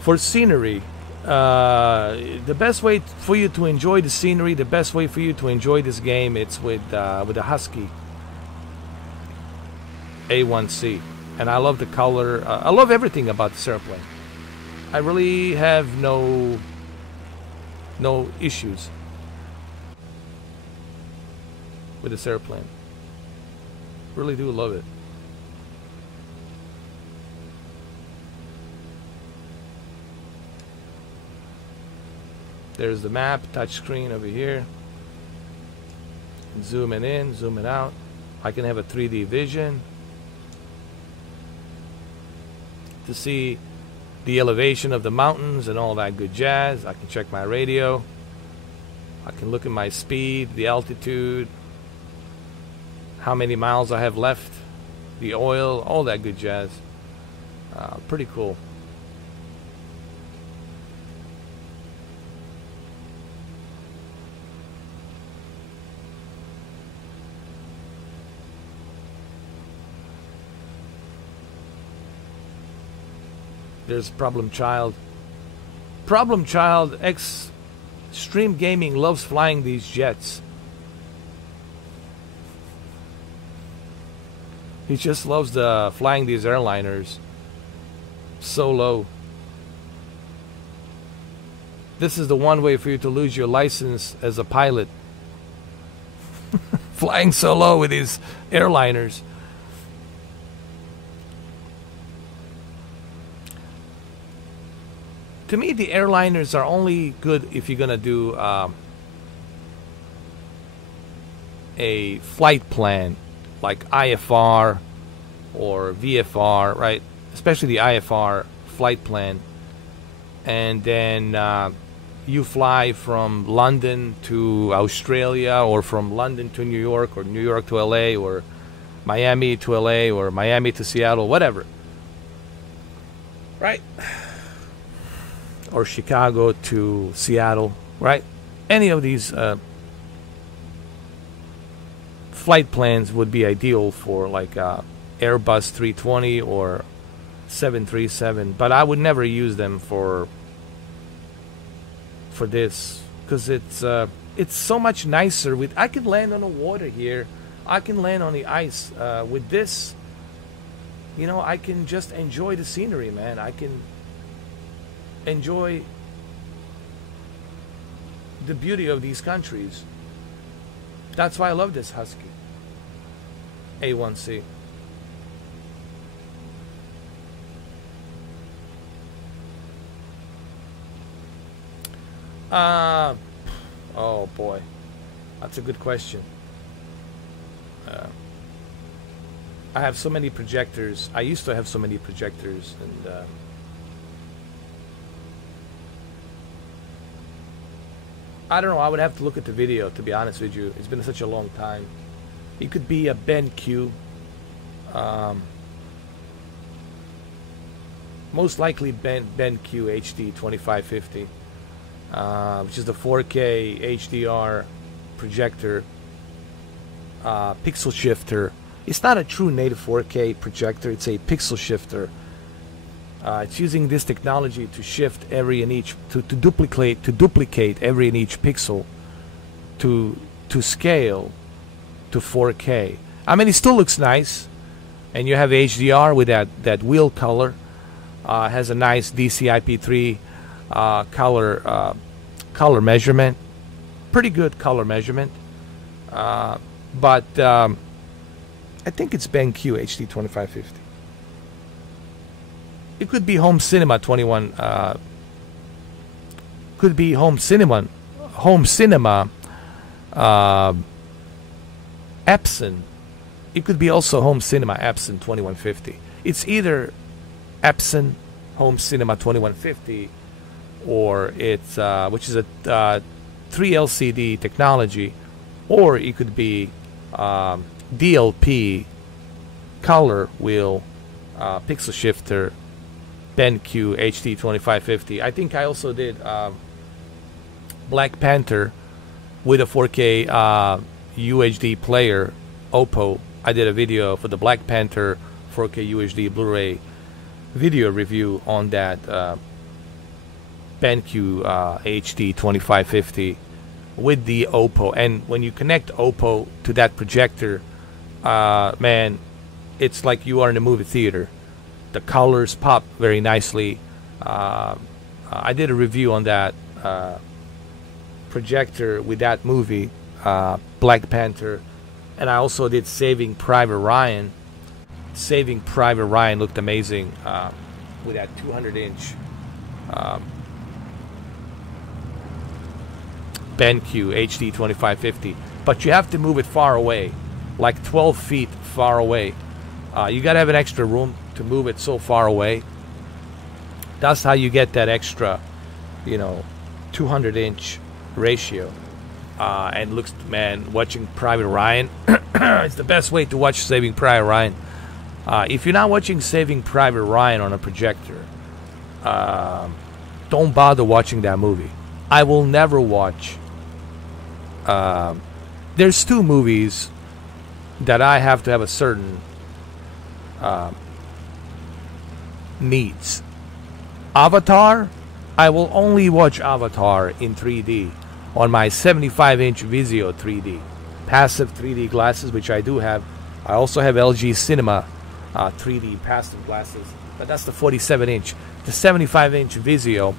For scenery, the best way for you to enjoy the scenery, the best way for you to enjoy this game, it's with the Husky A1C. And I love the color. I love everything about this airplane. I really have no issues with this airplane. Really do love it. There's the map, touchscreen over here. Zooming in, zooming out. I can have a 3D vision to see the elevation of the mountains and all that good jazz. I can check my radio. I can look at my speed, the altitude, how many miles I have left, the oil, all that good jazz. Pretty cool. There's Problem Child. Problem Child Extreme Gaming loves flying these jets. He just loves flying these airliners so low. This is the one way for you to lose your license as a pilot. Flying so low with these airliners. To me, the airliners are only good if you're going to do a flight plan like IFR or VFR, right? Especially the IFR flight plan. And then you fly from London to Australia, or from London to New York, or New York to LA, or Miami to LA, or Miami to Seattle, whatever. Right? Or Chicago to Seattle, right? Any of these flight plans would be ideal for like Airbus 320 or 737, but I would never use them for this, because it's so much nicer. With I can land on the water here, I can land on the ice. With this, you know, I can just enjoy the scenery, man. I can enjoy the beauty of these countries. That's why I love this Husky A1C. Oh boy, that's a good question. I have so many projectors. I used to have so many projectors, and I don't know. I would have to look at the video, to be honest with you. It's been such a long time. It could be a BenQ. Most likely BenQ HD 2550, which is the 4K HDR projector, pixel shifter. It's not a true native 4K projector. It's a pixel shifter. It's using this technology to shift every and each, to duplicate every and each pixel to scale to 4K. I mean, it still looks nice, and you have HDR with that wheel color. Has a nice DCI-P3 color measurement, pretty good color measurement. But I think it's BenQ HD 2550. It could be Home Cinema 21. Could be Home Cinema Epson. It could be also Home Cinema Epson 2150. It's either Epson Home Cinema 2150, or it's which is a 3 LCD technology, or it could be DLP color wheel, pixel shifter, BenQ HD 2550. I think I also did Black Panther with a 4K UHD player, Oppo. I did a video for the Black Panther 4K UHD Blu-ray video review on that BenQ HD 2550 with the Oppo. And when you connect Oppo to that projector, man, it's like you are in a movie theater. The colors pop very nicely. I did a review on that projector with that movie, Black Panther, and I also did Saving Private Ryan. Saving Private Ryan looked amazing with that 200-inch BenQ HD 2550, but you have to move it far away, like 12 feet far away. You gotta have an extra room to move it so far away. That's how you get that extra, 200-inch ratio. And looks, man, watching Private Ryan, it's the best way to watch Saving Private Ryan. If you're not watching Saving Private Ryan on a projector, don't bother watching that movie. I will never watch. There's two movies that I have to have a certain needs. Avatar, I will only watch Avatar in 3D on my 75-inch Vizio 3D. Passive 3D glasses, which I do have. I also have LG Cinema 3D passive glasses, but that's the 47-inch. The 75-inch Vizio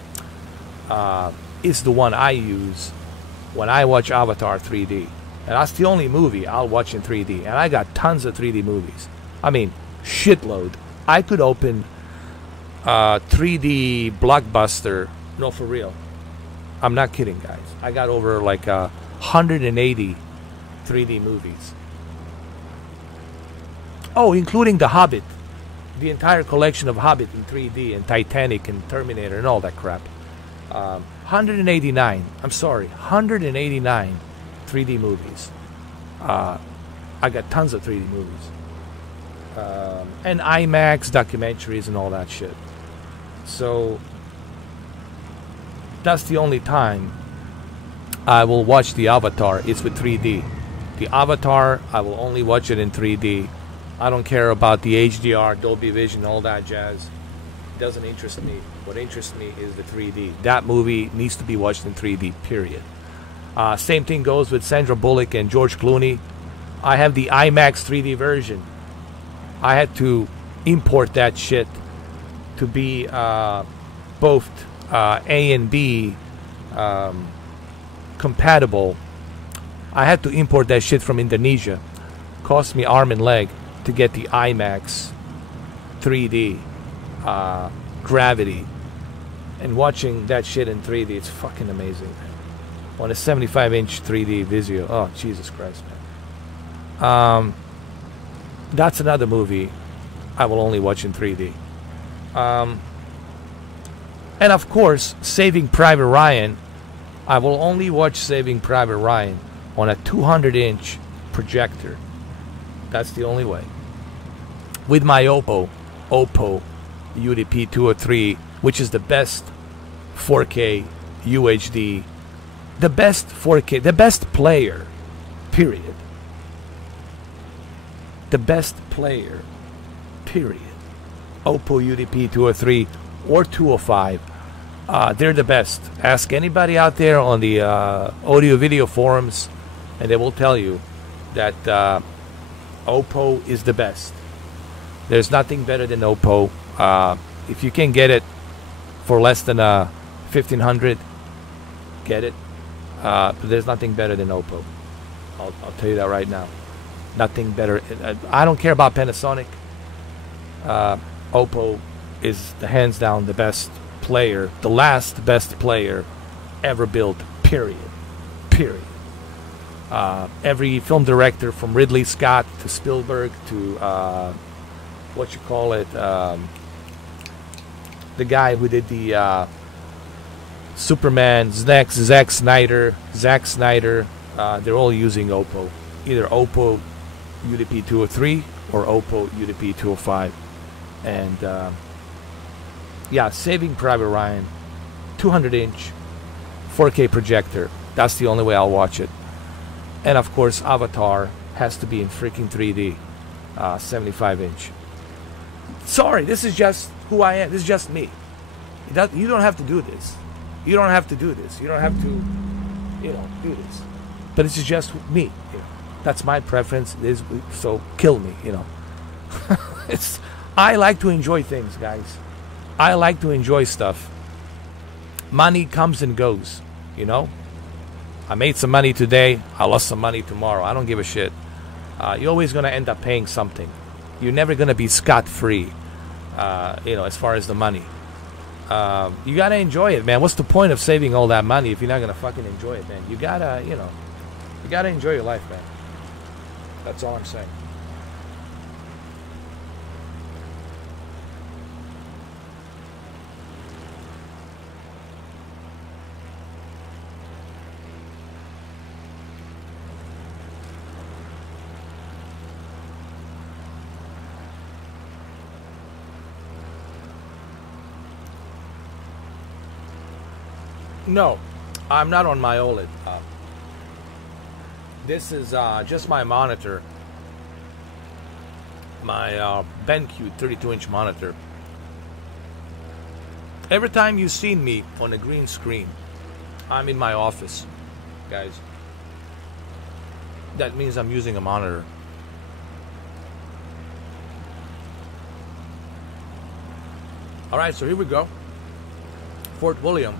is the one I use when I watch Avatar 3D. And that's the only movie I'll watch in 3D. And I got tons of 3D movies. I mean, shitload. I could open 3D Blockbuster. No, for real. I'm not kidding, guys. I got over like 180 3D movies. Oh, including The Hobbit. The entire collection of Hobbit in 3D and Titanic and Terminator and all that crap. 189. I'm sorry. 189 3D movies. I got tons of 3D movies. And IMAX documentaries and all that shit. So that's the only time I will watch the Avatar. It's with 3D. The Avatar, I will only watch it in 3D. I don't care about the HDR, Dolby Vision, all that jazz. It doesn't interest me. What interests me is the 3D. That movie needs to be watched in 3D, period. Same thing goes with Sandra Bullock and George Clooney. I have the IMAX 3D version. I had to import that shit to be both A and B compatible. I had to import that shit from Indonesia. Cost me arm and leg to get the IMAX 3D gravity. And watching that shit in 3D, it's fucking amazing. On a 75-inch 3D Vizio. Oh, Jesus Christ, man. That's another movie I will only watch in 3D. And of course, Saving Private Ryan, I will only watch Saving Private Ryan on a 200-inch projector. That's the only way. With my Oppo UDP 203, which is the best 4K UHD, the best 4K, the best player, period. The best player, period. Oppo UDP 203 or 205. They're the best. Ask anybody out there on the audio video forums and they will tell you that Oppo is the best. There's nothing better than Oppo. If you can get it for less than $1,500, get it. But there's nothing better than Oppo. I'll tell you that right now. Nothing better. I don't care about Panasonic. Oppo is the hands down the best player, the last best player ever built, period. Period. Every film director from Ridley Scott to Spielberg to what you call it, the guy who did the Superman, Zack Snyder, they're all using Oppo. Either Oppo UDP 203 or Oppo UDP 205. And yeah, Saving Private Ryan, 200-inch 4K projector. That's the only way I'll watch it. And of course, Avatar has to be in freaking 3D, 75-inch. Sorry, this is just who I am. This is just me. You don't have to do this. You don't have to do this. You don't have to, do this. But this is just me. That's my preference. So kill me. I like to enjoy things, guys. I like to enjoy stuff. Money comes and goes. I made some money today. I lost some money tomorrow. I don't give a shit. You're always gonna end up paying something. You're never gonna be scot-free. As far as the money. You gotta enjoy it, man. What's the point of saving all that money if you're not gonna fucking enjoy it, man? You gotta enjoy your life, man. That's all I'm saying. No, I'm not on my OLED. This is just my monitor. My BenQ 32-inch monitor. Every time you've seen me on a green screen, I'm in my office, guys. That means I'm using a monitor. Alright, so here we go. Fort William.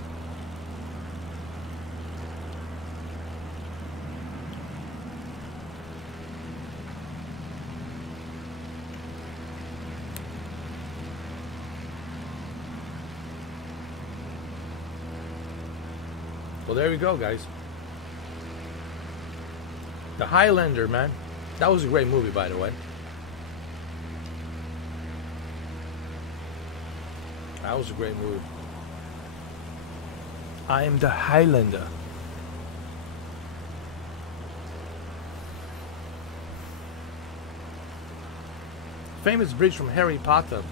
Well, there we go, guys. The Highlander, man. That was a great movie, by the way. That was a great movie. I am the Highlander. Famous bridge from Harry Potter.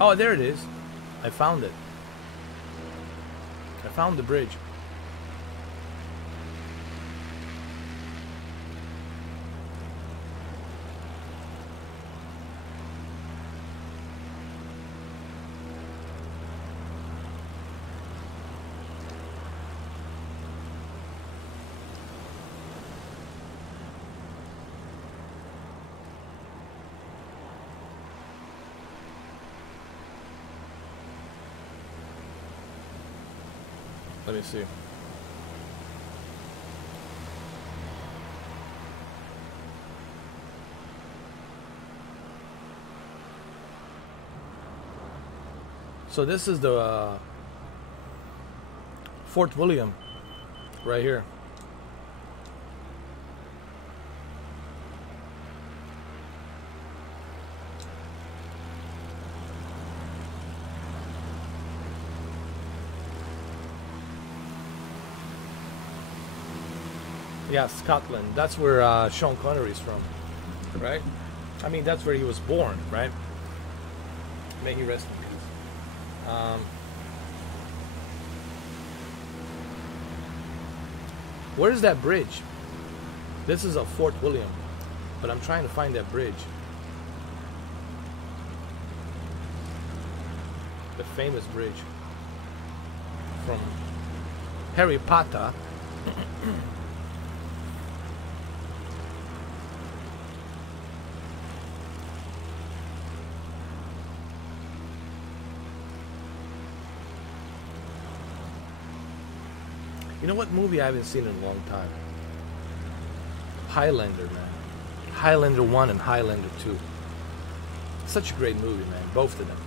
Oh, there it is. I found it. I found the bridge. Let me see. So this is the Fort William right here. Yeah, Scotland. That's where Sean Connery's from, right? I mean, that's where he was born, right? May he rest in peace. Where's that bridge? This is a Fort William, but I'm trying to find that bridge. The famous bridge from Harry Potter. You know what movie I haven't seen in a long time? Highlander, man. Highlander 1 and Highlander 2. Such a great movie, man. Both of them.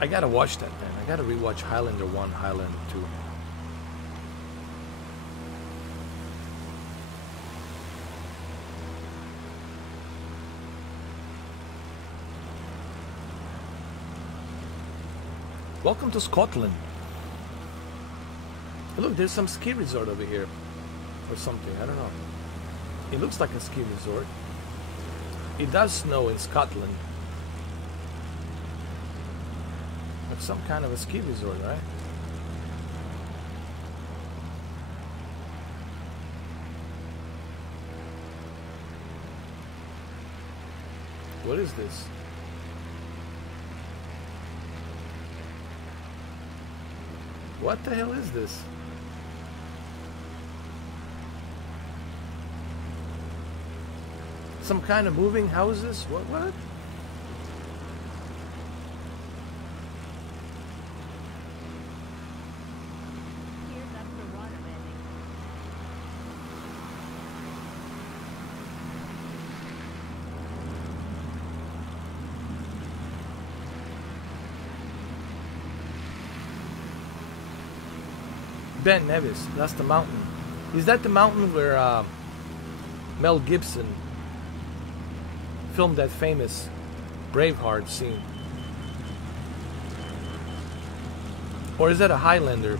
I gotta watch that, man. I gotta rewatch Highlander 1, Highlander 2. Welcome to Scotland. Look, there's some ski resort over here. Or something, I don't know. It looks like a ski resort. It does snow in Scotland. It's some kind of a ski resort, right? What is this? What the hell is this? Some kind of moving houses? What? Here's up for water landing. Ben Nevis, that's the mountain. Is that the mountain where Mel Gibson filmed that famous Braveheart scene? Or is that a Highlander?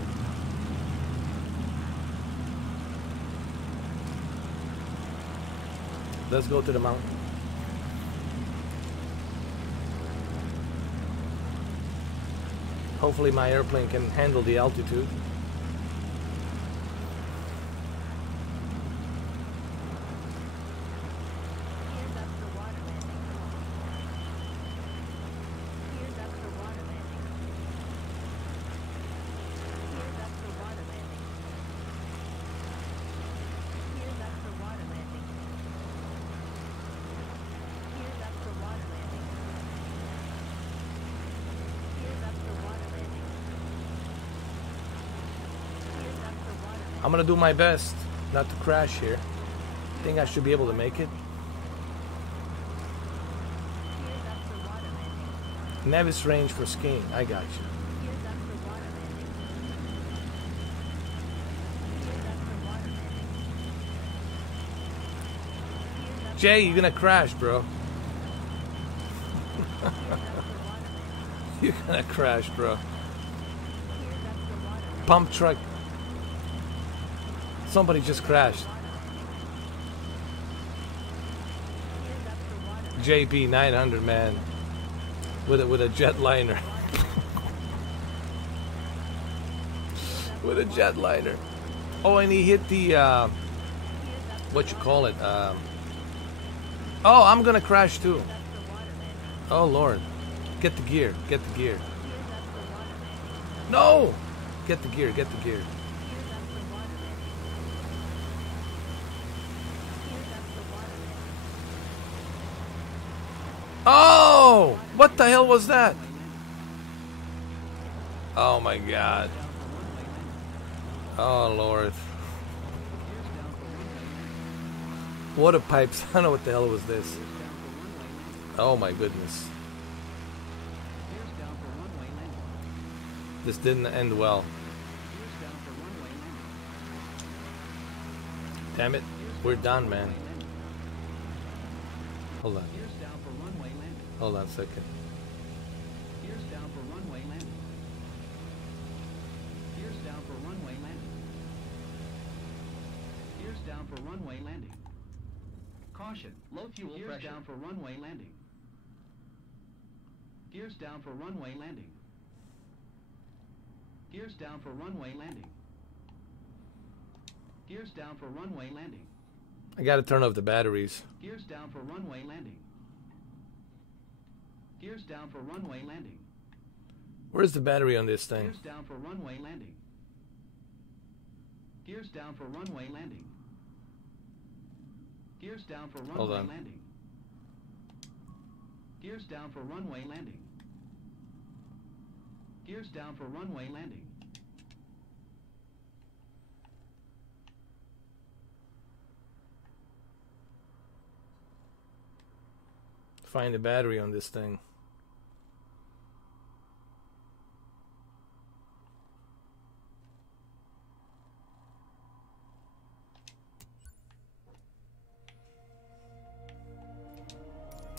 Let's go to the mountain. Hopefully my airplane can handle the altitude. Here's up for water landing. Here's up for water landing. Here's up for water landing. Here's up for water landing. Here's up for water landing. Here's up for water landing. Here's up for water landing. I'm gonna do my best not to crash here. I think I should be able to make it. Here's up for water landing. Nevis range for skiing. I got you. Here's up for water landing. Here's up for water landing. Here's up Jay, you're gonna crash, bro. for water landing. You're gonna crash, bro. Here's up for water landing. Pump truck. Somebody just crashed. Here's up for water landing. JP 900, man, with a jetliner. With a jetliner. Oh, and he hit the what you call it? Oh, I'm gonna crash too. Oh Lord, get the gear, get the gear. No, get the gear, get the gear. Oh, what the hell was that? Oh my God. Oh Lord. Water pipes. I don't know what the hell was this. Oh my goodness. Here's down for runway landing. This didn't end well. Here's down for runway landing. Damn it. We're done, man. Hold on. Here's down for runway landing. Hold on a second. Here's down for runway landing. Here's down for runway landing. Here's down for runway landing. Caution, low fuel pressure. Gears down for runway landing. Gears down for runway landing. Gears down for runway landing. Gears down for runway landing. I gotta turn off the batteries. Gears down for runway landing. Gears down for runway landing. Where's the battery on this thing? Gears down for runway landing. Gears down for runway landing. Gears down for Hold runway on. landing. Gears down for runway landing. Gears down for runway landing. Find the battery on this thing.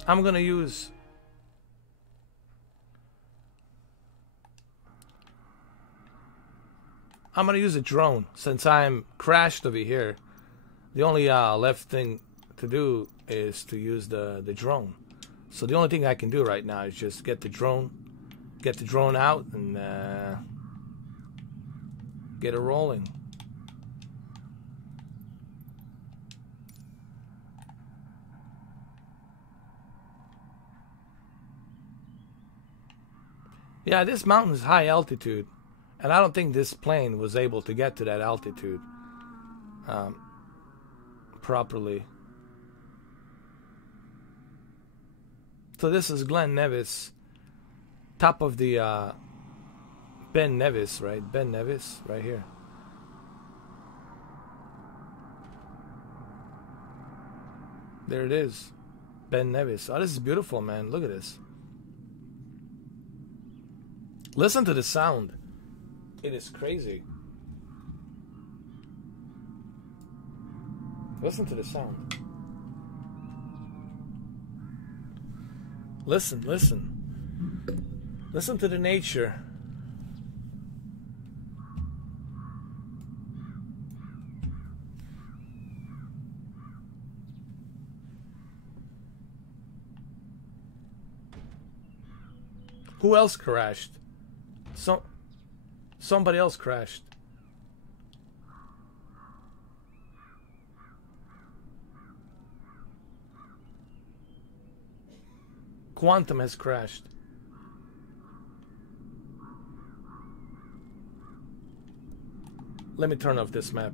I'm gonna use I'm gonna use a drone since I'm crashed over here. The only left thing to do is to use the drone. So the only thing I can do right now is just get the drone out, and get it rolling. Yeah, this mountain is high altitude, and I don't think this plane was able to get to that altitude properly. So this is Glen Nevis, top of the Ben Nevis, right? Ben Nevis, right here. There it is, Ben Nevis. Oh, this is beautiful, man. Look at this. Listen to the sound. It is crazy. Listen to the sound. Listen, listen. Listen to the nature. Who else crashed? Somebody else crashed. Quantum has crashed. Let me turn off this map.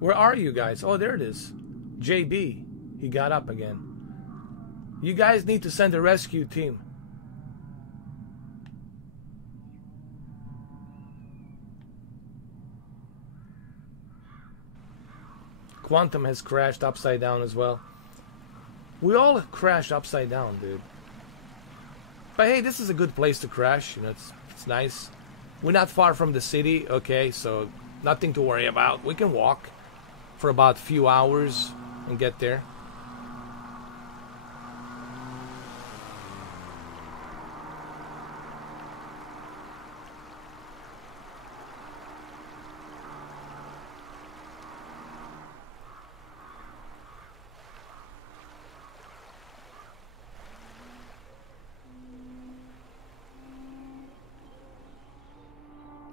Where are you guys? Oh, there it is. JB. He got up again. You guys need to send a rescue team. Quantum has crashed upside down as well. We all crash upside down, dude. But hey, this is a good place to crash. You know, it's nice. We're not far from the city, okay, so nothing to worry about. We can walk for about a few hours and get there.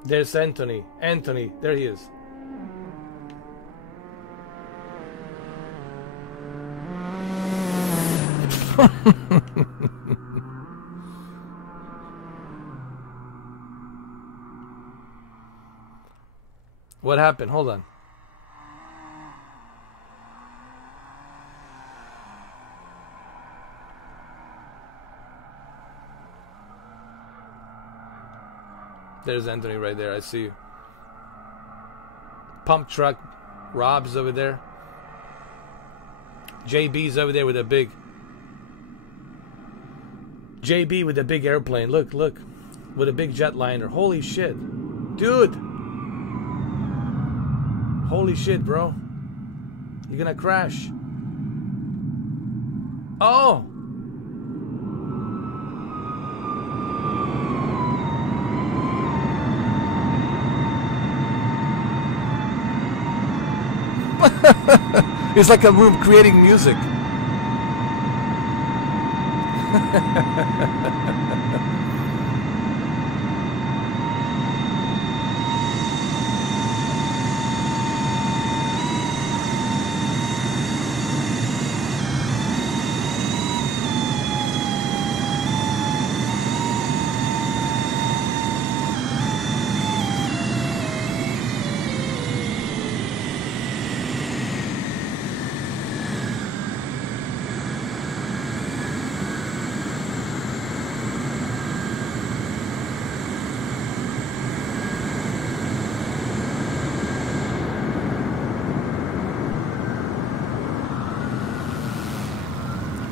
There's Anthony. Anthony, there he is. What happened? Hold on. There's Anthony right there. I see you. Pump truck. Rob's over there. JB's over there with a big... JB with a big airplane. Look, look. With a big jetliner. Holy shit. Dude. Holy shit, bro. You're gonna crash. Oh! It's like a room creating music.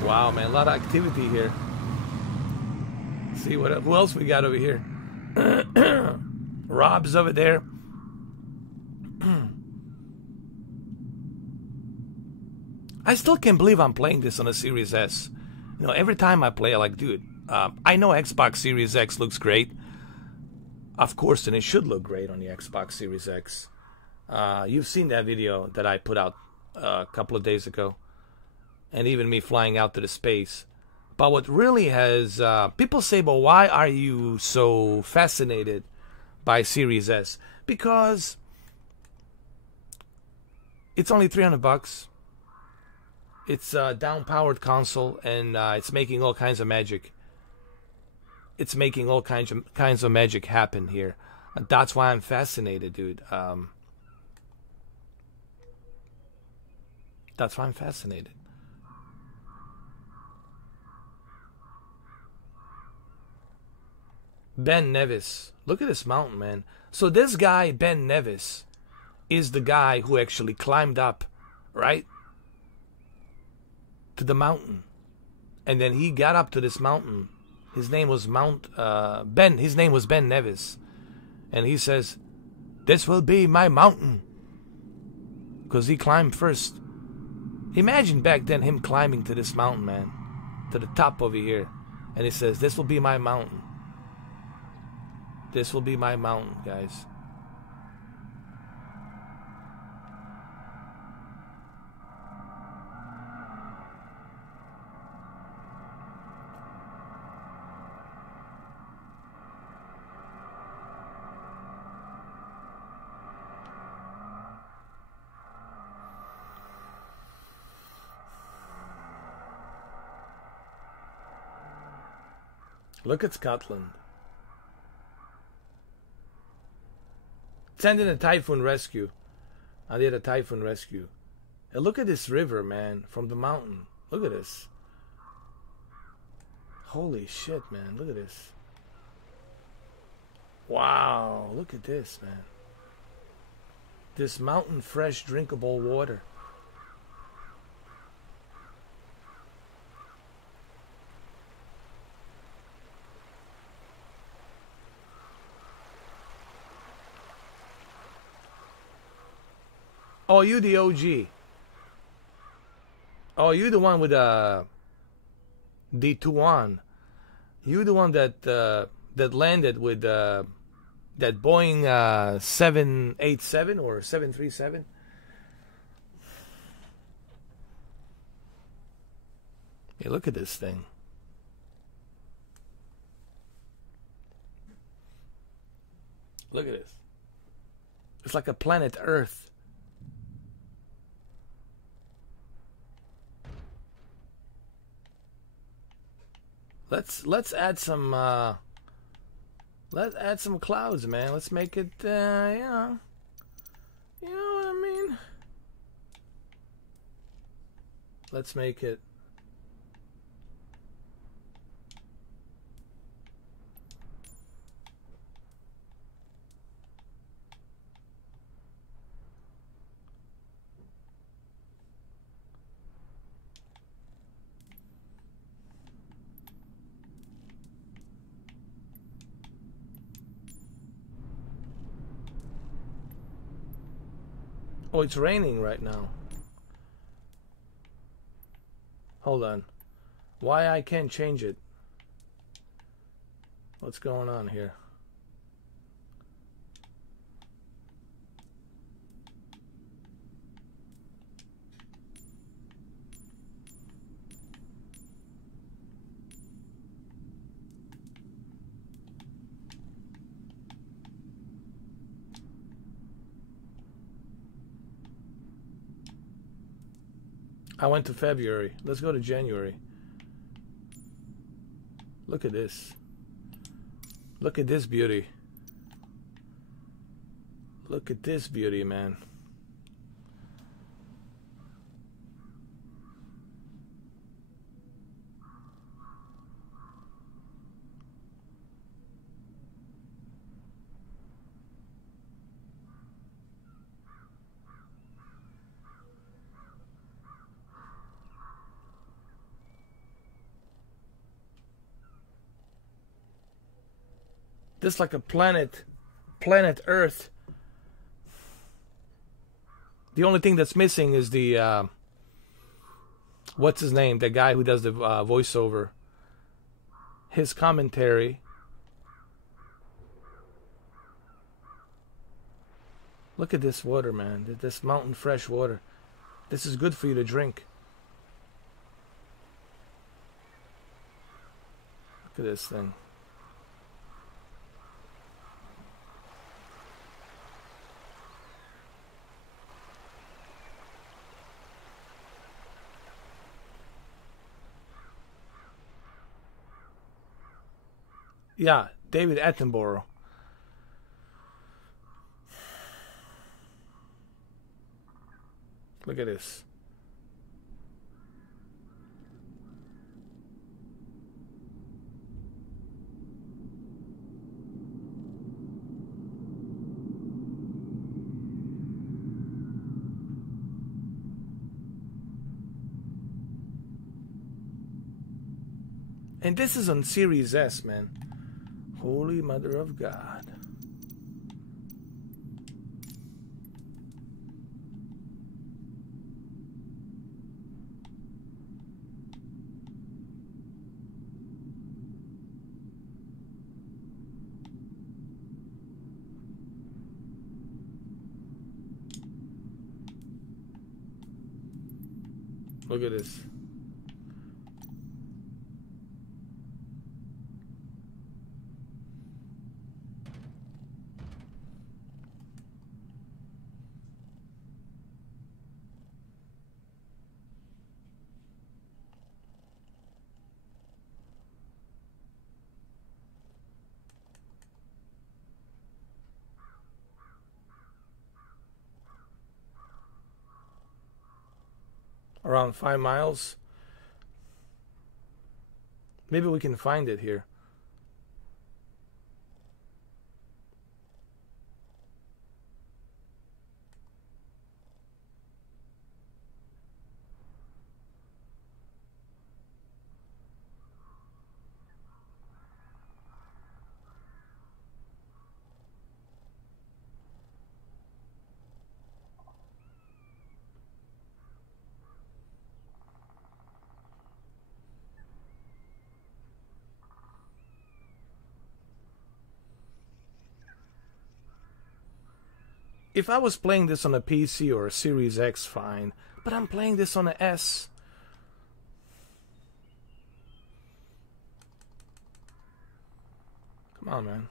Wow, man, a lot of activity here. See who else we got over here? Rob's over there. I still can't believe I'm playing this on a Series S. You know, every time I play, I'm like, dude, I know Xbox Series X looks great, of course, and it should look great on the Xbox Series X. You've seen that video that I put out a couple of days ago, and even me flying out to the space. But what really has people say, but why are you so fascinated by Series S? Because it's only $300. It's a down-powered console, and it's making all kinds of magic. It's making all kinds of magic happen here. That's why I'm fascinated, dude. That's why I'm fascinated. Ben Nevis. Look at this mountain, man. So this guy, Ben Nevis, is the guy who actually climbed up, right, to the mountain. And then he got up to this mountain. His name was His name was Ben Nevis. And he says, "This will be my mountain." Because he climbed first. Imagine back then him climbing to this mountain, man. To the top over here. And he says, "This will be my mountain. This will be my mountain, guys." Look at Scotland. Send in a Typhoon rescue. I did a Typhoon rescue. And look at this river, man, from the mountain. Look at this. Holy shit, man. Look at this. Wow. Look at this, man. This mountain fresh drinkable water. Oh, you the OG. Oh, you the one with the Tuan. You the one that that landed with that Boeing 787 or 737. Hey, look at this thing. Look at this. It's like a planet Earth. Let's add some let's add some clouds, man. Let's make it you know what I mean. Let's make it Oh, it's raining right now. Hold on. Why I can't change it? What's going on here? I went to February. Let's go to January. Look at this. Look at this beauty. Look at this beauty, man. This is like a planet Earth. The only thing that's missing is the what's his name? The guy who does the voiceover. his commentary. Look at this water, man. This mountain fresh water. This is good for you to drink. Look at this thing. Yeah, David Attenborough. Look at this. And this is on Series S, man. Holy Mother of God. Look at this. Around 5 miles. Maybe we can find it here. If I was playing this on a PC or a Series X, fine. But I'm playing this on a S. Come on, man.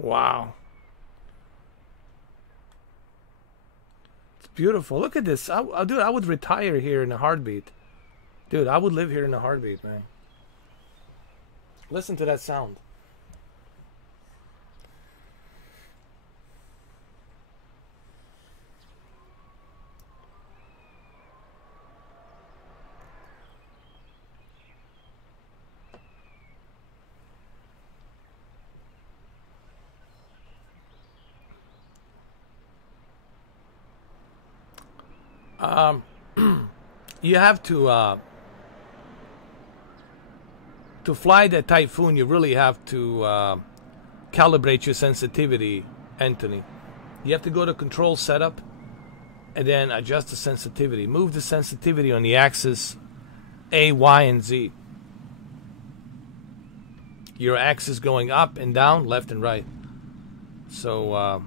Wow. It's beautiful. Look at this. Dude, I would retire here in a heartbeat. Dude, I would live here in a heartbeat, man. Listen to that sound. You have to fly the Typhoon. You really have to calibrate your sensitivity, Anthony. You have to go to control setup and then adjust the sensitivity. Move the sensitivity on the axis A, Y, and Z. Your axis going up and down, left and right. So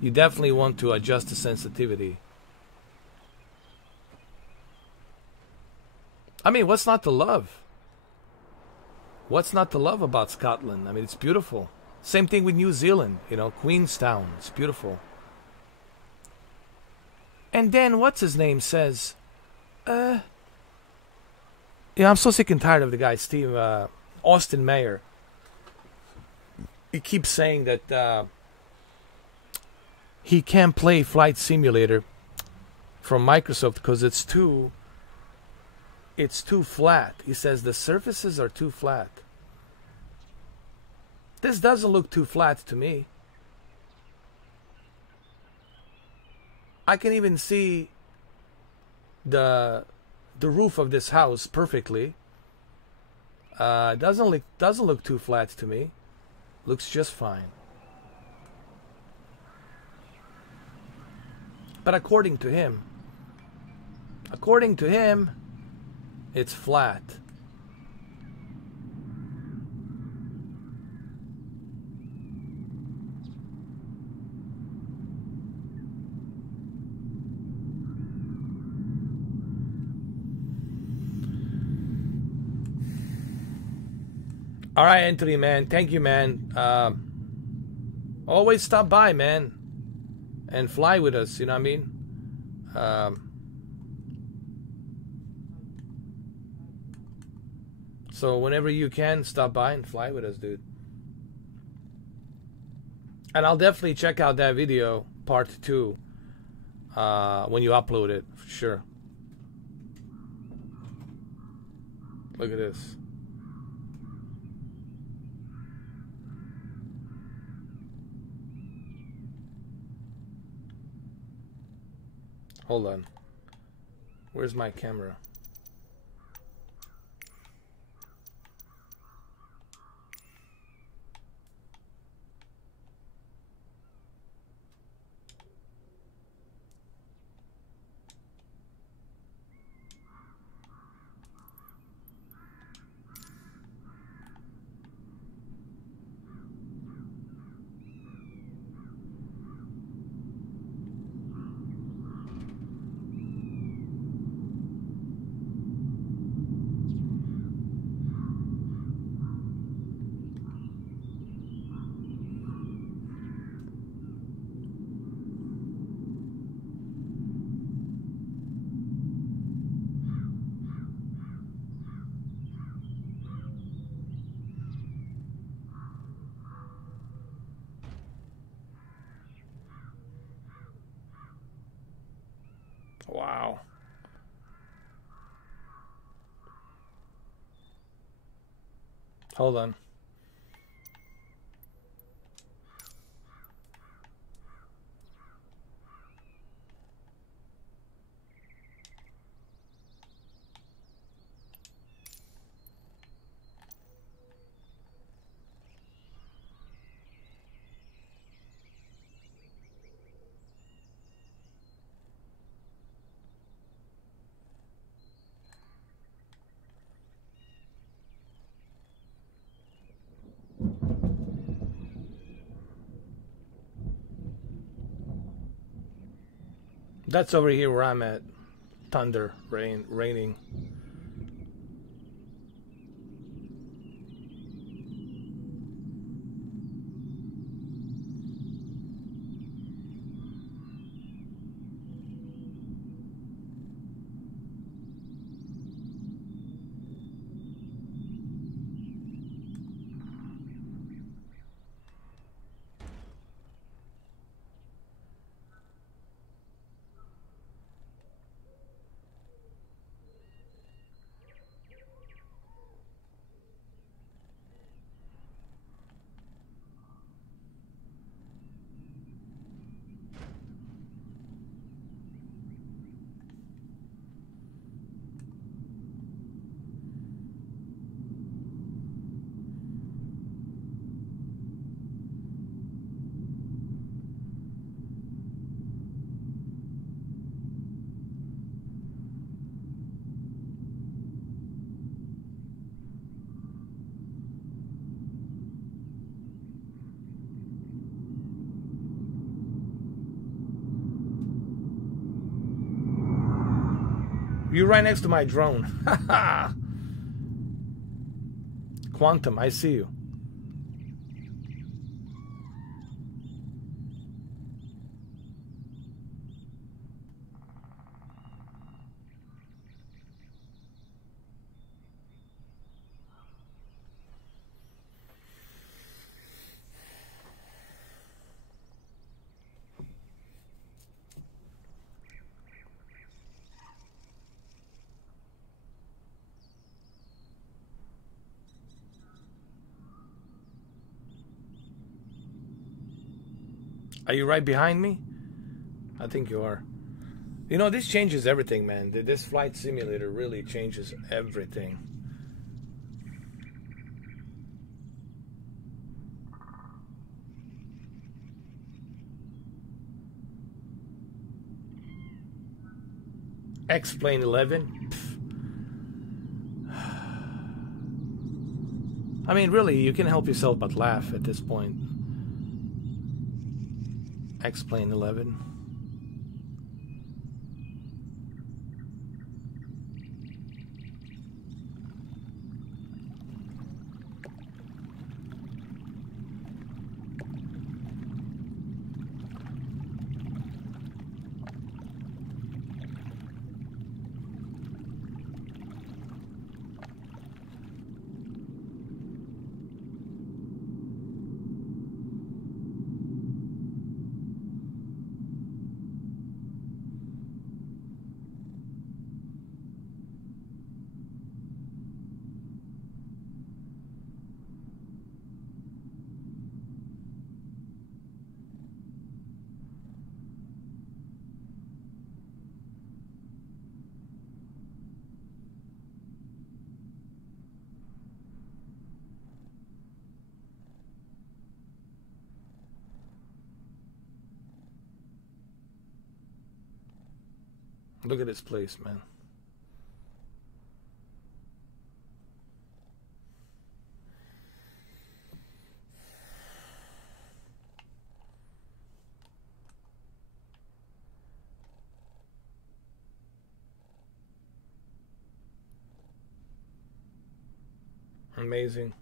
you definitely want to adjust the sensitivity. I mean, what's not to love? What's not to love about Scotland? I mean, it's beautiful. Same thing with New Zealand, you know, Queenstown. It's beautiful. And then, what's his name says, yeah, I'm so sick and tired of the guy, Steve, Austin Mayer. He keeps saying that he can't play Flight Simulator from Microsoft because it's too flat. He says the surfaces are too flat. This doesn't look too flat to me. I can even see the roof of this house perfectly. Doesn't look too flat to me. Looks just fine. But according to him, it's flat. All right, Anthony, man. Thank you, man. Always stop by, man, and fly with us. You know what I mean? So whenever you can, stop by and fly with us, dude. And I'll definitely check out that video, part 2, when you upload it, for sure. Look at this. Hold on. Where's my camera? Wow. Hold on. That's over here where I'm at. Thunder, raining. You're right next to my drone. Quantum, I see you. Are you right behind me? I think you are. You know, this changes everything, man. This flight simulator really changes everything. X-Plane 11? I mean, really, you can help yourself but laugh at this point. X-Plane 11. Look at this place, man. Amazing.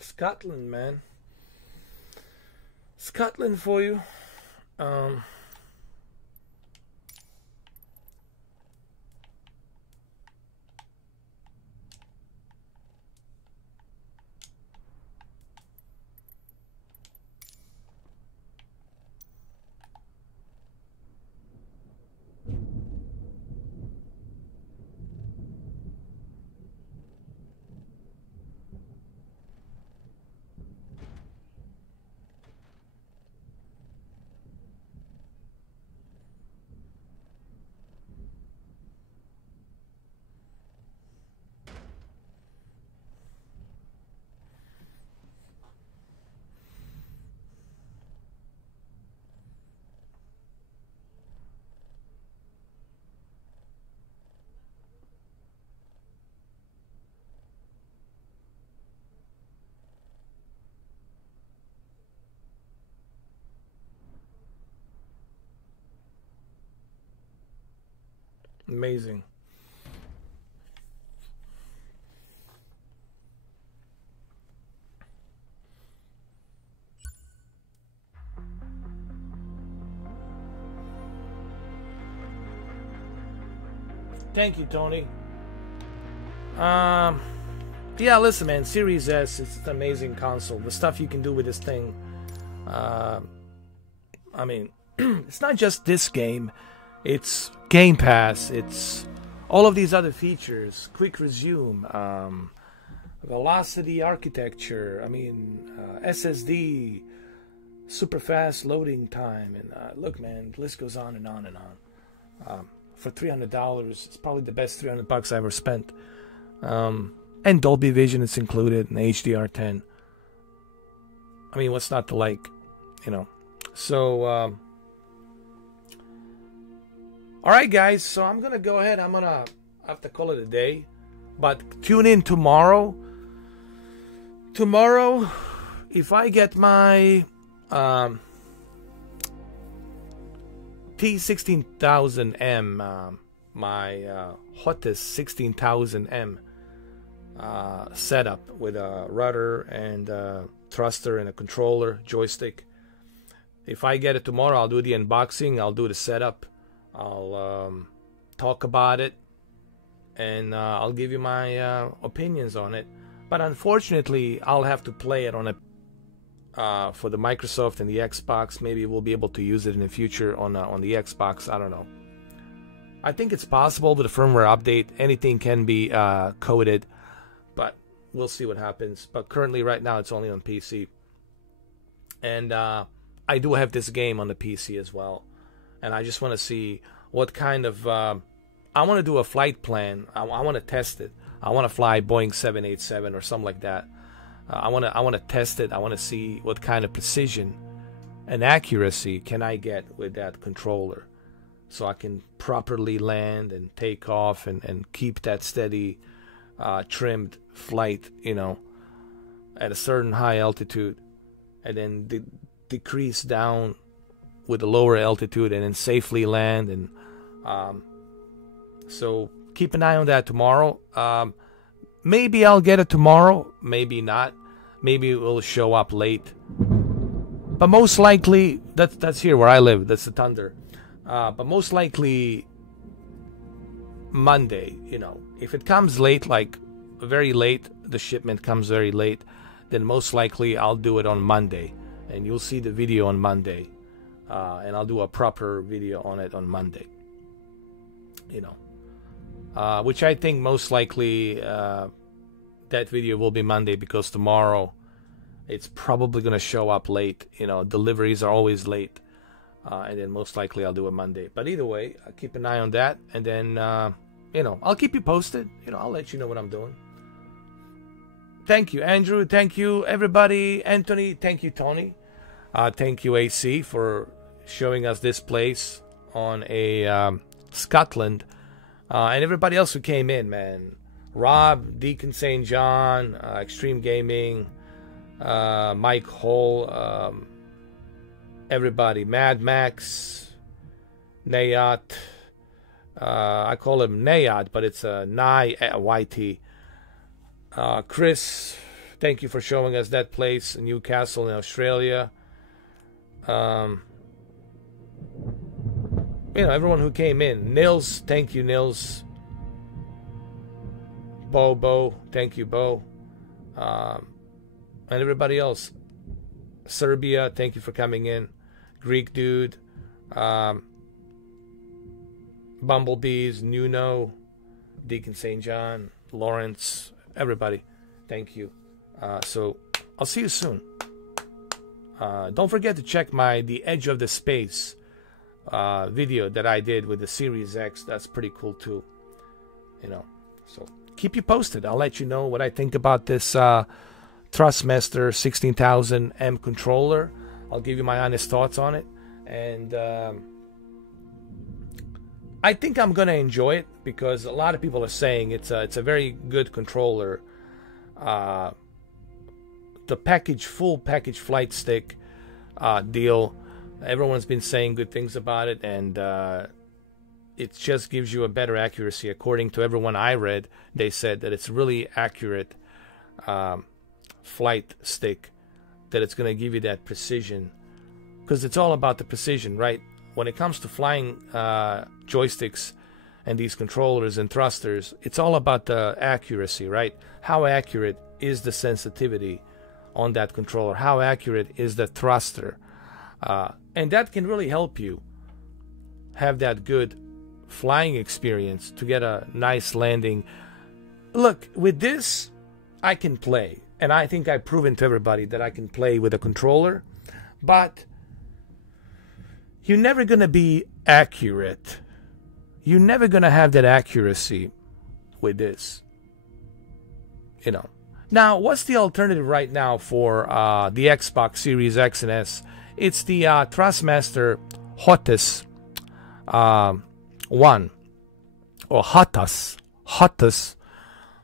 Scotland, man. Scotland for you. Amazing. Thank you, Tony. Yeah, listen, man. Series S, it's an amazing console. The stuff you can do with this thing. I mean, it's not just this game. It's Game Pass. It's all of these other features. Quick resume. Velocity architecture. I mean, SSD. Super fast loading time. And look, man, the list goes on and on and on. for $300. It's probably the best $300 I ever spent. And Dolby Vision is included, and HDR10. I mean, what's not to like, you know? So, all right, guys. So I'm gonna go ahead. I'm gonna have to call it a day, but tune in tomorrow. Tomorrow, if I get my T16000M, my hottest 16000M setup with a rudder and a thruster and a controller joystick. If I get it tomorrow, I'll do the unboxing, I'll do the setup, I'll talk about it, and I'll give you my opinions on it. But unfortunately, I'll have to play it on a for the Microsoft and the Xbox. Maybe we'll be able to use it in the future on the Xbox. I don't know. I think it's possible with a firmware update. Anything can be coded, but we'll see what happens. But currently, right now, it's only on PC. And I do have this game on the PC as well. And I just want to see what kind of... I want to do a flight plan. I want to test it. I want to fly Boeing 787 or something like that. I want to test it. I want to see what kind of precision and accuracy can I get with that controller, so I can properly land and take off and keep that steady, trimmed flight, you know, at a certain high altitude, and then decrease down with a lower altitude, and then safely land. And so keep an eye on that tomorrow. Maybe I'll get it tomorrow, maybe not. Maybe it will show up late. But most likely, that's here where I live. That's the Thunder. But most likely Monday, you know. If it comes late, like very late, the shipment comes very late, then most likely I'll do it on Monday. And you'll see the video on Monday. And I'll do a proper video on it on Monday. You know. Which I think most likely that video will be Monday, because tomorrow it's probably going to show up late. You know, deliveries are always late. And then most likely I'll do it Monday. But either way, I'll keep an eye on that. And then, you know, I'll keep you posted. You know, I'll let you know what I'm doing. Thank you, Andrew. Thank you, everybody. Anthony. Thank you, Tony. Thank you, AC, for showing us this place on a Scotland. And everybody else who came in, man. Rob, Deacon St. John, Extreme Gaming, Mike Hall, everybody. Mad Max, Nayat. I call him Nayat, but it's a YT. Chris, thank you for showing us that place in Newcastle in Australia. You know, everyone who came in. Nils, thank you, Nils. Bo, thank you, Bo. And everybody else. Serbia, thank you for coming in. Greek Dude. Bumblebees, Nuno, Deacon St. John, Lawrence, everybody. Thank you. So, I'll see you soon. Don't forget to check The Edge of the Space video that I did with the Series X. That's pretty cool too, you know. So keep you posted. I'll let you know what I think about this Thrustmaster 16000M controller. I'll give you my honest thoughts on it, and I think I'm gonna enjoy it, because a lot of people are saying it's a very good controller. The full package flight stick deal. Everyone's been saying good things about it, and it just gives you a better accuracy. According to everyone I read, they said that it's really accurate flight stick, that it's going to give you that precision, because it's all about the precision, right? When it comes to flying joysticks and these controllers and thrusters, it's all about the accuracy, right? How accurate is the sensitivity on that controller? How accurate is the thruster? And that can really help you have that good flying experience to get a nice landing. Look, with this, I can play. And I think I've proven to everybody that I can play with a controller. But you're never going to be accurate. you're never going to have that accuracy with this. You know. Now, what's the alternative right now for the Xbox Series X and S? It's the Thrustmaster Hotus 1. Or Hotus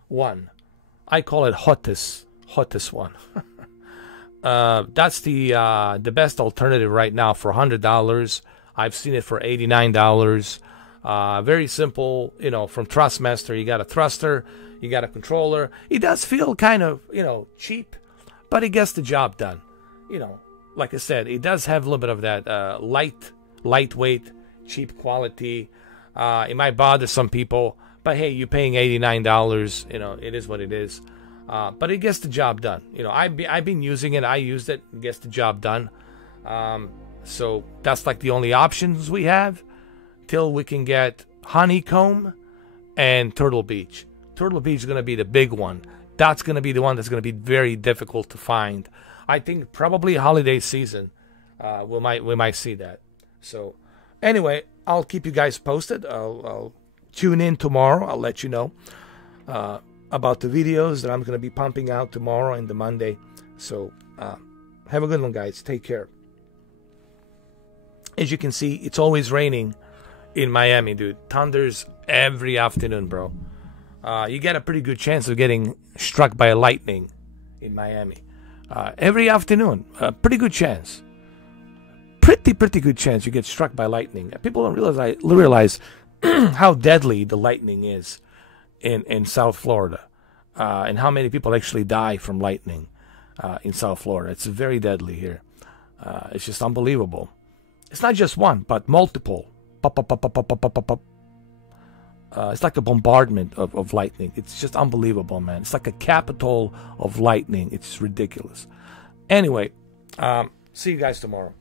1. I call it Hotus 1. That's the best alternative right now for $100. I've seen it for $89. Very simple, you know, from Thrustmaster. You got a thruster, you got a controller. It does feel kind of, you know, cheap, but it gets the job done. You know, like I said, it does have a little bit of that lightweight, cheap quality. It might bother some people, but hey, you're paying $89. You know, it is what it is. But it gets the job done. You know, I've been using it. I used it. It gets the job done. So that's like the only options we have till we can get Honeycomb and Turtle Beach. Turtle Beach is going to be the big one. That's going to be the one that's going to be very difficult to find. I think probably holiday season we might see that. So anyway, I'll keep you guys posted. I'll tune in tomorrow. I'll let you know about the videos that I'm going to be pumping out tomorrow and the Monday. So have a good one, guys. Take care. As you can see, it's always raining in Miami, dude. Thunders every afternoon, bro. You get a pretty good chance of getting struck by lightning in Miami. Every afternoon, pretty good chance. Pretty good chance you get struck by lightning. People don't realize how deadly the lightning is in South Florida, and how many people actually die from lightning in South Florida. It's very deadly here. It's just unbelievable. It's not just one, but multiple. Pop, pop, pop, pop, pop, pop, pop, pop. It's like a bombardment of lightning. It's just unbelievable, man. It's like a capital of lightning. It's ridiculous. Anyway, see you guys tomorrow.